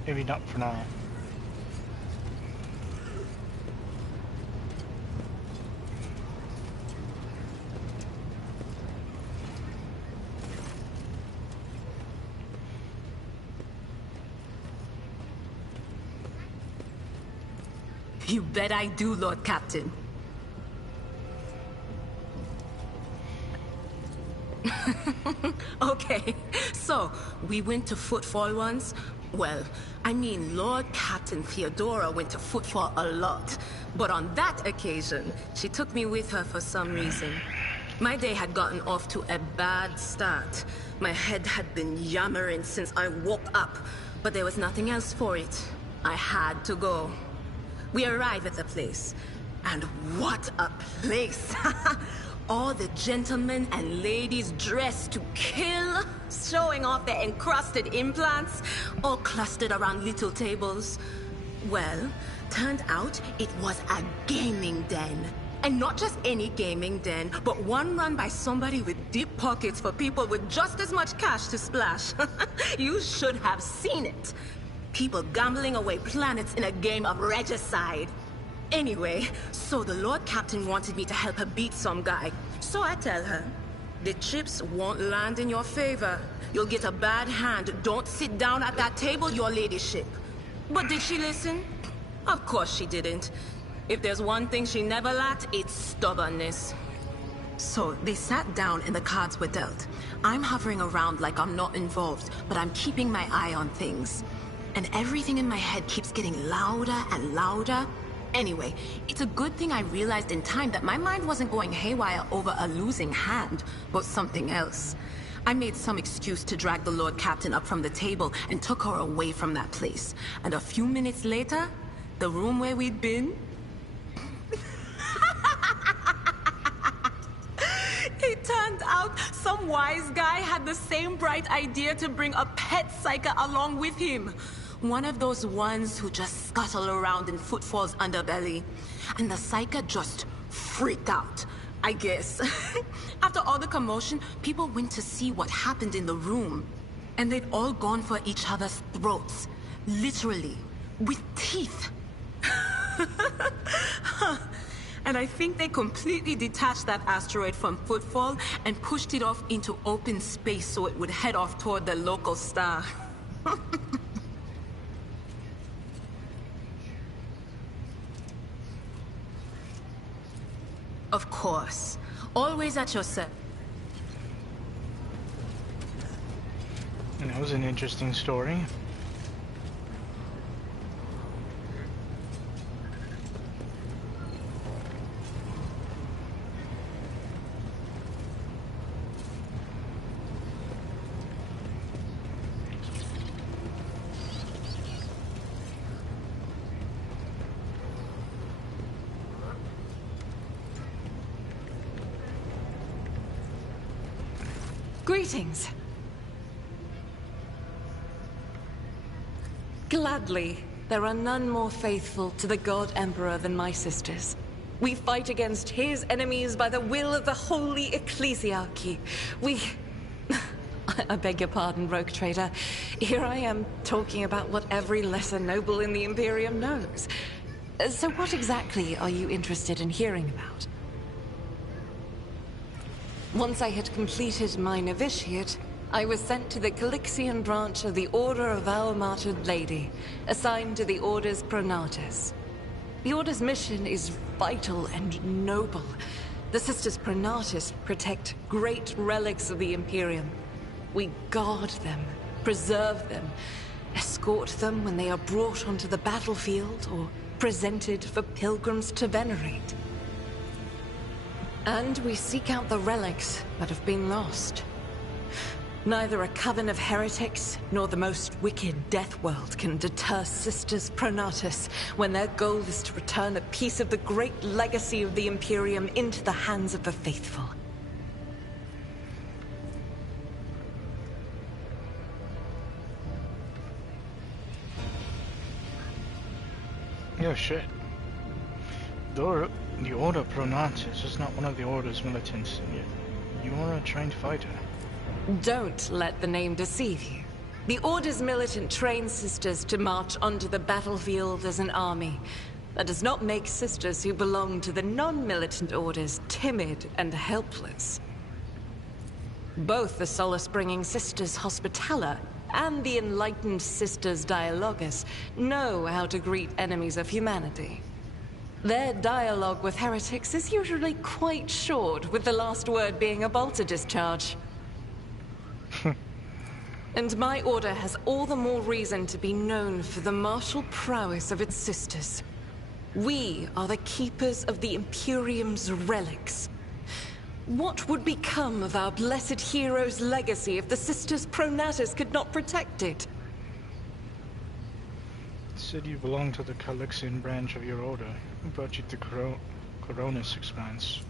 Maybe not for now. You bet I do, Lord Captain. Okay, so we went to Footfall once. Well, I mean, Lord Captain Theodora went to Footfall a lot. But on that occasion, she took me with her for some reason. My day had gotten off to a bad start. My head had been yammering since I woke up, but there was nothing else for it. I had to go. We arrive at the place, and what a place! All the gentlemen and ladies dressed to kill, showing off their encrusted implants, all clustered around little tables. Well, turned out it was a gaming den. And not just any gaming den, but one run by somebody with deep pockets for people with just as much cash to splash. You should have seen it. People gambling away planets in a game of regicide. Anyway, so the Lord Captain wanted me to help her beat some guy. So I tell her, the chips won't land in your favor. You'll get a bad hand. Don't sit down at that table, your ladyship. But did she listen? Of course she didn't. If there's one thing she never lacked, it's stubbornness. So they sat down and the cards were dealt. I'm hovering around like I'm not involved, but I'm keeping my eye on things. And everything in my head keeps getting louder and louder. Anyway, it's a good thing I realized in time that my mind wasn't going haywire over a losing hand, but something else. I made some excuse to drag the Lord Captain up from the table and took her away from that place. And a few minutes later, the room where we'd been... It turned out some wise guy had the same bright idea to bring a pet psyker along with him. One of those ones who just scuttle around in Footfall's underbelly. And the psyker just freaked out, I guess. After all the commotion, people went to see what happened in the room. And they'd all gone for each other's throats. Literally. With teeth. And I think they completely detached that asteroid from Footfall and pushed it off into open space so it would head off toward the local star. Of course. Always at your service. And that was an interesting story. Greetings. Gladly, there are none more faithful to the God Emperor than my sisters. We fight against his enemies by the will of the Holy Ecclesiarchy. I beg your pardon, Rogue Trader. Here I am talking about what every lesser noble in the Imperium knows. So what exactly are you interested in hearing about? Once I had completed my novitiate, I was sent to the Calixian branch of the Order of Our Martyred Lady, assigned to the Order's Pronatus. The Order's mission is vital and noble. The Sisters Pronatus protect great relics of the Imperium. We guard them, preserve them, escort them when they are brought onto the battlefield or presented for pilgrims to venerate. And we seek out the relics that have been lost. Neither a coven of heretics nor the most wicked death world can deter Sisters Pronatus when their goal is to return a piece of the great legacy of the Imperium into the hands of the faithful. Yeah, shit. The Order Pronatus is not one of the Order's militants, and yet you are a trained fighter. Don't let the name deceive you. The Order's militant trains sisters to march onto the battlefield as an army. That does not make sisters who belong to the non-militant orders timid and helpless. Both the solace-bringing Sisters Hospitaller and the enlightened Sisters Dialogus know how to greet enemies of humanity. Their dialogue with heretics is usually quite short, with the last word being a bolter discharge. And my order has all the more reason to be known for the martial prowess of its sisters. We are the keepers of the Imperium's relics. What would become of our blessed hero's legacy if the Sisters Pronatus could not protect it? You said you belong to the Calixian branch of your order. Who brought you to Coronis Expanse?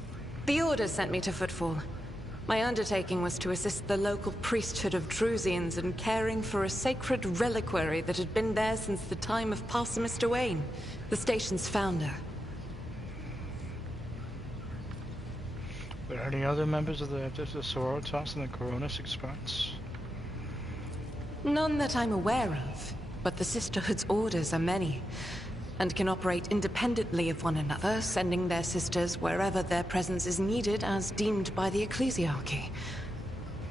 The Order sent me to Footfall. My undertaking was to assist the local priesthood of Drusians in caring for a sacred reliquary that had been there since the time of Parsimus Duane, the station's founder. Are there any other members of the Adeptus Sororitas in the Coronis Expanse? None that I'm aware of, but the Sisterhood's orders are many, and can operate independently of one another, sending their sisters wherever their presence is needed as deemed by the Ecclesiarchy.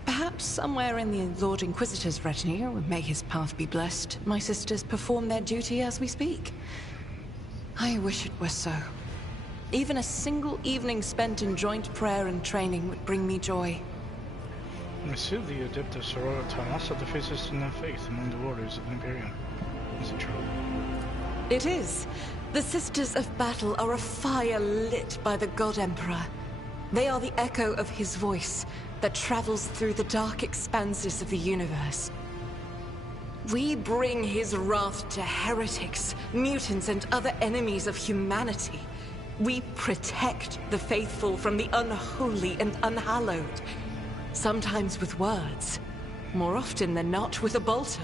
Perhaps somewhere in the Lord Inquisitor's retinue, may his path be blessed, my sisters perform their duty as we speak. I wish it were so. Even a single evening spent in joint prayer and training would bring me joy. I see the Adeptus Sororitas are the faces in their faith among the orders of the Imperium. Is it true? It is. The Sisters of Battle are a fire lit by the God Emperor. They are the echo of his voice that travels through the dark expanses of the universe. We bring his wrath to heretics, mutants, and other enemies of humanity. We protect the faithful from the unholy and unhallowed. Sometimes with words, more often than not with a bolter.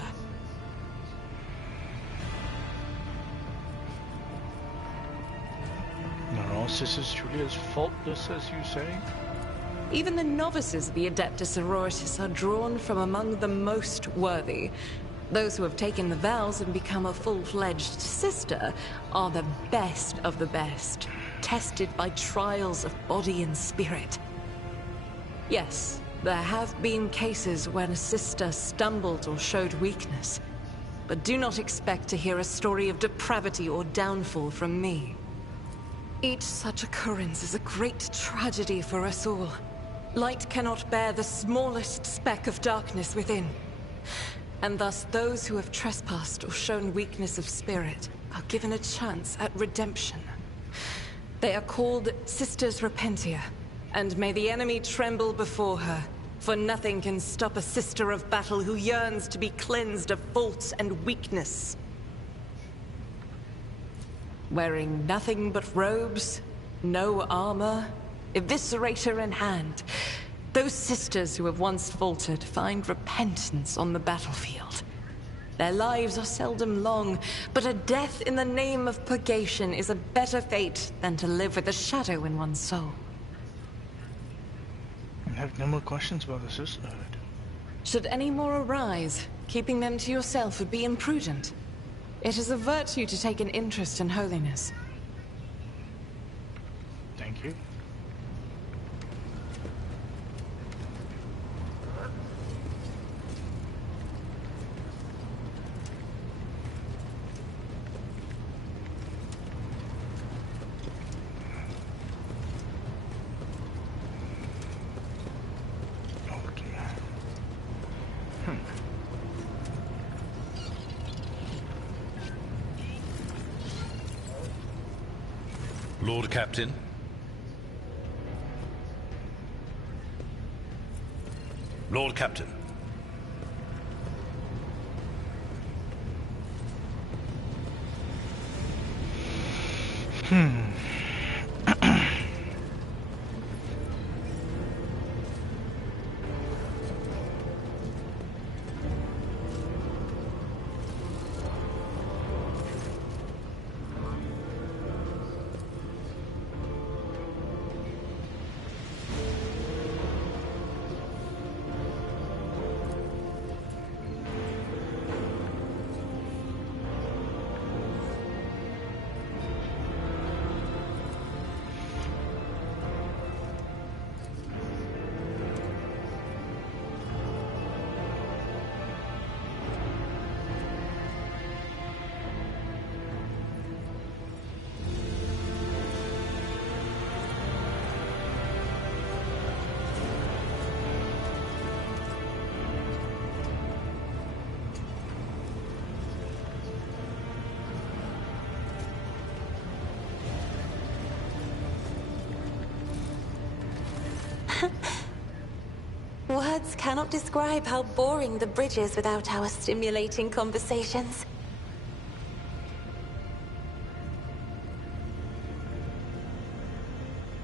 Are all sisters truly as faultless as you say? Even the novices of the Adeptus Sororitas are drawn from among the most worthy. Those who have taken the vows and become a full-fledged sister are the best of the best, tested by trials of body and spirit. Yes, there have been cases when a sister stumbled or showed weakness, but do not expect to hear a story of depravity or downfall from me. Each such occurrence is a great tragedy for us all. Light cannot bear the smallest speck of darkness within. And thus those who have trespassed or shown weakness of spirit are given a chance at redemption. They are called Sisters Repentia, and may the enemy tremble before her, for nothing can stop a sister of battle who yearns to be cleansed of fault and weakness. Wearing nothing but robes, no armor, eviscerator in hand, those sisters who have once faltered find repentance on the battlefield. Their lives are seldom long, but a death in the name of purgation is a better fate than to live with a shadow in one's soul. I have no more questions about the sisterhood. Should any more arise, keeping them to yourself would be imprudent. It is a virtue to take an interest in holiness. Thank you. Lord Captain. Lord Captain. Words cannot describe how boring the bridge is without our stimulating conversations.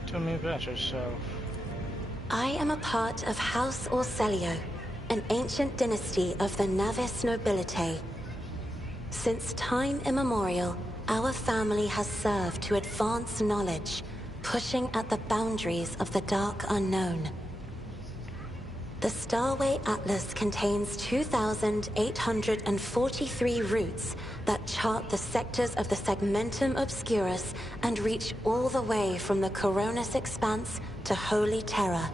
Tell me about yourself. I am a part of House Orselio, an ancient dynasty of the Navis nobility. Since time immemorial, our family has served to advance knowledge, pushing at the boundaries of the dark unknown. The Starway Atlas contains 2,843 routes that chart the sectors of the Segmentum Obscurus and reach all the way from the Coronis Expanse to Holy Terra.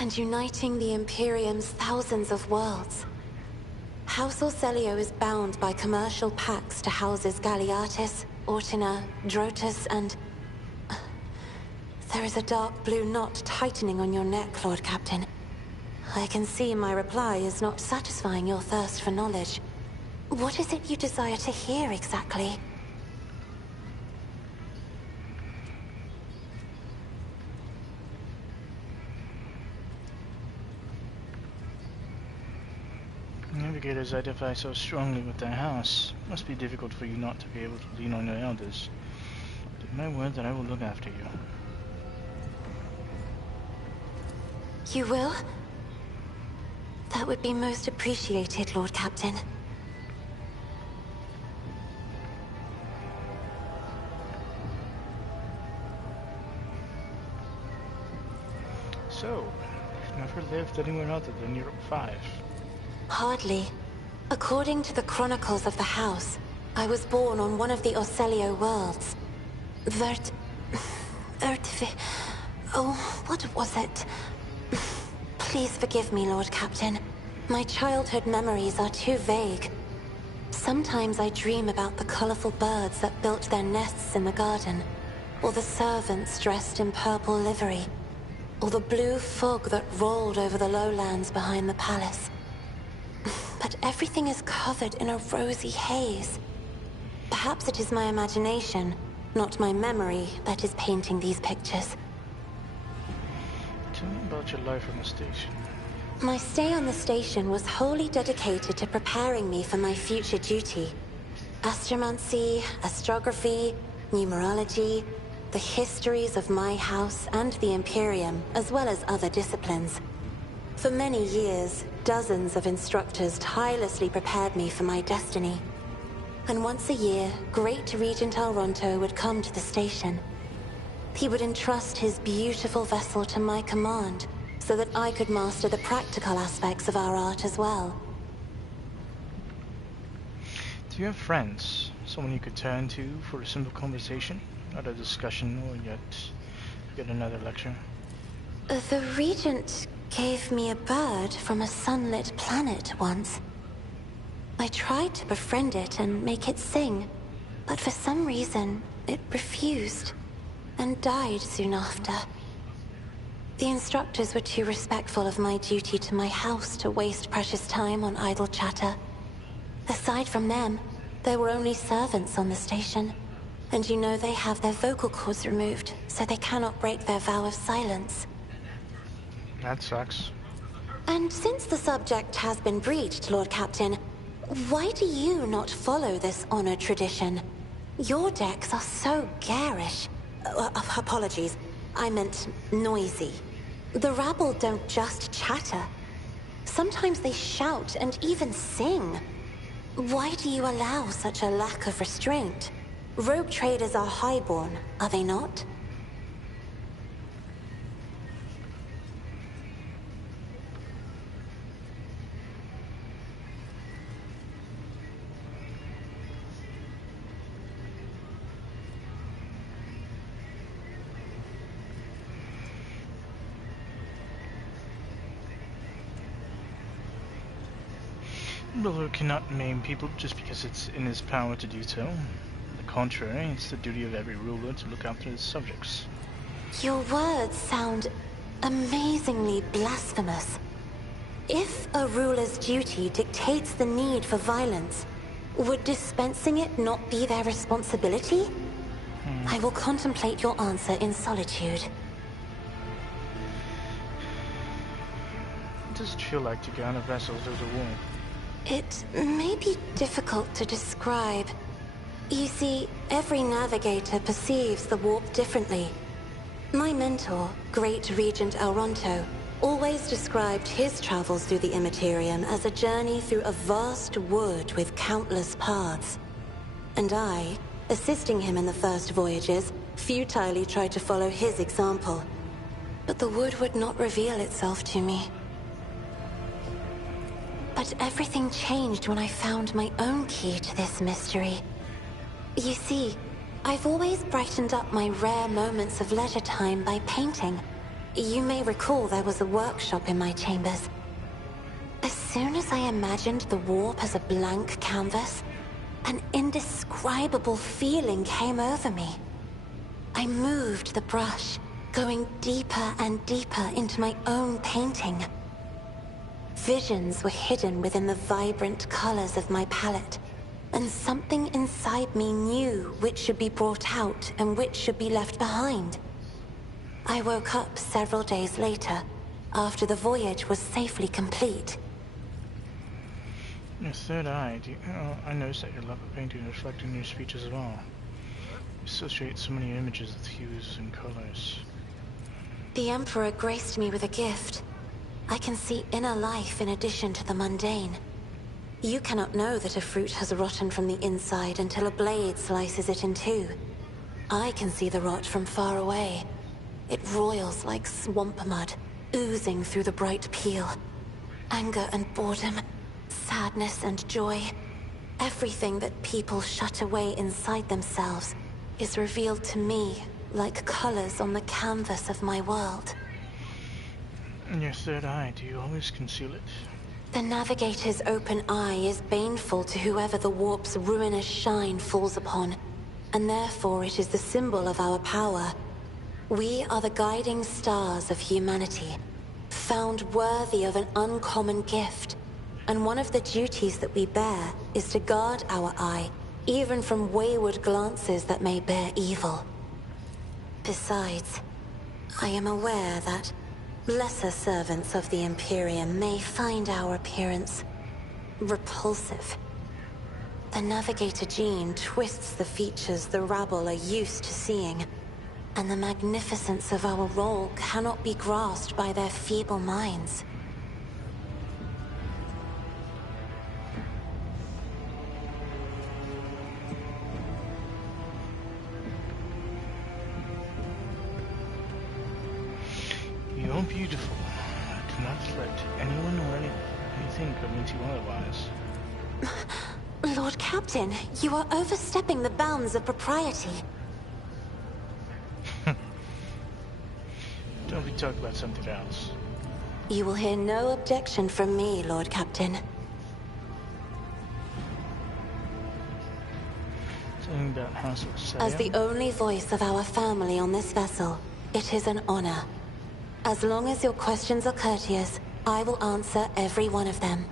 And uniting the Imperium's thousands of worlds. House Orselio is bound by commercial pacts to houses Galeatis, Ortina, Drotus, and... There is a dark blue knot tightening on your neck, Lord Captain. I can see my reply is not satisfying your thirst for knowledge. What is it you desire to hear exactly? Navigators identify so strongly with their house. It must be difficult for you not to be able to lean on your elders. Take my word that I will look after you. You will? That would be most appreciated, Lord Captain. So, you've never lived anywhere other than Europe 5. Hardly. According to the chronicles of the house, I was born on one of the Orselio worlds. Oh, what was it? Please forgive me, Lord Captain. My childhood memories are too vague. Sometimes I dream about the colorful birds that built their nests in the garden, or the servants dressed in purple livery, or the blue fog that rolled over the lowlands behind the palace. But everything is covered in a rosy haze. Perhaps it is my imagination, not my memory, that is painting these pictures. Tell me about your life on the station. My stay on the station was wholly dedicated to preparing me for my future duty. Astromancy, astrography, numerology, the histories of my house and the Imperium, as well as other disciplines. For many years, dozens of instructors tirelessly prepared me for my destiny. And once a year, Great Regent Alronto would come to the station. He would entrust his beautiful vessel to my command, so that I could master the practical aspects of our art as well. Do you have friends? Someone you could turn to for a simple conversation? Not a discussion or yet another lecture? The Regent gave me a bird from a sunlit planet once. I tried to befriend it and make it sing, but for some reason, it refused, and died soon after. The instructors were too respectful of my duty to my house to waste precious time on idle chatter. Aside from them, there were only servants on the station, and you know they have their vocal cords removed, so they cannot break their vow of silence. That sucks. And since the subject has been breached, Lord Captain, why do you not follow this honored tradition? Your decks are so garish. Apologies, I meant noisy. The rabble don't just chatter. Sometimes they shout and even sing. Why do you allow such a lack of restraint? Rogue traders are highborn, are they not? The Lord cannot maim people just because it's in his power to do so. On the contrary, it's the duty of every ruler to look after his subjects. Your words sound amazingly blasphemous. If a ruler's duty dictates the need for violence, Would dispensing it not be their responsibility? I will contemplate your answer in solitude. What does it feel like to get on a vessel through the wall? It may be difficult to describe. You see, every navigator perceives the warp differently. My mentor, Great Regent Elronto, always described his travels through the Immaterium as a journey through a vast wood with countless paths. And I, assisting him in the first voyages, futilely tried to follow his example. But the wood would not reveal itself to me. But everything changed when I found my own key to this mystery. You see, I've always brightened up my rare moments of leisure time by painting. You may recall there was a workshop in my chambers. As soon as I imagined the warp as a blank canvas, an indescribable feeling came over me. I moved the brush, going deeper and deeper into my own painting. Visions were hidden within the vibrant colors of my palette, and something inside me knew which should be brought out and which should be left behind. I woke up several days later, after the voyage was safely complete. Your third eye, I noticed that your love of painting reflected in your speech as well. You associate so many images with hues and colors. The Emperor graced me with a gift. I can see inner life in addition to the mundane. You cannot know that a fruit has rotten from the inside until a blade slices it in two. I can see the rot from far away. It roils like swamp mud, oozing through the bright peel. Anger and boredom, sadness and joy. Everything that people shut away inside themselves is revealed to me like colors on the canvas of my world. In your third eye, do you always conceal it? The Navigator's open eye is baneful to whoever the warp's ruinous shine falls upon, and therefore it is the symbol of our power. We are the guiding stars of humanity, found worthy of an uncommon gift, and one of the duties that we bear is to guard our eye, even from wayward glances that may bear evil. Besides, I am aware that lesser servants of the Imperium may find our appearance repulsive. The Navigator gene twists the features the rabble are used to seeing, and the magnificence of our role cannot be grasped by their feeble minds. You are beautiful. Do not let anyone or anything convince you otherwise. Lord Captain, you are overstepping the bounds of propriety. Don't we talk about something else? You will hear no objection from me, Lord Captain. Something about House of Celia? As the only voice of our family on this vessel, it is an honor. As long as your questions are courteous, I will answer every one of them.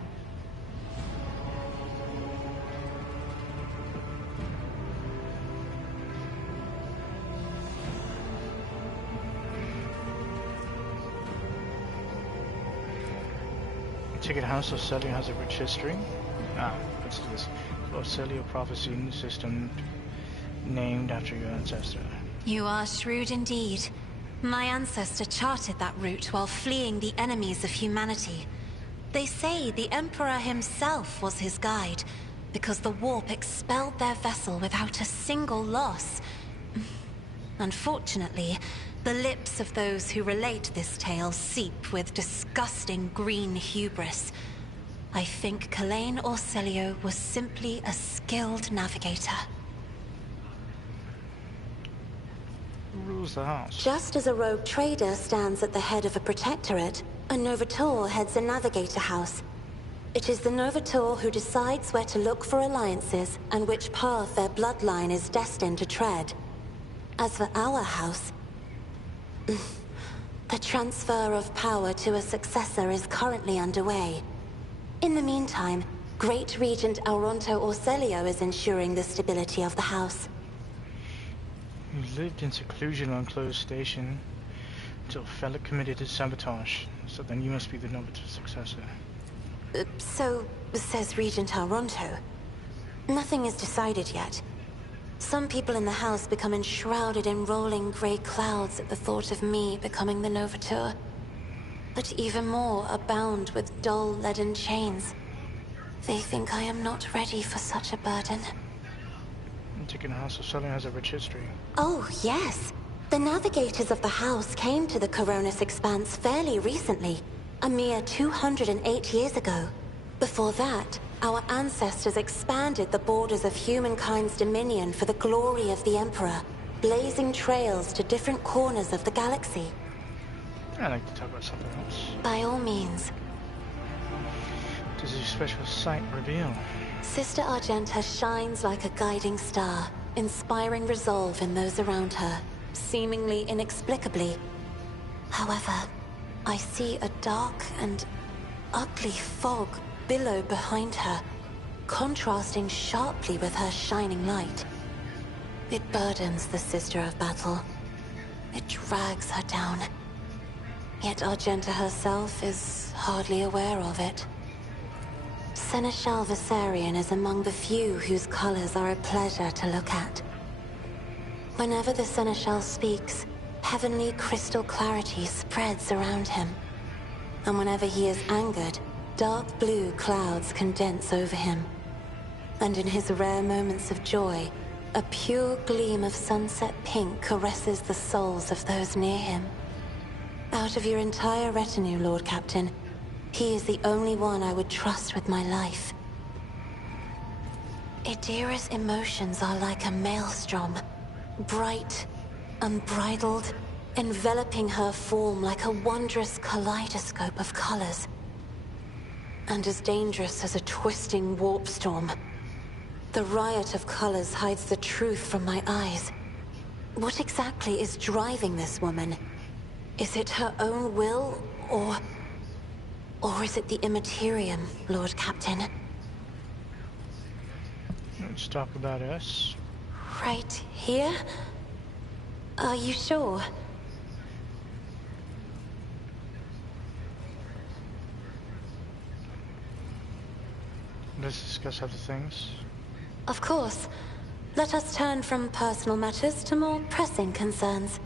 Ticket House of Celia has a rich history. Let's do this. Lord Celia prophecy system named after your ancestor. You are shrewd indeed. My ancestor charted that route while fleeing the enemies of humanity. They say the Emperor himself was his guide, because the warp expelled their vessel without a single loss. Unfortunately, the lips of those who relate this tale seep with disgusting green hubris. I think Kalain Orcelio was simply a skilled navigator. Who rules the house? Just as a rogue trader stands at the head of a protectorate, a Novator heads a navigator house. It is the Novator who decides where to look for alliances and which path their bloodline is destined to tread. As for our house, the transfer of power to a successor is currently underway. In the meantime, Great Regent Auronto Orselio is ensuring the stability of the house. You lived in seclusion on closed station until Felix committed his sabotage. So then you must be the noble successor. So says Regent Auronto. Nothing is decided yet. Some people in the house become enshrouded in rolling grey clouds at the thought of me becoming the Novateur. But even more are bound with dull leaden chains. They think I am not ready for such a burden. Taking House of Sullivan has a rich history. Oh, yes. The navigators of the house came to the Coronis Expanse fairly recently, a mere 208 years ago. Before that, our ancestors expanded the borders of humankind's dominion for the glory of the Emperor, blazing trails to different corners of the galaxy. I'd like to talk about something else. By all means. Does your special sight reveal? Sister Argenta shines like a guiding star, inspiring resolve in those around her, seemingly inexplicably. However, I see a dark and ugly fog billow behind her, contrasting sharply with her shining light. It burdens the Sister of Battle. It drags her down. Yet Argenta herself is hardly aware of it. Seneschal Viserion is among the few whose colors are a pleasure to look at. Whenever the Seneschal speaks, heavenly crystal clarity spreads around him. And whenever he is angered, dark blue clouds condense over him. And in his rare moments of joy, a pure gleam of sunset pink caresses the souls of those near him. Out of your entire retinue, Lord Captain, he is the only one I would trust with my life. Idira's emotions are like a maelstrom, bright, unbridled, enveloping her form like a wondrous kaleidoscope of colors. And as dangerous as a twisting warp storm. The riot of colors hides the truth from my eyes. What exactly is driving this woman? Is it her own will, or is it the Immaterium, Lord Captain? Let's talk about us. Right here? Are you sure? Let's discuss other things. Of course. Let us turn from personal matters to more pressing concerns.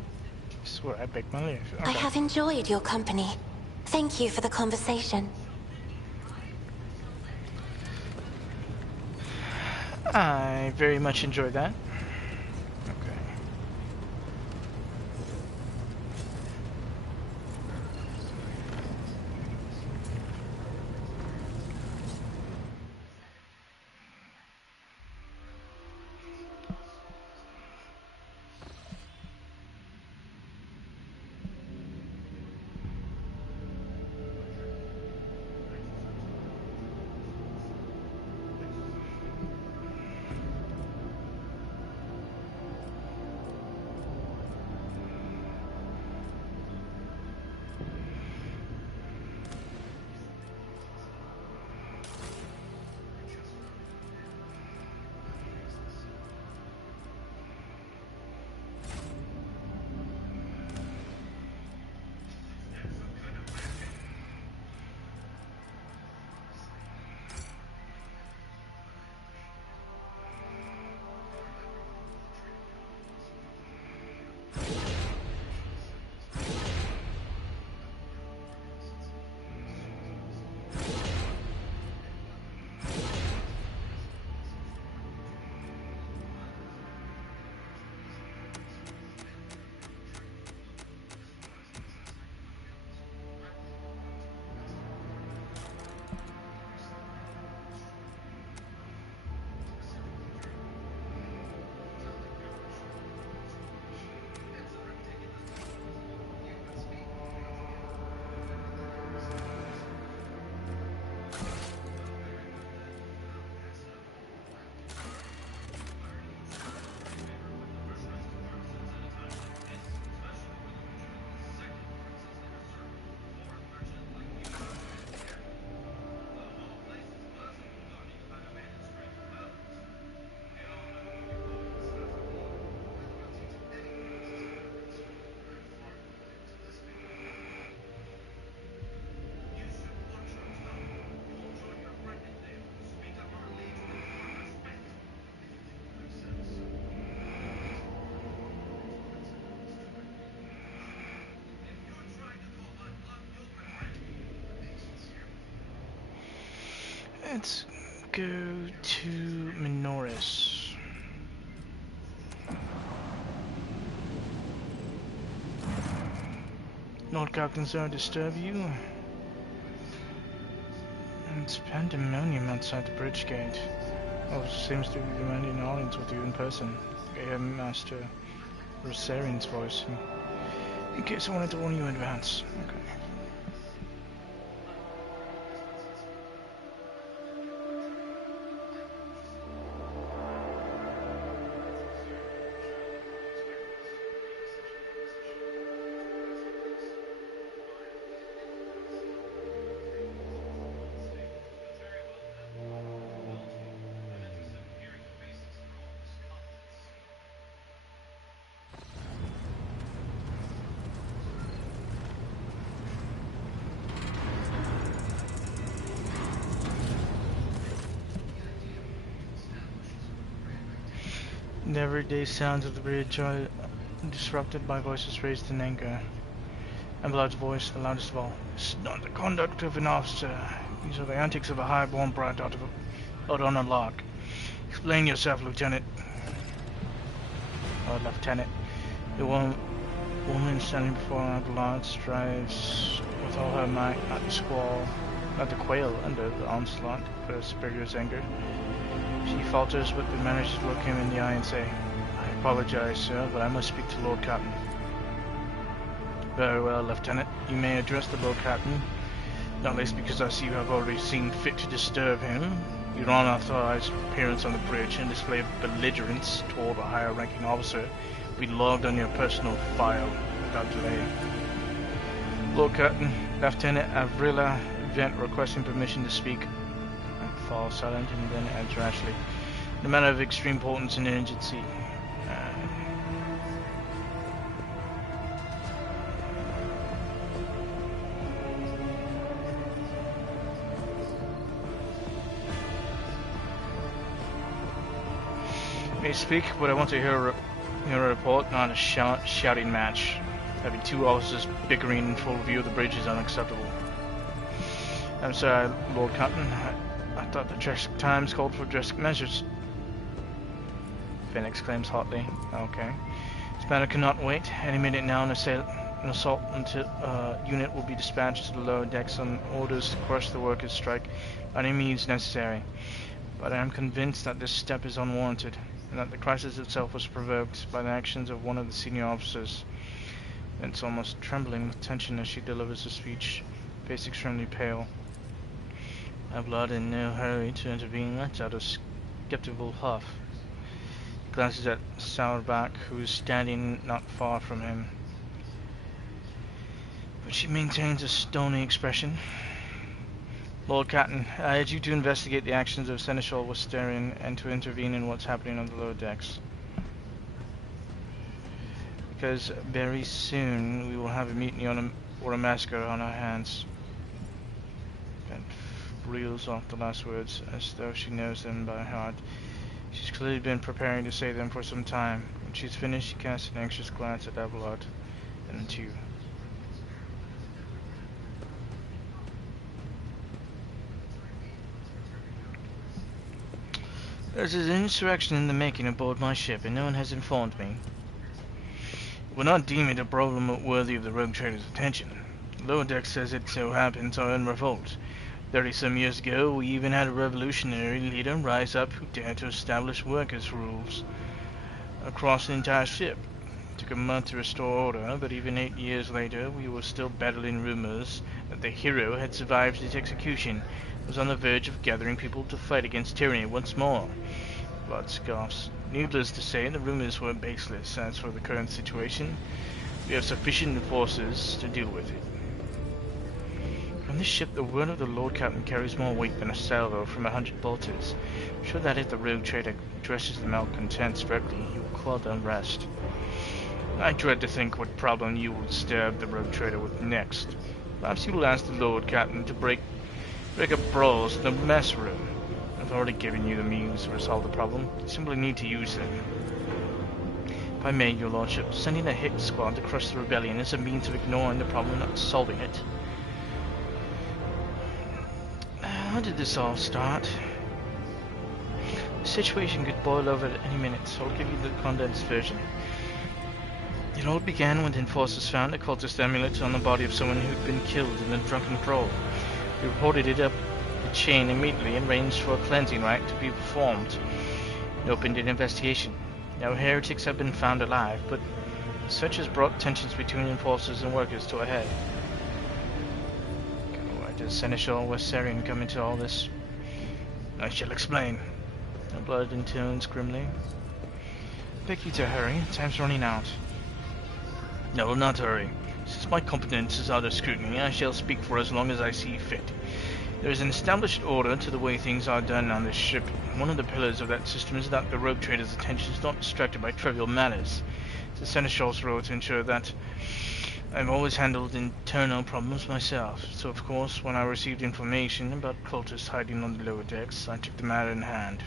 This is where I make my life. Okay. I have enjoyed your company. Thank you for the conversation. I very much enjoyed that. Okay. Let's go to Minoris. Lord Captain, sorry to disturb you. It's pandemonium outside the bridge gate. Oh, seems to be demanding an audience with you in person. I hear Master Rosarian's voice. In case I wanted to warn you in advance. Okay. The everyday sounds of the bridge are disrupted by voices raised in anger. Emblott's voice, the loudest of all. It's not the conduct of an officer. These are the antics of a high-born brat out on a lark. Explain yourself, Lieutenant. Or Lieutenant. The woman standing before Emblott strives with all her might not to quail under the onslaught of her superior's anger. She falters, but manages to look him in the eye and say, I apologize, sir, but I must speak to Lord Captain. Very well, Lieutenant. You may address the Lord Captain, not least because I see you have already seen fit to disturb him. Your unauthorized appearance on the bridge and display of belligerence toward a higher-ranking officer will be logged on your personal file without delay. Lord Captain, Lieutenant Avrila Vent requesting permission to speak. Fall silent and then adds rashly. No matter of extreme importance and urgency. May speak, but I want to hear a report, not a shouting match. Having two officers bickering in full view of the bridge is unacceptable. I'm sorry, Lord Captain. I thought the drastic times called for drastic measures. Finn exclaims hotly. Okay. This matter cannot wait. Any minute now an assault unit will be dispatched to the lower decks on orders to crush the workers' strike by any means necessary. But I am convinced that this step is unwarranted, and that the crisis itself was provoked by the actions of one of the senior officers. Finn's almost trembling with tension as she delivers the speech, face extremely pale. Emblott in no hurry to intervene, lets out a skeptical huff. He glances at Sourback, who is standing not far from him. But she maintains a stony expression. Lord Captain, I urge you to investigate the actions of Seneschal Westarian and to intervene in what's happening on the lower decks. Because very soon we will have a mutiny or a massacre on our hands. Reels off the last words as though she knows them by heart. She's clearly been preparing to say them for some time. When she's finished, she casts an anxious glance at Emblott and at you. There's an insurrection in the making aboard my ship, and no one has informed me. We're not deeming it a problem worthy of the Rogue Trader's attention. Lower Deck says it so happens are in revolt. 30-some years ago, we even had a revolutionary leader rise up who dared to establish workers' rules across the entire ship. It took a month to restore order, but even 8 years later, we were still battling rumors that the hero had survived his execution and was on the verge of gathering people to fight against tyranny once more. Blood scoffs. Needless to say, the rumors were baseless. As for the current situation, we have sufficient forces to deal with it. From this ship, the word of the Lord Captain carries more weight than a salvo from 100 bolters. I'm sure that if the Rogue Trader addresses the malcontents directly, he will quell the unrest. I dread to think what problem you will stab the Rogue Trader with next. Perhaps you will ask the Lord Captain to break up brawls in the mess room. I've already given you the means to resolve the problem. You simply need to use them. If I may, your lordship, sending a hit squad to crush the rebellion is a means of ignoring the problem, not solving it. How did this all start? The situation could boil over at any minute, so I'll give you the condensed version. It all began when the enforcers found a cultist amulet on the body of someone who'd been killed in a drunken brawl. We reported it up the chain immediately and arranged for a cleansing rite to be performed. We opened an investigation. No heretics have been found alive, but such has brought tensions between enforcers and workers to a head. Why does Seneschal Wessarian come into all this? I shall explain. The blood intones grimly. Beg you to hurry, time's running out. No, not hurry. Since my competence is under scrutiny, I shall speak for as long as I see fit. There is an established order to the way things are done on this ship. One of the pillars of that system is that the Rogue Trader's attention is not distracted by trivial matters. It's the Seneschal's role to ensure that I've always handled internal problems myself. So, of course, when I received information about cultists hiding on the lower decks, I took the matter in hand.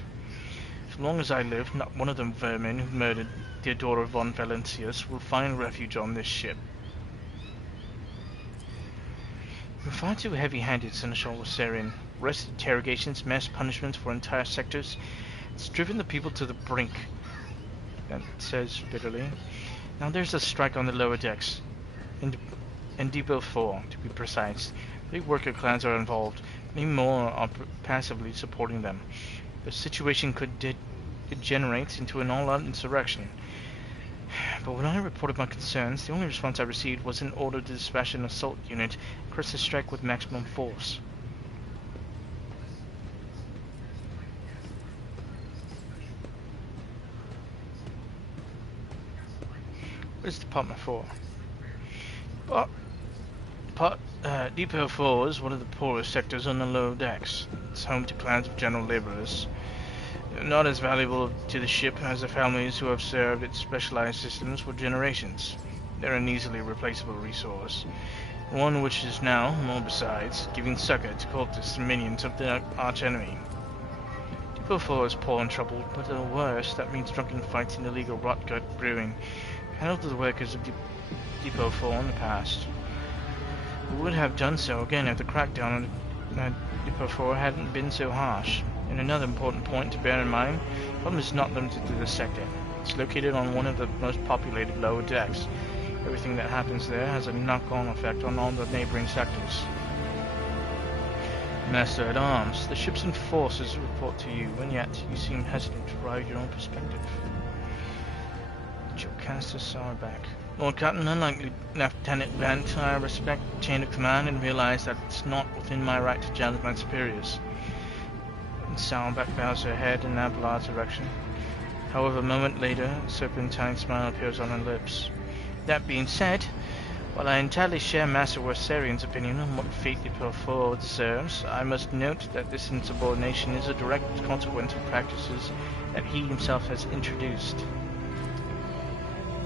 As long as I live, not one of them vermin who murdered Theodora von Valentius will find refuge on this ship. You're far too heavy-handed, Seneschal Wessarian. Arrest interrogations, mass punishments for entire sectors. It's driven the people to the brink. That says bitterly. Now there's a strike on the lower decks. In Depot 4, to be precise. 3 worker clans are involved. Many more are passively supporting them. The situation could degenerate into an all-out insurrection. But when I reported my concerns, the only response I received was an order to dispatch an assault unit across the strike with maximum force. What is Department 4? Depot 4 is one of the poorest sectors on the lower decks. It's home to clans of general laborers. Not as valuable to the ship as the families who have served its specialized systems for generations. They're an easily replaceable resource. One which is now, more besides, giving succor to cultists and minions of the archenemy. Depot 4 is poor and troubled, but at the worst, that means drunken fights and illegal rotgut brewing. Handled the workers of Depot 4 in the past. We would have done so again if the crackdown on Depot 4 hadn't been so harsh. And another important point to bear in mind, the problem is not limited to this sector. It's located on one of the most populated lower decks. Everything that happens there has a knock-on effect on all the neighboring sectors. Master at Arms, the ship's enforcers report to you, and yet you seem hesitant to provide your own perspective. Jocasta Sarback. Lord Captain, unlike Lieutenant Vent, I respect the chain of command and realize that it's not within my right to challenge my superiors. Sarback bows her head in Abelard's direction. However, a moment later, a serpentine smile appears on her lips. That being said, while I entirely share Master Wessarian's opinion on what fate Depot 4 deserves, I must note that this insubordination is a direct consequence of practices that he himself has introduced.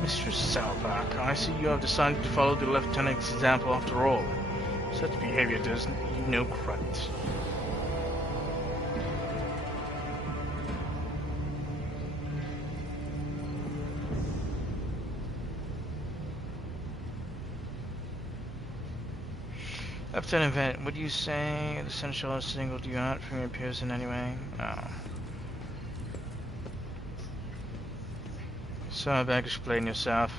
Mistress Sarback, I see you have decided to follow the Lieutenant's example after all. Such behavior does you no credit. Lieutenant Vent, would you say the Seneschal has singled you out from your peers in any way? Oh. Sarback, explain yourself.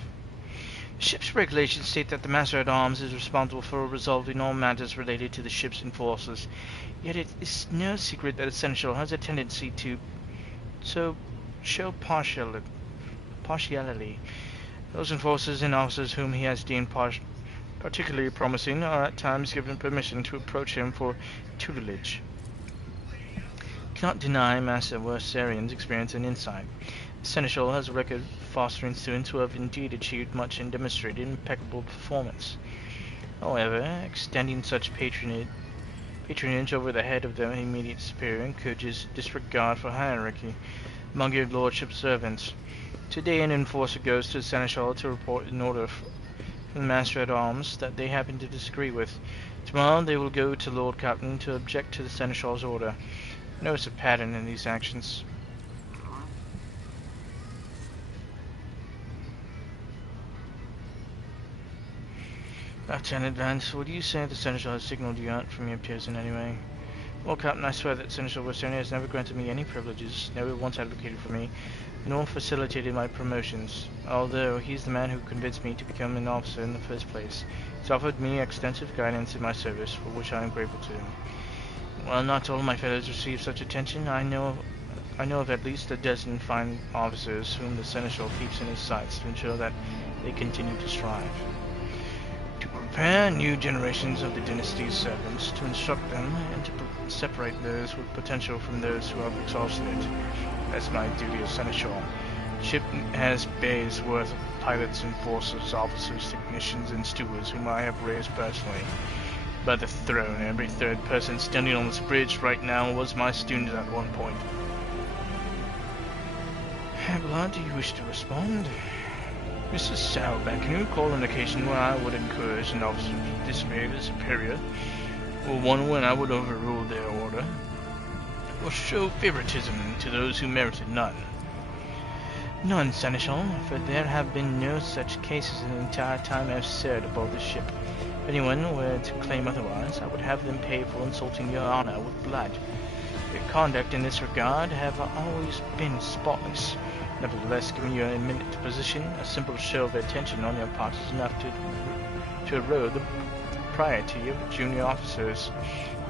The ship's regulations state that the Master-at-Arms is responsible for resolving all matters related to the ship's enforcers. Yet it is no secret that the Seneschal has a tendency to show partiality. Those enforcers and officers whom he has deemed particularly promising are at times given permission to approach him for tutelage. Cannot deny Master Wessarian's experience and insight. The Seneschal has a record fostering students who have indeed achieved much and demonstrated impeccable performance. However, extending such patronage over the head of their immediate superior encourages disregard for hierarchy among your lordship's servants. Today an enforcer goes to the Seneschal to report an order from the Master-at-Arms that they happen to disagree with. Tomorrow they will go to Lord Captain to object to the Seneschal's order. Notice a pattern in these actions. Lieutenant Vance, would you say the Seneschal has signaled you out from your peers in any way? Well, Captain, I swear that Senator Westernia has never granted me any privileges, never once advocated for me, nor facilitated my promotions, although he's the man who convinced me to become an officer in the first place. He's offered me extensive guidance in my service, for which I am grateful to him. While not all my fellows receive such attention, I know of at least a dozen fine officers whom the Seneschal keeps in his sights to ensure that they continue to strive. To prepare new generations of the dynasty's servants, to instruct them, and to separate those with potential from those who have exhausted it. That's my duty as Seneschal. The ship has bays worth of pilots and forces, officers, technicians, and stewards whom I have raised personally. By the throne, every third person standing on this bridge right now was my student at one point. Blood, do you wish to respond? Mrs. Saddleback, can you recall an occasion where I would encourage an officer to disobey their superior, or one when I would overrule their order, or show favoritism to those who merited none? None, Seneschal, for there have been no such cases in the entire time I've served aboard the ship. If anyone were to claim otherwise, I would have them pay for insulting your honor with blood. Your conduct in this regard have always been spotless. Nevertheless, given your eminent position, a simple show of attention on your part is enough to erode the propriety of junior officers,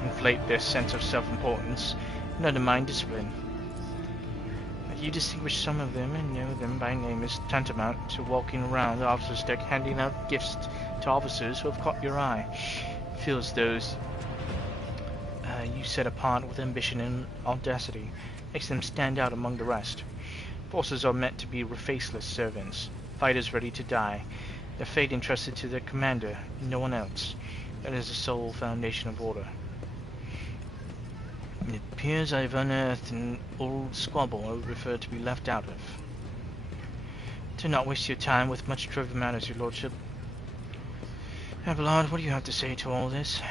inflate their sense of self-importance, and undermine discipline. That you distinguish some of them and know them by name is tantamount to walking around the officer's deck handing out gifts to officers who have caught your eye. Feels those you set apart with ambition and audacity, makes them stand out among the rest. Forces are meant to be faceless servants, fighters ready to die, their fate entrusted to their commander, no one else. That is the sole foundation of order. It appears I've unearthed an old squabble I would prefer to be left out of. Do not waste your time with much trivial matters, your lordship. Abelard, what do you have to say to all this?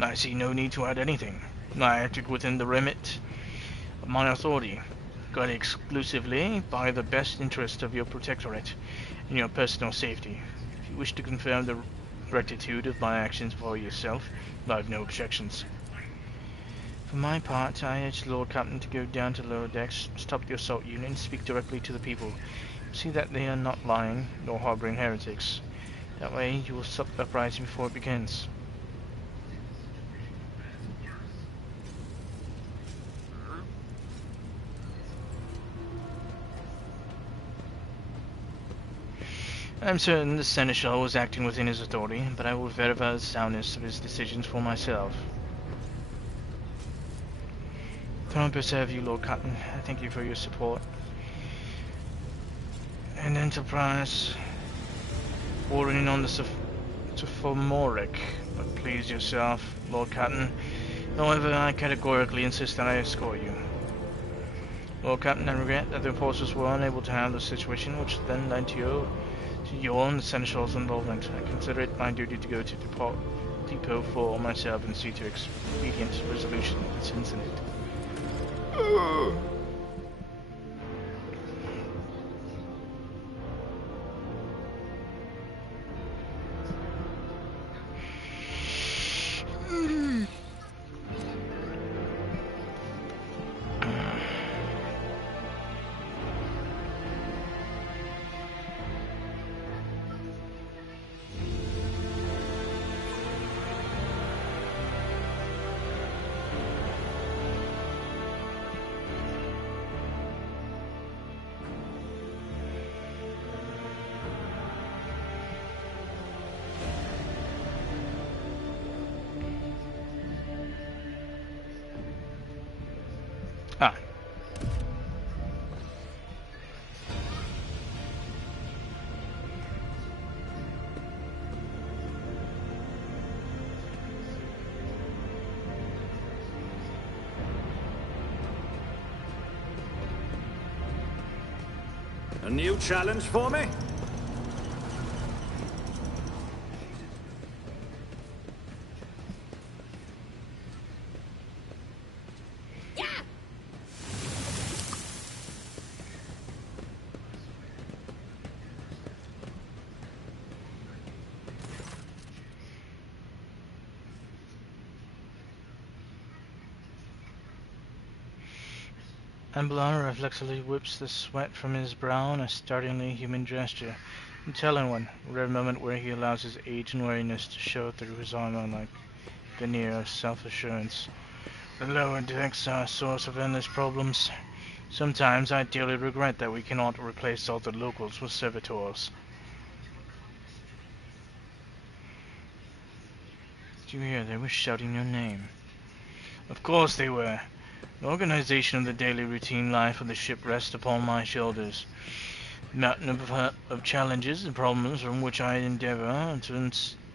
I see no need to add anything. I acted within the remit of my authority, guided exclusively by the best interest of your protectorate and your personal safety. If you wish to confirm the rectitude of my actions for yourself, I have no objections. For my part, I urge the Lord Captain to go down to lower decks, stop the assault unit, and speak directly to the people. See that they are not lying, nor harboring heretics. That way, you will stop the uprising before it begins. I'm certain the Seneschal was acting within his authority, but I will verify the soundness of his decisions for myself. God preserve you, Lord Captain. I thank you for your support and enterprise, ordering on the Sophomoric. But please yourself, Lord Captain. However, I categorically insist that I escort you. Lord Captain, I regret that the forces were unable to handle the situation, which then led to your and the Seneschal's involvement. I consider it my duty to go to Depot for myself and see to expedient resolution of this incident. A new challenge for me? Ambler reflexively whips the sweat from his brow in a startlingly human gesture. A telling one, a rare moment where he allows his age and weariness to show through his armor like veneer of self-assurance. The lower decks are a source of endless problems. Sometimes I dearly regret that we cannot replace all the locals with servitors. Did you hear? They were shouting your name. Of course they were. The organization of the daily routine life of the ship rests upon my shoulders. A mountain of challenges and problems from which I endeavor to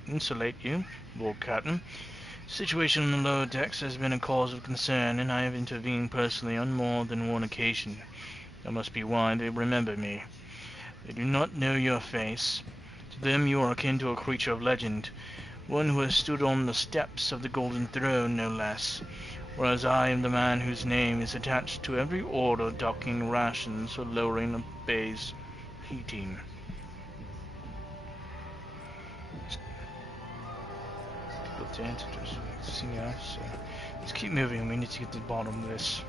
insulate you, Lord Captain. The situation on the lower decks has been a cause of concern, and I have intervened personally on more than one occasion. That must be why they remember me. They do not know your face. To them you are akin to a creature of legend, one who has stood on the steps of the Golden Throne, no less. Whereas I am the man whose name is attached to every order docking rations or lowering the bay's heating. Let's keep moving. We need to get to the bottom of this.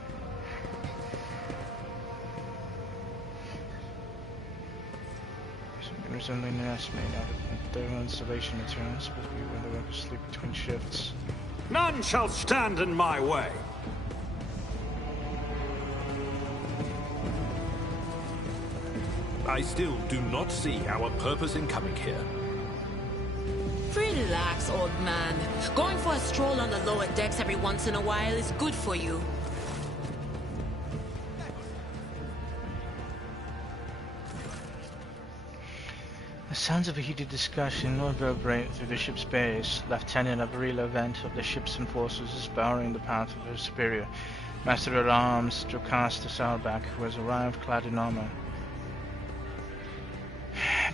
Resembling an nest made out of thermal insulation material, supposed to be where the workers sleep between shifts. None shall stand in my way. I still do not see our purpose in coming here. Relax, old man. Going for a stroll on the lower decks every once in a while is good for you. The sounds of a heated discussion reverberate through the ship's bays. Lieutenant Avrila Vent of the ship's enforcers is barring the path of her superior, Master-at-Arms Jocasta Saurback, who has arrived clad in armor.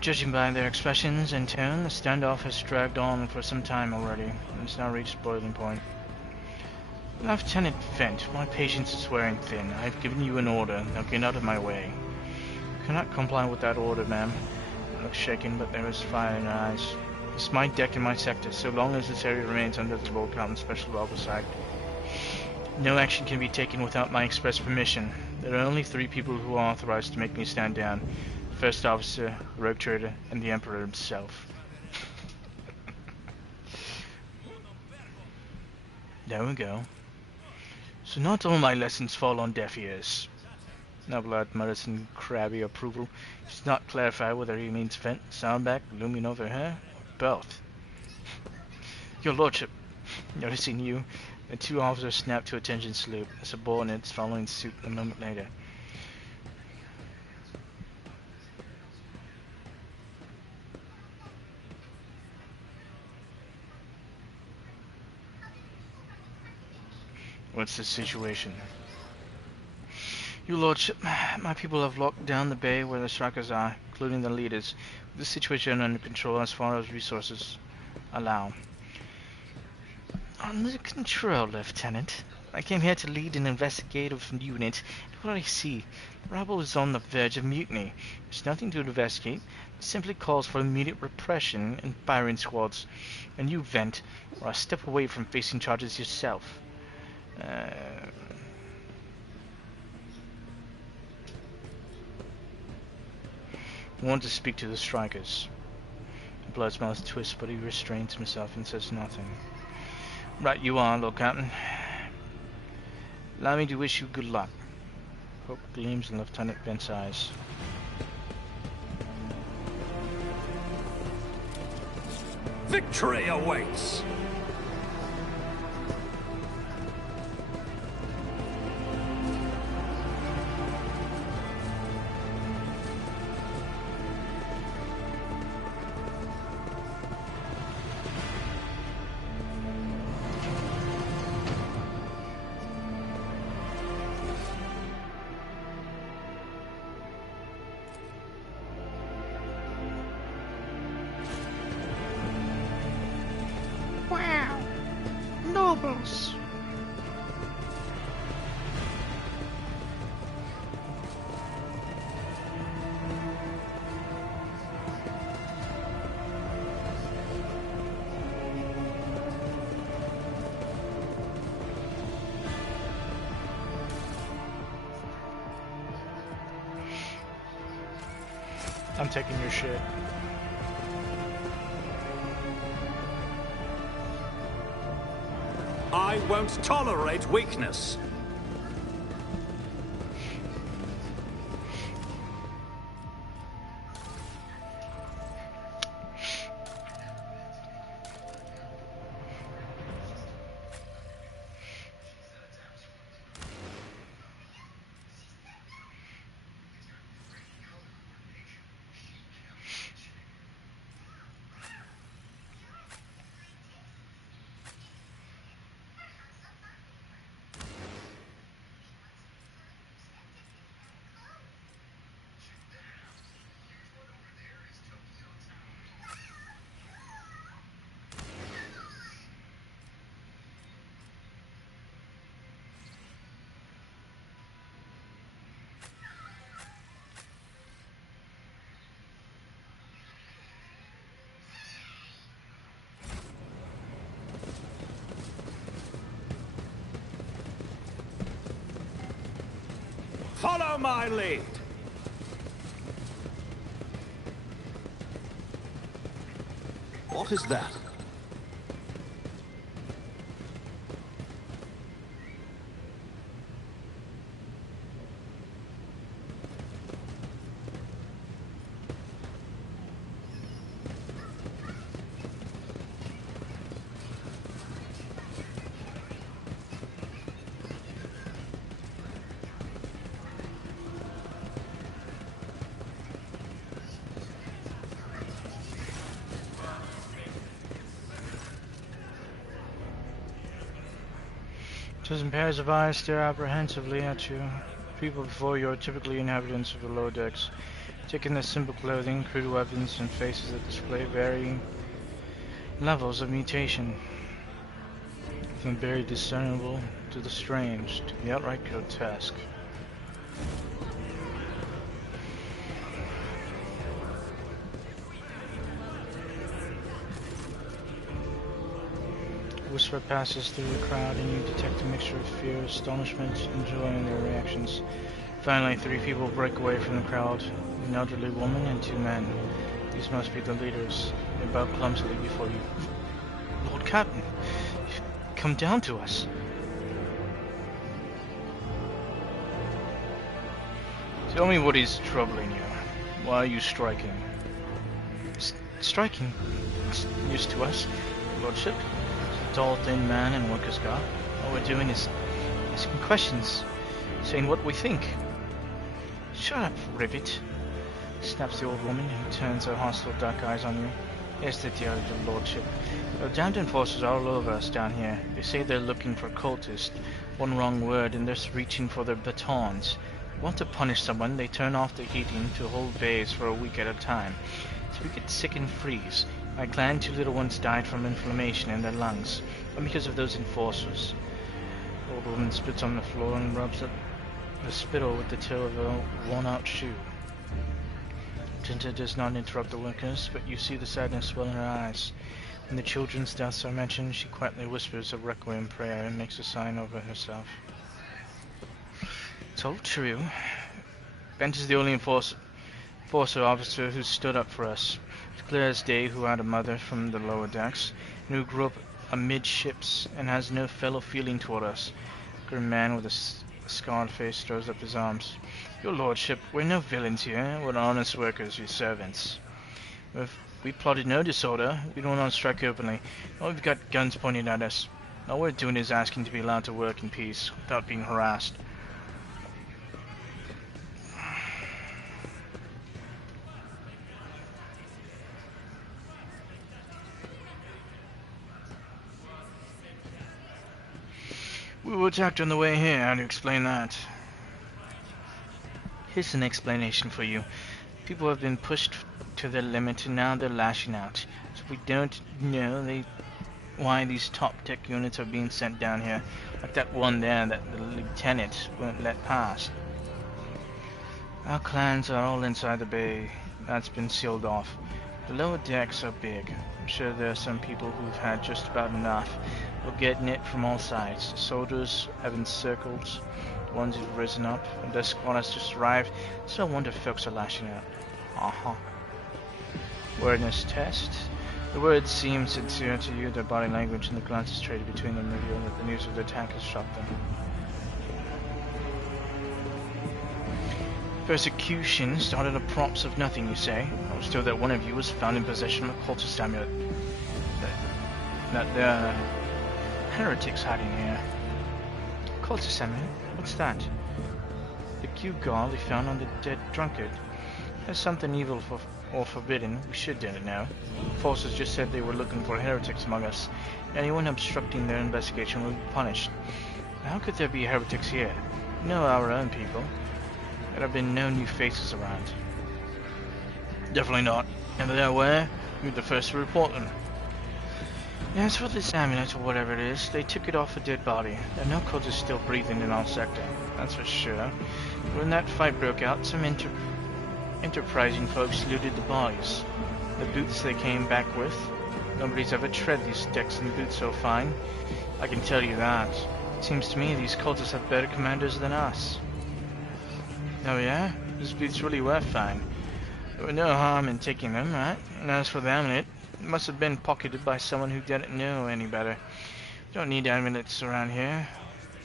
Judging by their expressions and tone, the standoff has dragged on for some time already, and has now reached boiling point. Lieutenant Vent, my patience is wearing thin. I have given you an order. Now get out of my way. I cannot comply with that order, ma'am. I look shaken, but there is fire in her eyes. This is my deck and my sector, so long as this area remains under the Lord Captain's special oversight. No action can be taken without my express permission. There are only 3 people who are authorized to make me stand down. The First Officer, the Rogue Trader, and the Emperor himself. There we go. So not all my lessons fall on deaf ears. Noblad mutters in crabby approval. He does not clarify whether he means Vent, Soundback, looming over her, or both. Your Lordship, noticing you, the 2 officers snap to attention salute, the subordinates following suit a moment later. What's the situation? Your Lordship, my people have locked down the bay where the strikers are, including the leaders. The situation under control as far as resources allow. Under control, Lieutenant. I came here to lead an investigative unit. What do I see? The rabble is on the verge of mutiny. There's nothing to investigate. It simply calls for immediate repression and firing squads. And you, Vent, or a step away from facing charges yourself. I want to speak to the strikers. Blood's mouth twists, but he restrains himself and says nothing. Right you are, Lord Captain. Allow me to wish you good luck. Hope gleams in Lieutenant Vent's eyes. Victory awaits! I'm taking your shit. I won't tolerate weakness. Follow my lead. What is that? Dozen pairs of eyes stare apprehensively at you. People before you are typically inhabitants of the lower decks, taking their simple clothing, crude weapons, and faces that display varying levels of mutation. From the very discernible to the strange, to the outright grotesque. Whisper passes through the crowd and you detect a mixture of fear, astonishment, and joy in their reactions. Finally, 3 people break away from the crowd, an elderly woman and 2 men. These must be the leaders. They bow clumsily before you. Lord Captain, come down to us. Tell me what is troubling you. Why are you striking? Striking? It's news to us, Lordship. Tall, thin man in worker's garb. All we're doing is asking questions, saying what we think. Shut up, Ribbit, snaps the old woman, who turns her hostile dark eyes on you. Yes, the dear Lordship. The damned enforcers are all over us down here. They say they're looking for cultists. One wrong word and they're reaching for their batons. They want to punish someone, they turn off the heating to hold bays for a week at a time. So we get sick and freeze. My clan, 2 little ones died from inflammation in their lungs, and because of those enforcers. The old woman spits on the floor and rubs up the spittle with the toe of a worn-out shoe. Jinta does not interrupt the workers, but you see the sadness swell in her eyes. When the children's deaths are mentioned, she quietly whispers a requiem prayer and makes a sign over herself. It's all true. Bent is the only enforcer officer who stood up for us. It's clear as day who had a mother from the lower decks, and who grew up amidships and has no fellow feeling toward us. A grim man with a scarred face throws up his arms. Your Lordship, we're no villains here. We're honest workers, your servants. We plotted no disorder. We don't want to strike openly. No, we've got guns pointed at us. All we're doing is asking to be allowed to work in peace without being harassed. We were attacked on the way here. How do you explain that? Here's an explanation for you. People have been pushed to their limit and now they're lashing out. So we don't know why these top tech units are being sent down here. Like that one there that the lieutenant won't let pass. Our clans are all inside the bay. That's been sealed off. The lower decks are big. I'm sure there are some people who've had just about enough. We're getting it from all sides. Soldiers have encircled, the ones who've risen up, and their squad has just arrived, so I wonder if folks are lashing out. Awareness test. The words seem sincere to you, their body language and the glances traded between them reveal that the news of the attack has shocked them. Persecution started a props of nothing, you say? I was told that one of you was found in possession of a cultist amulet. That there are heretics hiding here. Cultist amulet? What's that? The gewgaw they found on the dead drunkard. There's something evil or forbidden. We should dare know. Forces just said they were looking for heretics among us. Anyone obstructing their investigation will be punished. How could there be heretics here? No, our own people. There have been no new faces around. Definitely not. And if they're where, you're the first to report them. As for this amulet or whatever it is, they took it off a dead body. There are no cultists still breathing in our sector, that's for sure. When that fight broke out, some enterprising folks looted the bodies. The boots they came back with. Nobody's ever tread these decks and boots so fine. I can tell you that. It seems to me these cultists have better commanders than us. Oh yeah? These boots really were fine. There was no harm in taking them, right? And as for the amulet, it must have been pocketed by someone who didn't know any better. We don't need amulets around here.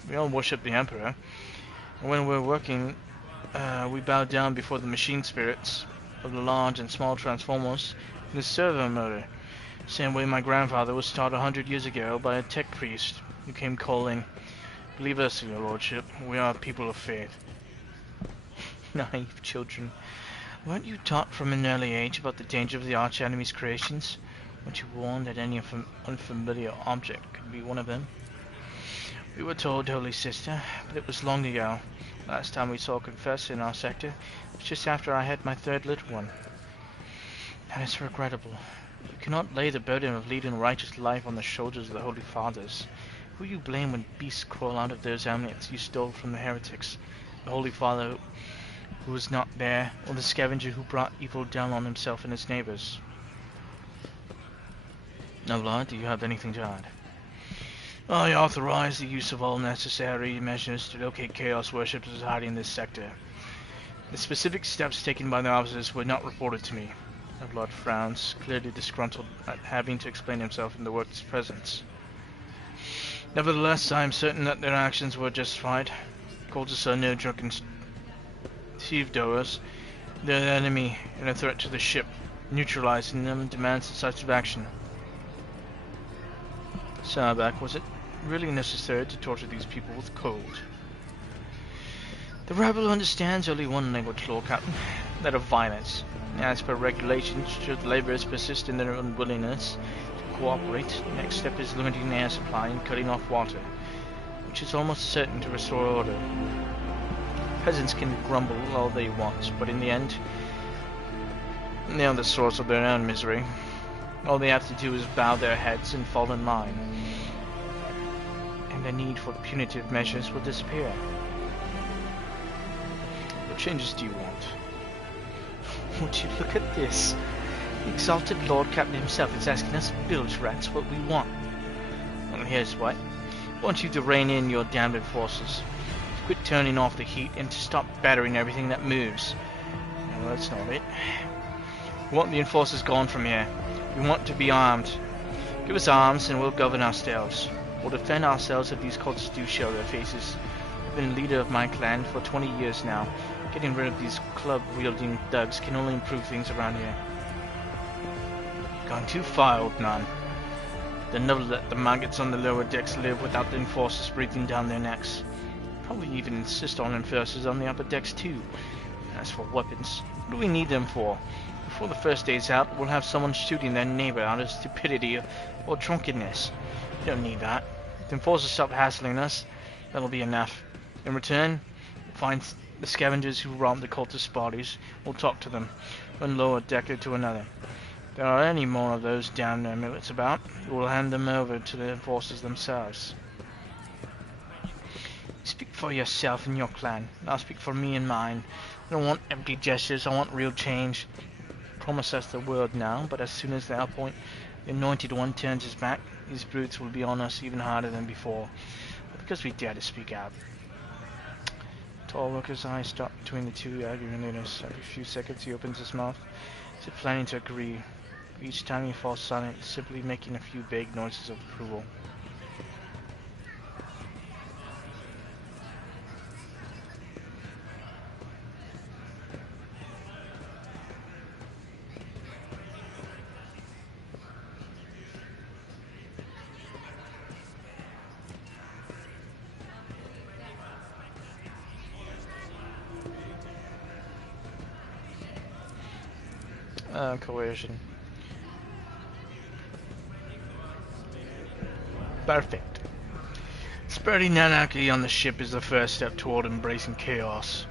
We all worship the Emperor. And when we're working, we bow down before the machine spirits of the large and small transformers and the servo motor. Same way my grandfather was taught 100 years ago by a tech priest who came calling. Believe us, your lordship, we are people of faith. Naive children. Weren't you taught from an early age about the danger of the arch-enemy's creations? Weren't you warned that any unfamiliar object could be one of them? We were told, Holy Sister, but it was long ago. Last time we saw a confessor in our sector was just after I had my third little one. And it's regrettable. You cannot lay the burden of leading a righteous life on the shoulders of the Holy Fathers. Who you blame when beasts crawl out of those amulets you stole from the heretics? The Holy Father who was not there, or the scavenger who brought evil down on himself and his neighbors? Now, Lord, do you have anything to add? I authorize the use of all necessary measures to locate Chaos worshippers hiding in this sector. The specific steps taken by the officers were not reported to me. The Lord frowns, clearly disgruntled at having to explain himself in the work's presence. Nevertheless, I am certain that their actions were justified. Cultists are no drunken stevedoers. They're an enemy and a threat to the ship. Neutralizing them demands decisive action. Sarback, was it really necessary to torture these people with cold? The rebel understands only one language, Lord Captain, that of violence. As per regulations, should the laborers persist in their unwillingness to cooperate, the next step is limiting air supply and cutting off water, which is almost certain to restore order. Peasants can grumble all they want, but in the end, they are the source of their own misery. All they have to do is bow their heads and fall in line, and the need for punitive measures will disappear. What changes do you want? Would you look at this? The exalted Lord Captain himself is asking us bilge rats what we want. Well, here's what. I want you to rein in your damned forces. Quit turning off the heat and to stop battering everything that moves. No, that's not it. We want the enforcers gone from here. We want to be armed. Give us arms and we'll govern ourselves. We'll defend ourselves if these cultists do show their faces. I've been leader of my clan for 20 years now. Getting rid of these club-wielding thugs can only improve things around here. Gone too far, old man. They'll never let the maggots on the lower decks live without the enforcers breathing down their necks. Probably even insist on enforcers on the upper decks too. As for weapons, what do we need them for? Before the first day's out, we'll have someone shooting their neighbor out of stupidity or drunkenness. We don't need that. If the enforcers stop hassling us, that'll be enough. In return, we'll find the scavengers who robbed the cultists' bodies. We'll talk to them, one lower decker to another. If there are any more of those damned amulets about, we'll hand them over to the enforcers themselves. Speak for yourself and your clan, and I'll speak for me and mine. I don't want empty gestures, I want real change. Promise us the world now, but as soon as the point the anointed one turns his back, these brutes will be on us even harder than before. Because we dare to speak out. Tall worker's eyes stop between the two arguing leaders. Every few seconds he opens his mouth, as if planning to agree. Each time he falls silent, simply making a few vague noises of approval. Coercion. Perfect. Spreading anarchy on the ship is the first step toward embracing chaos.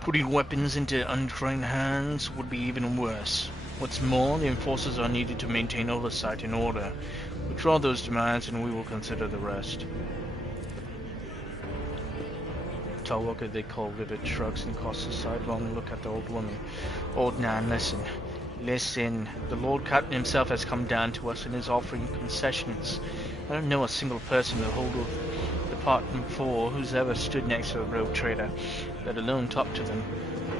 Putting weapons into untrained hands would be even worse. What's more, the enforcers are needed to maintain oversight and order. Withdraw those demands and we will consider the rest. Tall Walker they call Rivet shrugs and casts a sidelong look at the old woman. Old Nan, listen. Listen. The Lord Captain himself has come down to us and is offering concessions. I don't know a single person in the whole of Department 4 who's ever stood next to a Rogue Trader, let alone talked to them.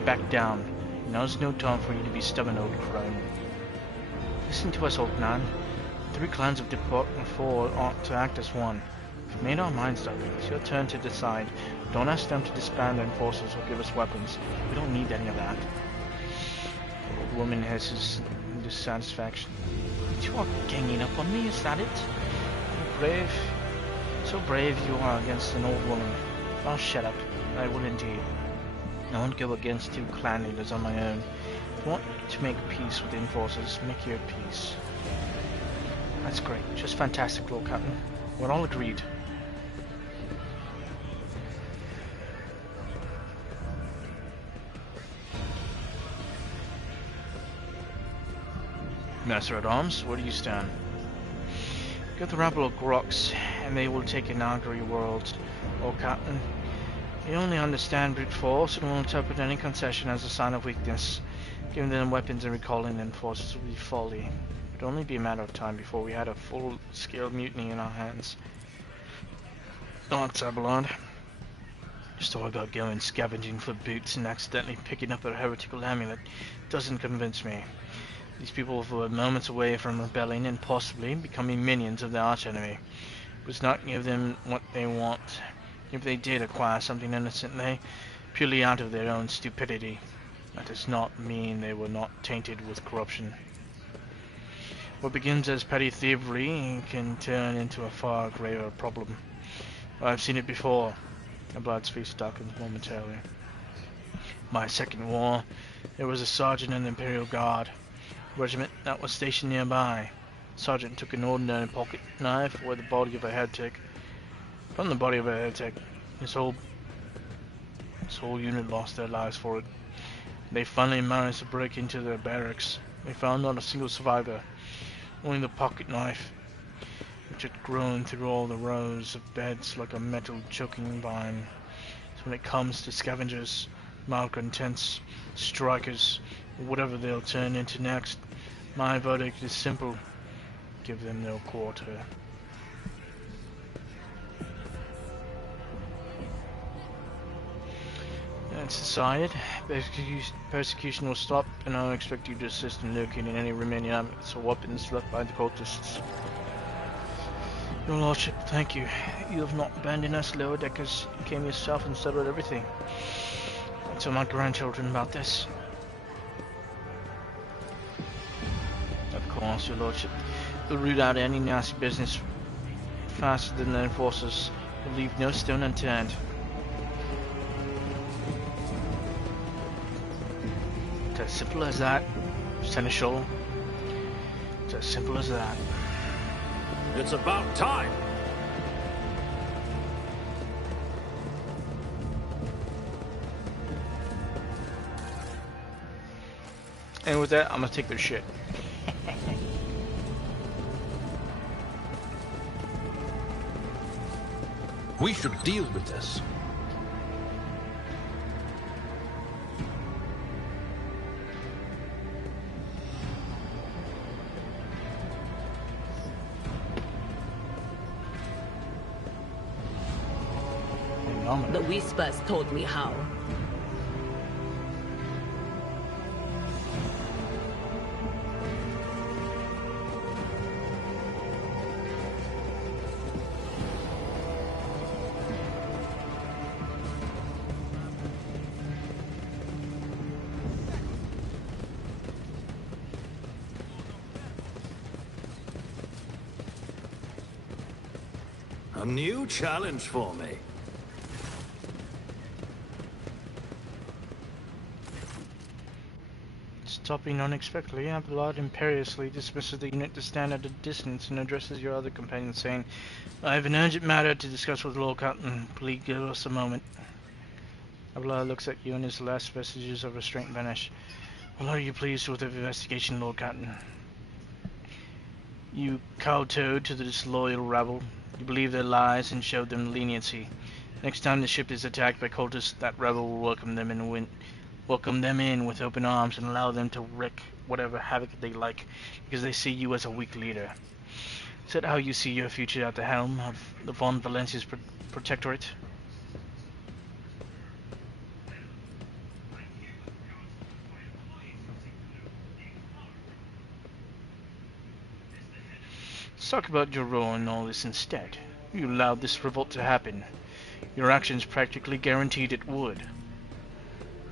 Back down. Now's no time for you to be stubborn, old crone. Listen to us, old Nan. 3 clans of Department 4 ought to act as one. We've made our minds up. It's your turn to decide. Don't ask them to disband their forces or give us weapons. We don't need any of that. The old woman hisses in dissatisfaction. You are ganging up on me, is that it? Brave. So brave you are against an old woman. Oh, shut up. I will indeed. I won't go against 2 clan leaders on my own. If you want to make peace with the enforcers, make your peace. That's great. Just fantastic, Lord Captain. We're all agreed. Master-at-Arms, where do you stand? Get the rabble of Grox, and they will take Inaugury World. Oh, Captain. They only understand brute force and will interpret any concession as a sign of weakness. Giving them weapons and recalling them forces will be folly. It would only be a matter of time before we had a full-scale mutiny in our hands. Not Tabelard. Just all about going scavenging for boots and accidentally picking up a heretical amulet doesn't convince me. These people were moments away from rebelling and possibly becoming minions of the archenemy. It was not give them what they want. If they did acquire something innocently, purely out of their own stupidity, that does not mean they were not tainted with corruption. What begins as petty thievery can turn into a far graver problem. I've seen it before. The blood's face darkens momentarily. My second war, there was a sergeant in the Imperial Guard. Regiment that was stationed nearby. Sergeant took an ordinary pocket knife from the body of a heretic. His whole unit lost their lives for it. They finally managed to break into their barracks. They found not a single survivor, only the pocket knife, which had grown through all the rows of beds like a metal choking vine. So when it comes to scavengers, malcontents, strikers, whatever they'll turn into next, my verdict is simple. Give them no quarter. That's decided. Persecution will stop, and I'll expect you to assist in locating any remaining amulets or weapons left by the cultists. Your Lordship, thank you. You have not abandoned us lower deckers. You came yourself and settled everything. I'll tell my grandchildren about this. Of course, Your Lordship. We'll root out any nasty business faster than the enforcers. We'll leave no stone unturned. It's as simple as that, Seneschal. It's as simple as that. It's about time! And with that, I'm gonna take their shit. We should deal with this. The whispers told me how. A new challenge for me. Stopping unexpectedly, Abelard imperiously dismisses the unit to stand at a distance and addresses your other companion, saying, I have an urgent matter to discuss with Lord Cotton. Please give us a moment. Abelard looks at you and his last vestiges of restraint vanish. Well, are you pleased with the investigation, Lord Cotton? You kowtowed to the disloyal rabble. You believed their lies and showed them leniency. Next time the ship is attacked by cultists, that rebel will welcome them in with open arms and allow them to wreak whatever havoc they like, because they see you as a weak leader. Is that how you see your future at the helm of the Von Valencia's protectorate? Let's talk about your role in all this instead. You allowed this revolt to happen. Your actions practically guaranteed it would.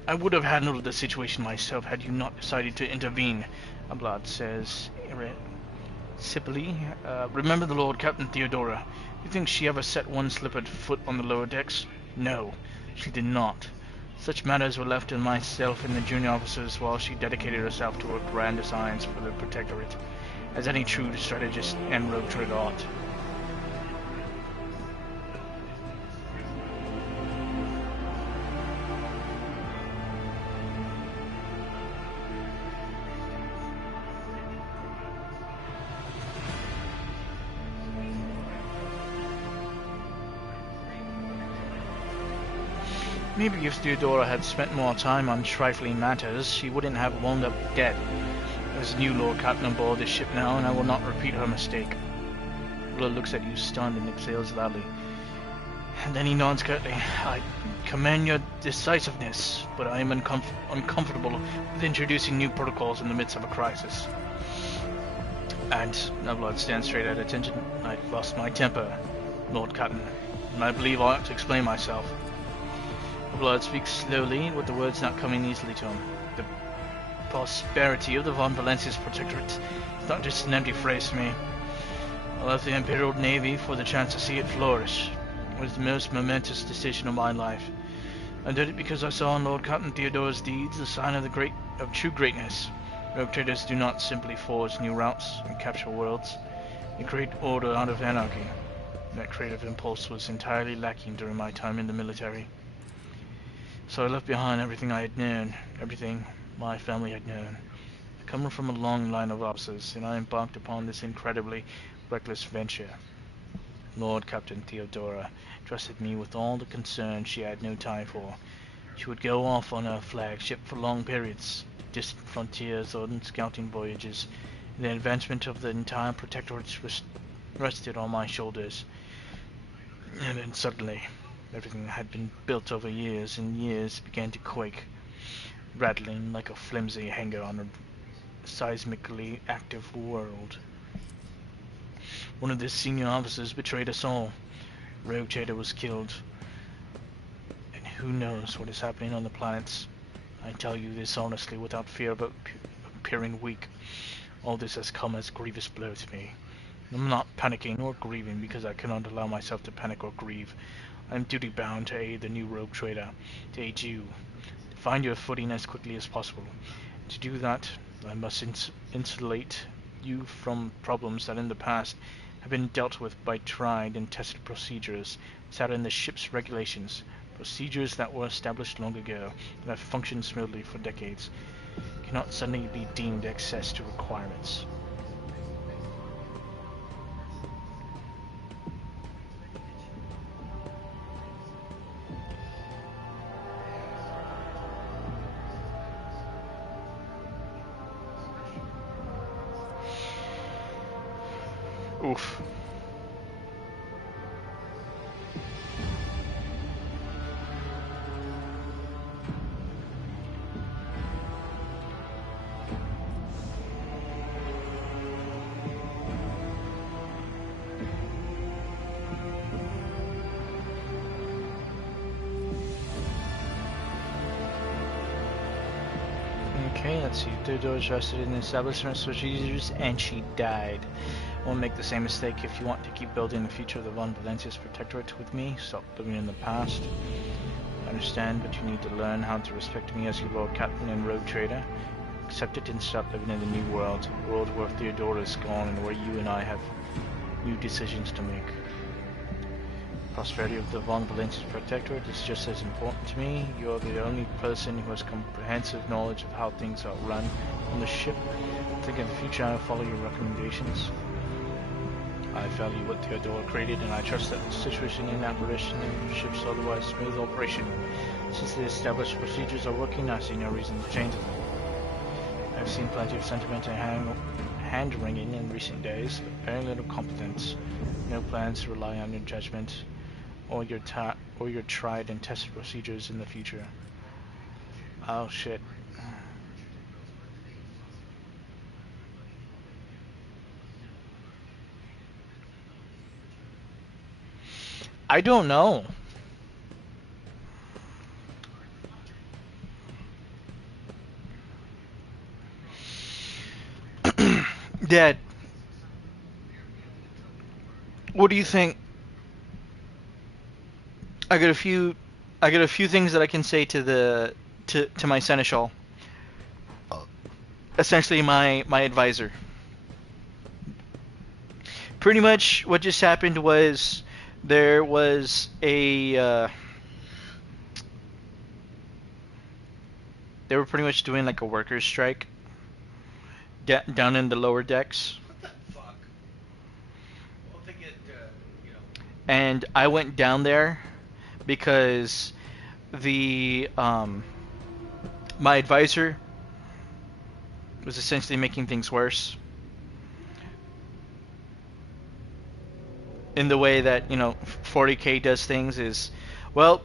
I would have handled the situation myself had you not decided to intervene, Abelard says irascibly. Remember the Lord Captain Theodora. You think she ever set one slippered foot on the lower decks? No, she did not. Such matters were left to myself and the junior officers while she dedicated herself to her grand designs for the Protectorate, as any true strategist and rogue trader ought. Maybe if Theodora had spent more time on trifling matters, she wouldn't have wound up dead. There's a new Lord Captain on board this ship now, and I will not repeat her mistake. Rula looks at you stunned and exhales loudly. And then he nods curtly. I commend your decisiveness, but I am uncomfortable with introducing new protocols in the midst of a crisis. And Abelard stands straight at attention. I've lost my temper, Lord Captain, and I believe I ought to explain myself. Abelard speaks slowly, with the words not coming easily to him. The prosperity of the Von Valencia's protectorate is not just an empty phrase to me. I left the Imperial Navy for the chance to see it flourish. It was the most momentous decision of my life. I did it because I saw in Lord Captain Theodora's deeds a sign of true greatness. Rogue traders do not simply forge new routes and capture worlds. They create order out of anarchy. That creative impulse was entirely lacking during my time in the military. So I left behind everything I had known, everything my family had known. I come from a long line of officers, and I embarked upon this incredibly reckless venture. Lord Captain Theodora trusted me with all the concern she had no time for. She would go off on her flagship for long periods, distant frontiers, on scouting voyages, and the advancement of the entire protectorate rested on my shoulders. And then suddenly, everything that had been built over years and years began to quake, rattling like a flimsy hanger on a seismically active world. One of the senior officers betrayed us all. Rogue Trader was killed. And who knows what is happening on the planets. I tell you this honestly without fear of appearing weak. All this has come as a grievous blow to me. I'm not panicking or grieving because I cannot allow myself to panic or grieve. I am duty-bound to aid the new Rogue Trader, to aid you, to find your footing as quickly as possible. To do that, I must insulate you from problems that in the past have been dealt with by tried and tested procedures set in the ship's regulations, procedures that were established long ago and have functioned smoothly for decades, cannot suddenly be deemed excess to requirements. Oof. Okay, let's see. Theodora trusted in the establishment procedures and she died. Won't make the same mistake. If you want to keep building the future of the Von Valencia's Protectorate with me, stop living in the past. I understand, but you need to learn how to respect me as your Lord Captain and Rogue Trader. Accept it and stop living in the new world. A world where Theodora is gone and where you and I have new decisions to make. Prosperity of the Von Valencia's Protectorate is just as important to me. You are the only person who has comprehensive knowledge of how things are run on the ship. Think in the future I'll follow your recommendations. I value what Theodora created, and I trust that the situation in apparition and the ship's otherwise smooth operation. Since the established procedures are working, I see no reason to change them. I've seen plenty of sentiment and hand-wringing in recent days, but very little competence. No plans to rely on your judgment or your tried and tested procedures in the future. Oh shit. I don't know. Dad, what do you think? I got a few things that I can say to my seneschal. Essentially my advisor. Pretty much what just happened was there was a they were pretty much doing like a workers' strike down in the lower decks. What the fuck? Well, they get, And I went down there because the my advisor was essentially making things worse. In the way that, 40K does things is, well,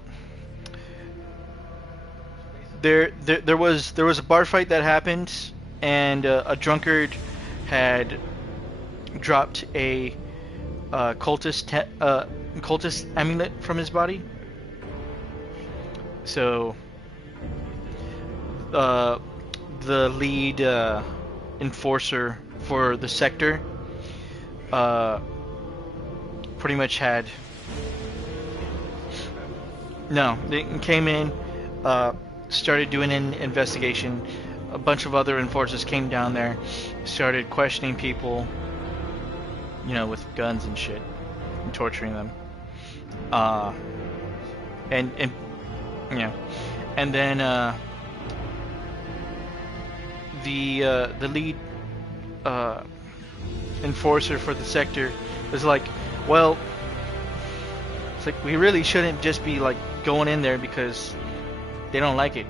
there was a bar fight that happened, and a drunkard had dropped a cultist amulet from his body. So the lead enforcer for the sector pretty much had they came in, started doing an investigation. A bunch of other enforcers came down there, started questioning people, with guns and shit, and torturing them. And then the lead enforcer for the sector was like, well, it's like we really shouldn't just be like going in there because they don't like it.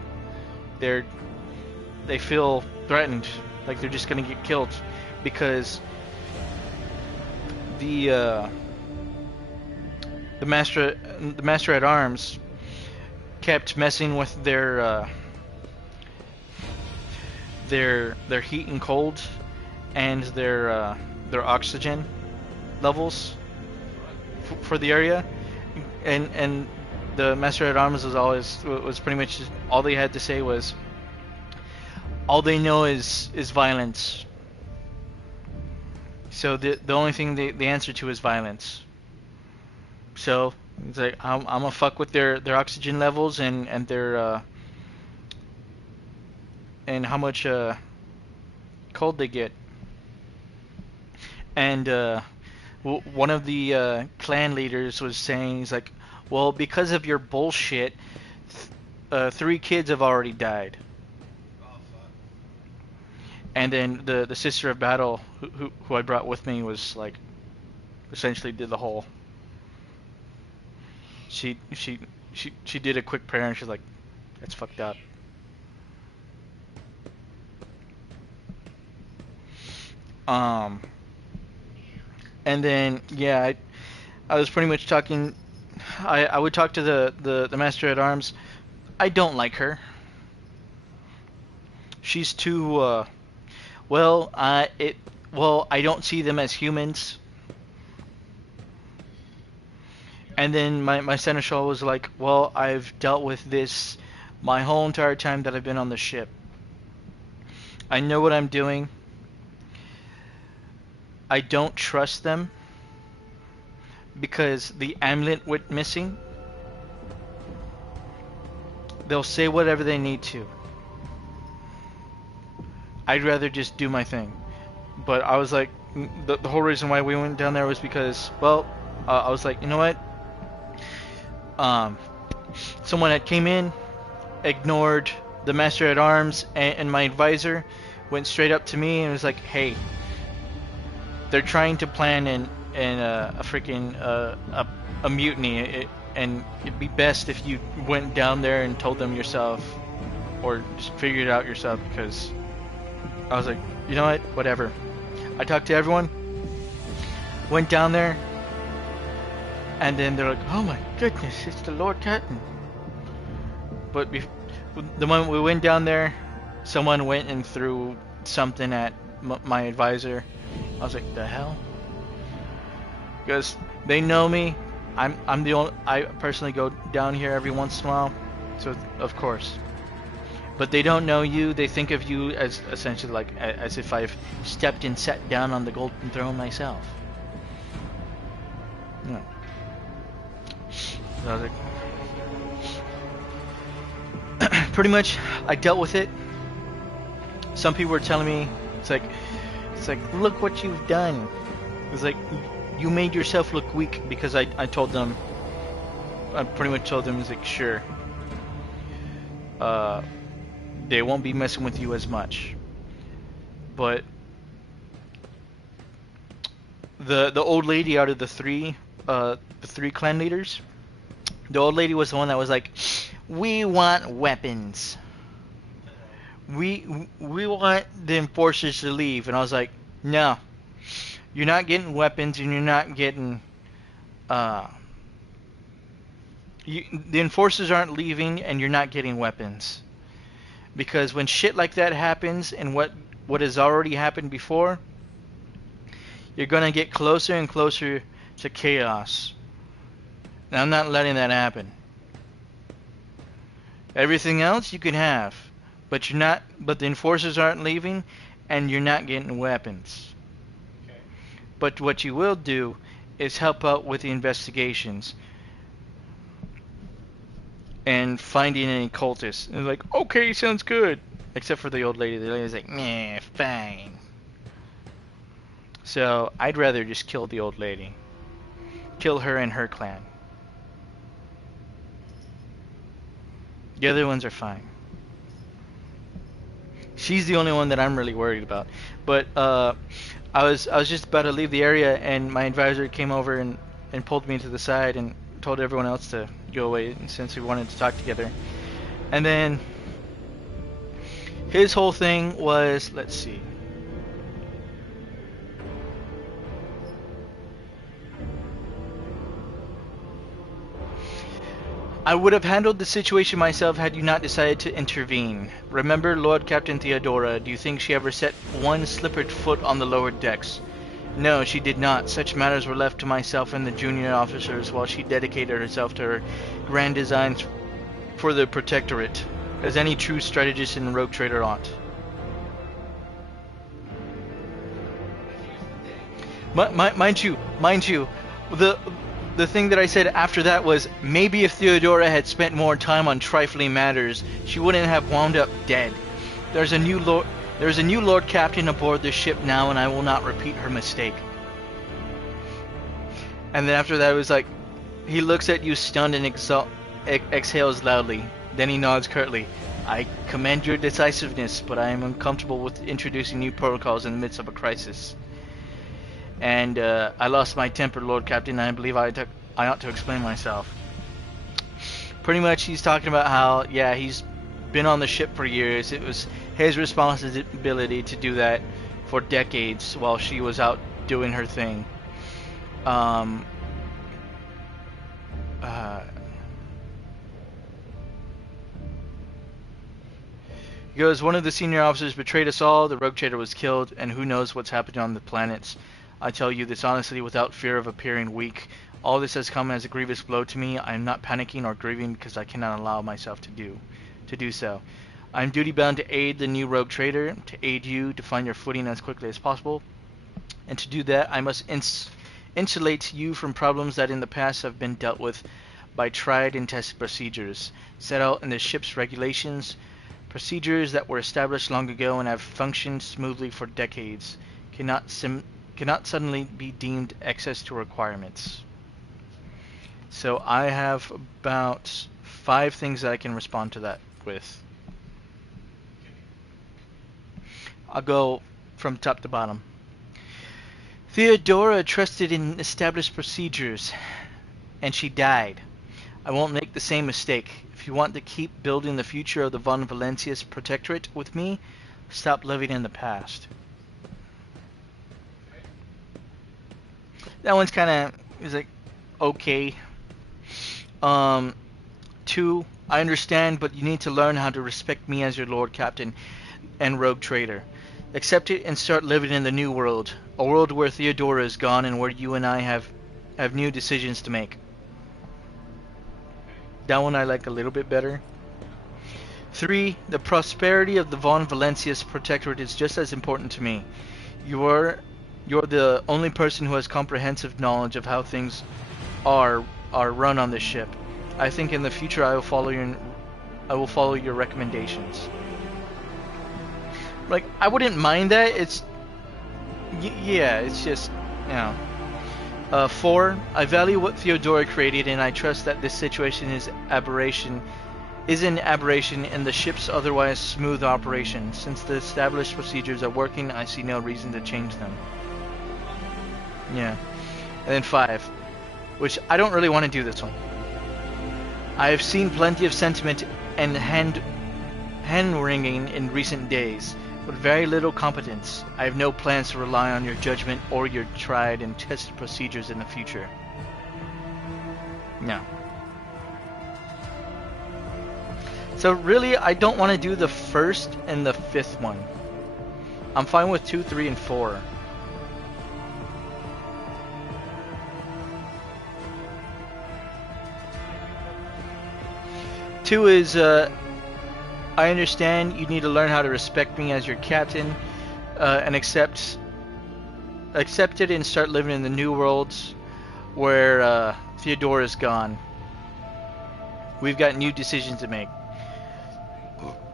They feel threatened, like they're just gonna get killed because the master at arms kept messing with their heat and cold and their oxygen levels for the area, and the master at arms was pretty much all they had to say was, all they know is violence. So the only thing they answer to is violence. So it's like I'm gonna fuck with their oxygen levels and their and how much cold they get. And one of the clan leaders was saying, he's like, well, because of your bullshit, 3 kids have already died. And then the sister of battle, who I brought with me, was like, essentially did the whole. She did a quick prayer and she's like, that's fucked up. And then I was pretty much talking. I would talk to the master at arms. I don't like her. She's too I don't see them as humans. And then my seneschal was like, well, I've dealt with this my whole entire time that I've been on the ship. I know what I'm doing. I don't trust them because the amulet went missing. They'll say whatever they need to. I'd rather just do my thing. But I was like, the whole reason why we went down there was because, well, I was like, you know what? Someone that came in, ignored the Master at Arms and my advisor, went straight up to me and was like, hey, they're trying to plan a freaking a mutiny, and it'd be best if you went down there and told them yourself, or just figured it out yourself. Because I was like, you know what, whatever. I talked to everyone, went down there, and then they're like, oh my goodness, it's the Lord Captain. But the moment we went down there, someone went and threw something at my advisor. I was like, the hell? Because they know me. I'm the only. I personally go down here every once in a while, so of course. But they don't know you. They think of you as essentially like as if I've stepped and sat down on the golden throne myself. Yeah. So I was like, pretty much, I dealt with it. Some people were telling me, it's like, look what you've done. It's like, you made yourself look weak, because I told them, I pretty much told them, it's like, sure, they won't be messing with you as much. But the old lady out of the three clan leaders, the old lady was the one that was like, we want weapons. We want the enforcers to leave. And I was like, no. You're not getting weapons, and you're not getting the enforcers aren't leaving, and you're not getting weapons. Because when shit like that happens, and what has already happened before, you're gonna get closer and closer to chaos. And I'm not letting that happen. Everything else you can have, but you're not. But the enforcers aren't leaving, and you're not getting weapons. Okay. But what you will do is help out with the investigations and finding any cultists. And like, okay, sounds good. Except for the old lady. The lady's like, meh, fine. So I'd rather just kill the old lady. Kill her and her clan. The other ones are fine. She's the only one that I'm really worried about. But I was just about to leave the area, and my advisor came over and pulled me to the side and told everyone else to go away, since we wanted to talk together. And then his whole thing was, let's see. I would have handled the situation myself had you not decided to intervene. Remember Lord Captain Theodora, do you think she ever set one slippered foot on the lower decks? No, she did not. Such matters were left to myself and the junior officers, while she dedicated herself to her grand designs for the Protectorate, as any true strategist and rogue trader ought. Mind you, the thing that I said after that was, maybe if Theodora had spent more time on trifling matters, she wouldn't have wound up dead. There's a new Lord Captain aboard the ship now, and I will not repeat her mistake. And then after that, it was like, he looks at you stunned and exhales loudly. Then he nods curtly. I commend your decisiveness, but I am uncomfortable with introducing new protocols in the midst of a crisis. And I lost my temper, Lord Captain, and I believe I ought to explain myself. Pretty much he's talking about how, yeah, he's been on the ship for years. It was his responsibility to do that for decades while she was out doing her thing. He goes, one of the senior officers betrayed us all, the rogue trader was killed, and who knows what's happening on the planets. I tell you this honestly without fear of appearing weak. All this has come as a grievous blow to me. I am not panicking or grieving because I cannot allow myself to do so. I am duty bound to aid the new rogue trader, to aid you to find your footing as quickly as possible. And to do that, I must insulate you from problems that in the past have been dealt with by tried and tested procedures, set out in the ship's regulations, procedures that were established long ago and have functioned smoothly for decades, cannot suddenly be deemed excess to requirements. So I have about 5 things that I can respond to that with. I'll go from top to bottom. Theodora trusted in established procedures, and she died. I won't make the same mistake. If you want to keep building the future of the Von Valencius Protectorate with me, stop living in the past. That one's kind of is like okay. 2, I understand, but you need to learn how to respect me as your Lord Captain and Rogue Trader. Accept it and start living in the new world, a world where Theodora is gone and where you and I have new decisions to make. That one I like a little bit better. 3, the prosperity of the Von Valencius Protectorate is just as important to me. You're the only person who has comprehensive knowledge of how things are run on this ship. I think in the future I will follow your recommendations. Like, I wouldn't mind that. It's yeah, it's just, you know. 4, I value what Theodora created, and I trust that this situation is an aberration in the ship's otherwise smooth operation. Since the established procedures are working, I see no reason to change them. Yeah. And then 5, which I don't really want to do this one. I have seen plenty of sentiment and hand-wringing in recent days, but very little competence. I have no plans to rely on your judgment or your tried and tested procedures in the future. No. So really, I don't want to do the 1st and the 5th one. I'm fine with 2, 3, and 4. Two is, I understand you need to learn how to respect me as your captain, and accept it and start living in the new worlds where Theodora is gone. We've got new decisions to make.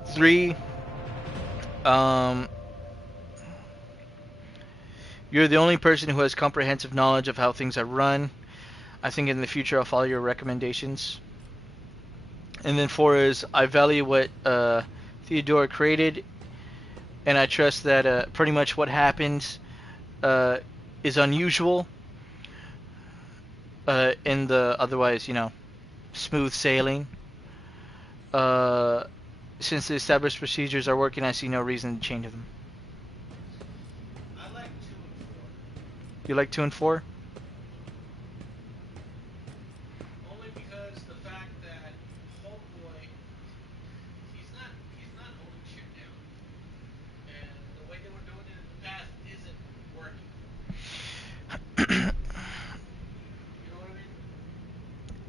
3, you're the only person who has comprehensive knowledge of how things are run. I think in the future I'll follow your recommendations. And then 4 is, I value what Theodora created, and I trust that pretty much what happens is unusual in the otherwise, you know, smooth sailing. Since the established procedures are working, I see no reason to change them. I like 2 and 4. You like 2 and 4? Only because the fact that Homeboy, he's not holding shit down, and the way they were doing it in the past isn't working. You know what I mean?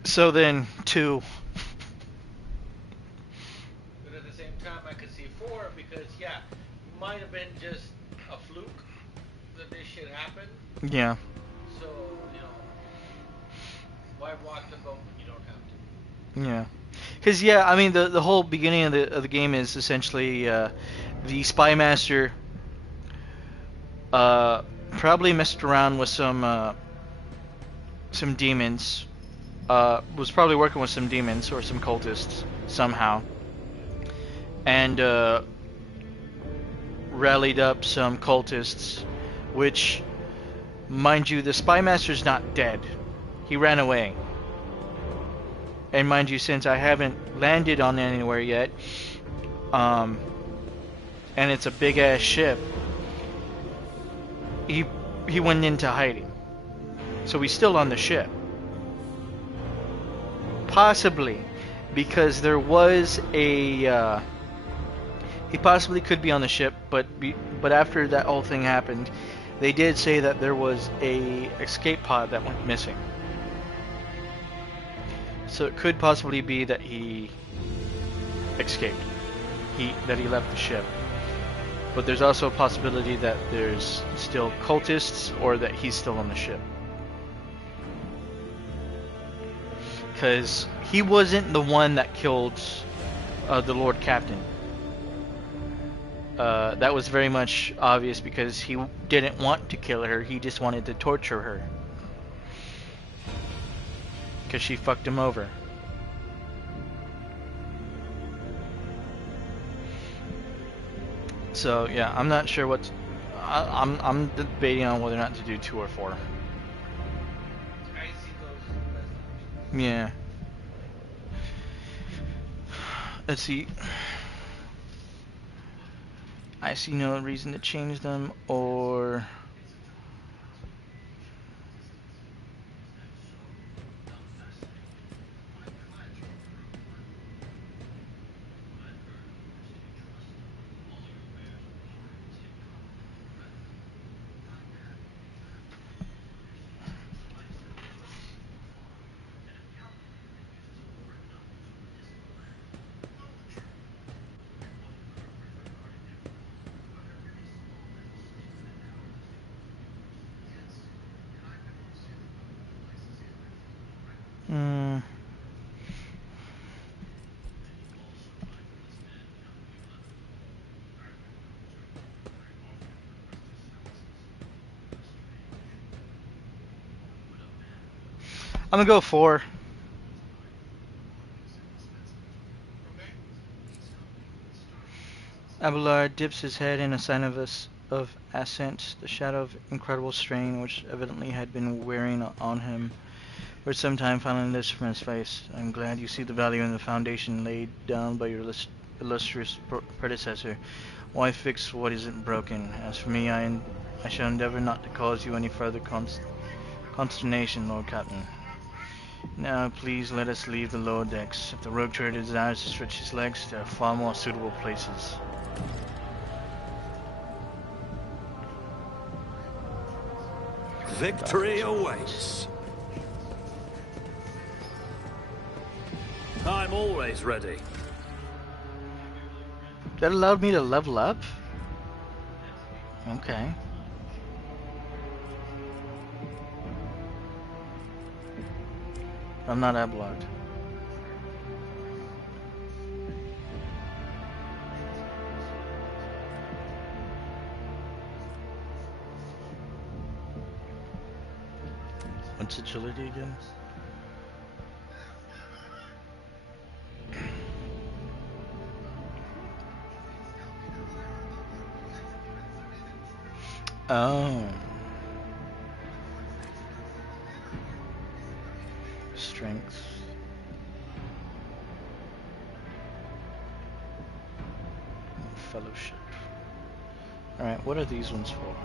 So then 2. But at the same time, I could see 4 because, yeah, it might have been just a fluke that this shit happened. Yeah. So, you know, why walk the boat when you don't have to? Yeah. Because, yeah, I mean, the whole beginning of the game is essentially the Spy Master probably messed around with some demons. Was probably working with some demons or some cultists somehow. And rallied up some cultists, which, mind you, the Spy Master's not dead. He ran away. And mind you, since I haven't landed on anywhere yet, and it's a big ass ship, he went into hiding. So he's still on the ship. Possibly, because there was a he possibly could be on the ship, but after that whole thing happened, they did say that there was a escape pod that went missing. So it could possibly be that he escaped, that he left the ship. But there's also a possibility that there's still cultists or that he's still on the ship. Because he wasn't the one that killed the Lord Captain. That was very much obvious because he didn't want to kill her, he just wanted to torture her. Because she fucked him over. So yeah, I'm not sure what. I'm debating on whether or not to do 2 or 4. Yeah. Let's see. I see no reason to change them or. I'm gonna go 4. Abelard dips his head in a sign of assent. The shadow of incredible strain, which evidently had been wearing on him for some time, finally lifts from his face. I'm glad you see the value in the foundation laid down by your illustrious predecessor. Why fix what isn't broken? As for me, I shall endeavor not to cause you any further consternation, Lord Captain. Now, please let us leave the lower decks. If the Rogue Trader desires to stretch his legs, there are far more suitable places. Victory awaits. I'm always ready. That allowed me to level up? Okay. I'm not Abelard. What's agility again? Oh. Strength. Fellowship. Alright, what are these ones for?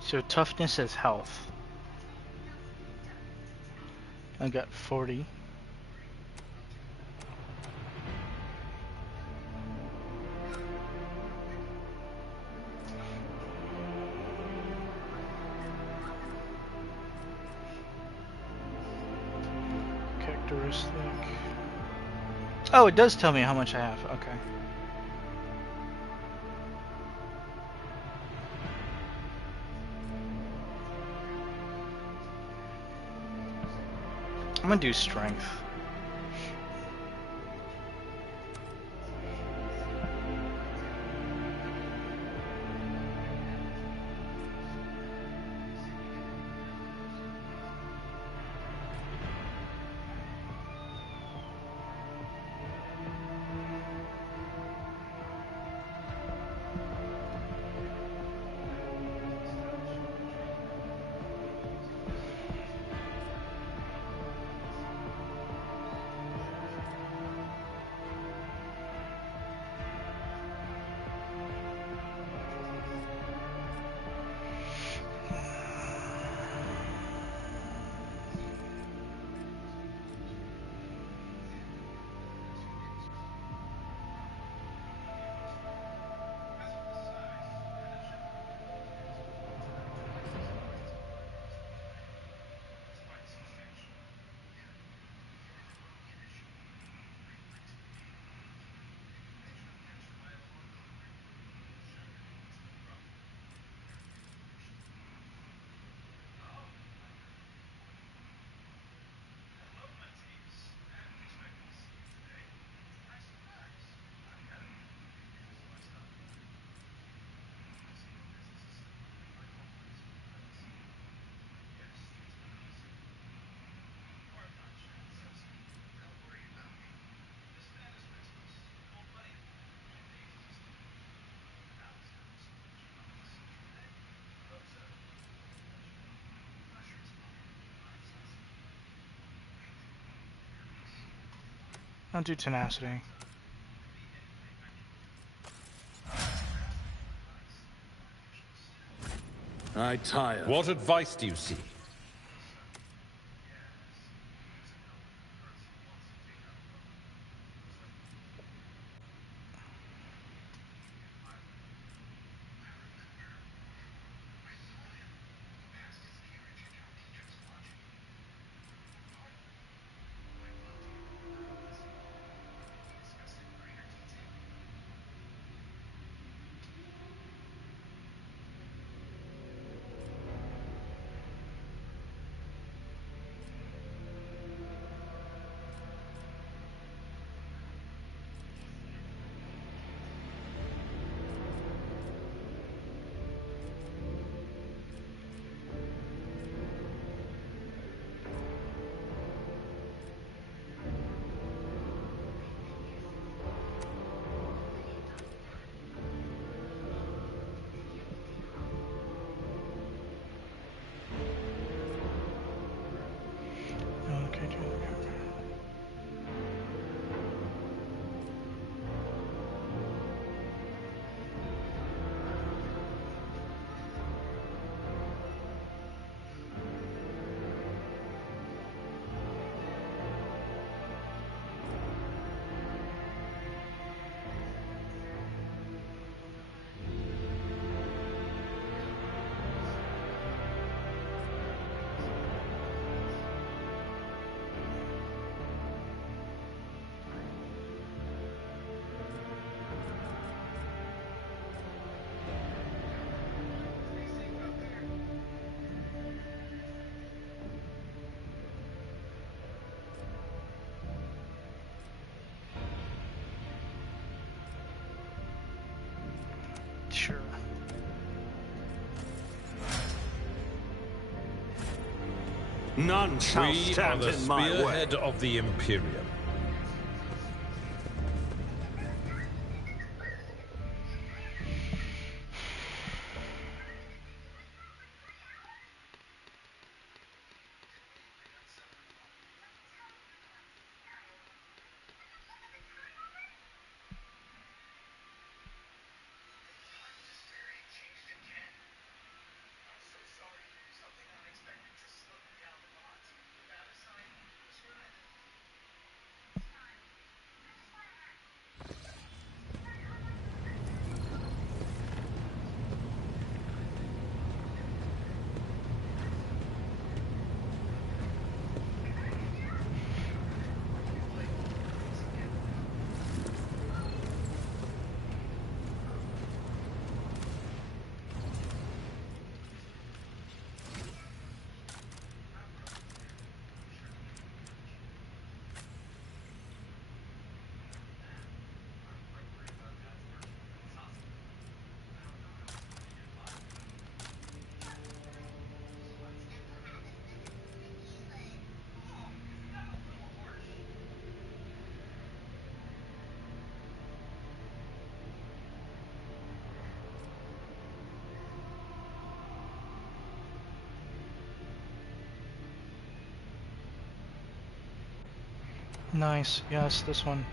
So toughness as health. I got 40. Characteristic. Oh, it does tell me how much I have. Okay. I'm gonna do strength. I'll do tenacity. I tire. What advice do you seek? Sure. None shall We stand are the in my way. spearhead of the Imperium. Nice. Yes, this one.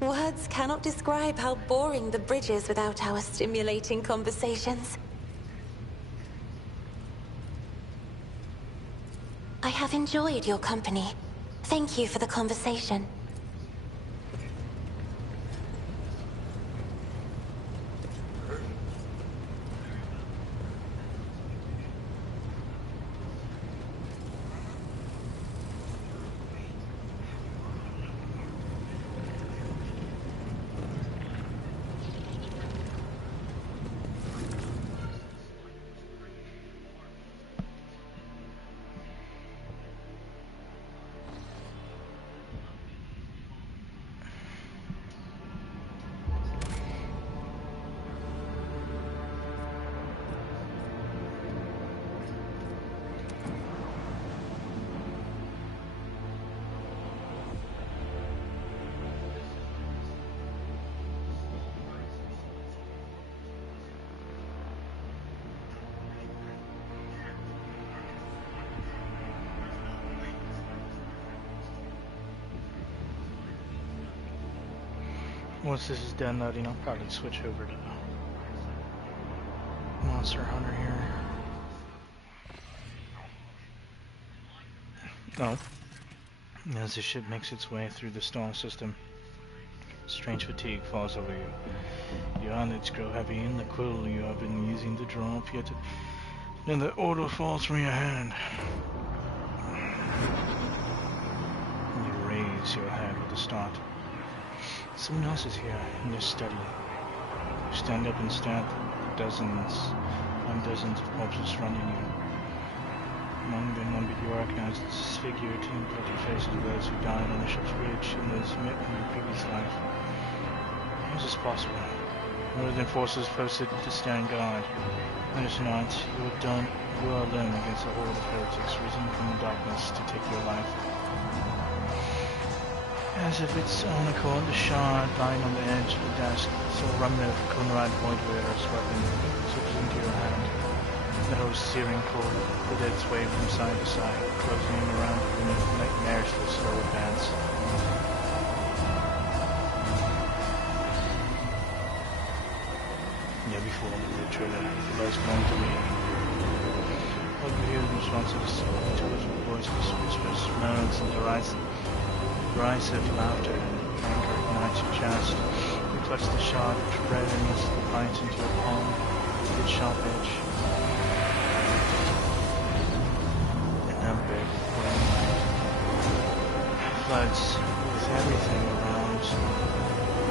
Words cannot describe how boring the bridge is without our stimulating conversations. I have enjoyed your company. Thank you for the conversation. Once this is done loading, I'll probably switch over to Monster Hunter here. Oh. As the ship makes its way through the storm system, strange fatigue falls over you. Your eyelids grow heavy and the quill you have been using to draw appear to... Then the order falls from your hand. You raise your head with a start. Someone else is here in this study. You stand up and stare at dozens and dozens of corpses surrounding you. Among them, one you recognize the disfigured and bloody faces of those who died on the ship's bridge and those met in your previous life. How is this possible? Northern forces posted to stand guard. Notice not, you are alone against a horde of heretics risen from the darkness to take your life. As if its own accord, the shard lying on the edge of the desk saw a remnant of Conrad Voidwearer's weapon slipped into your hand. The hose searing cold did its way from side to side, closing in around you in a nightmarishly slow advance. Yeah, before the trailer, the light's going to me. All you hear in response to this intelligent voices, whispers, moans, and derisive laughter, anger ignites your chest. You clutch the shard, which red and instantly bites into your palm with its sharp edge. An unbig flame light floods with everything around.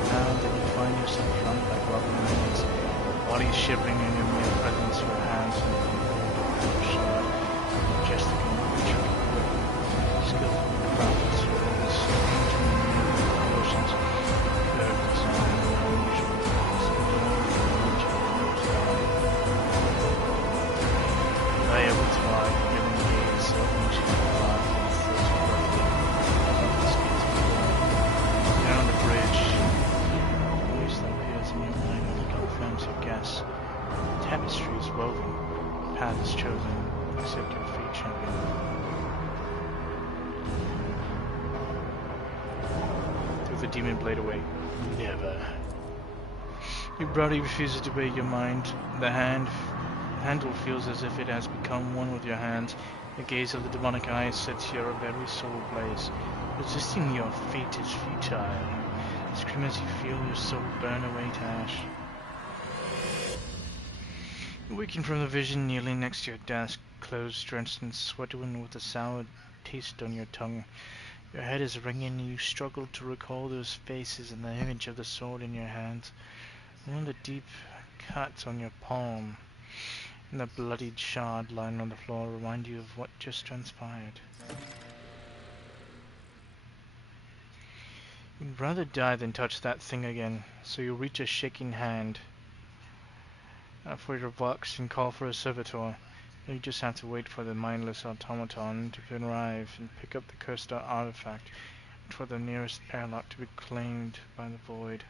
Now that you find yourself surrounded by glowing lights, bodies shivering in your mere presence, your hands and the shard, majestic and intricate, skillful crafts. Tapestry is woven, the path is chosen, except your fate champion. Threw the demon blade away. Never. Your body refuses to obey your mind. The handle feels as if it has become one with your hands. The gaze of the demonic eyes sets your very soul ablaze. Resisting your fate is futile. Scream as you feel your soul burn away to ash. Waking from the vision, kneeling next to your desk, clothes drenched in sweat and with a sour taste on your tongue. Your head is ringing, you struggle to recall those faces and the image of the sword in your hands. One of the deep cuts on your palm and the bloodied shard lying on the floor remind you of what just transpired. You'd rather die than touch that thing again, so you reach a shaking hand for your box and call for a servitor. You just have to wait for the mindless automaton to arrive and pick up the cursed artifact, and for the nearest airlock to be claimed by the void.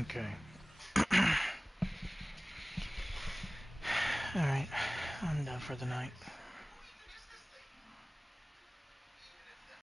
Okay. Alright, I'm done for the night.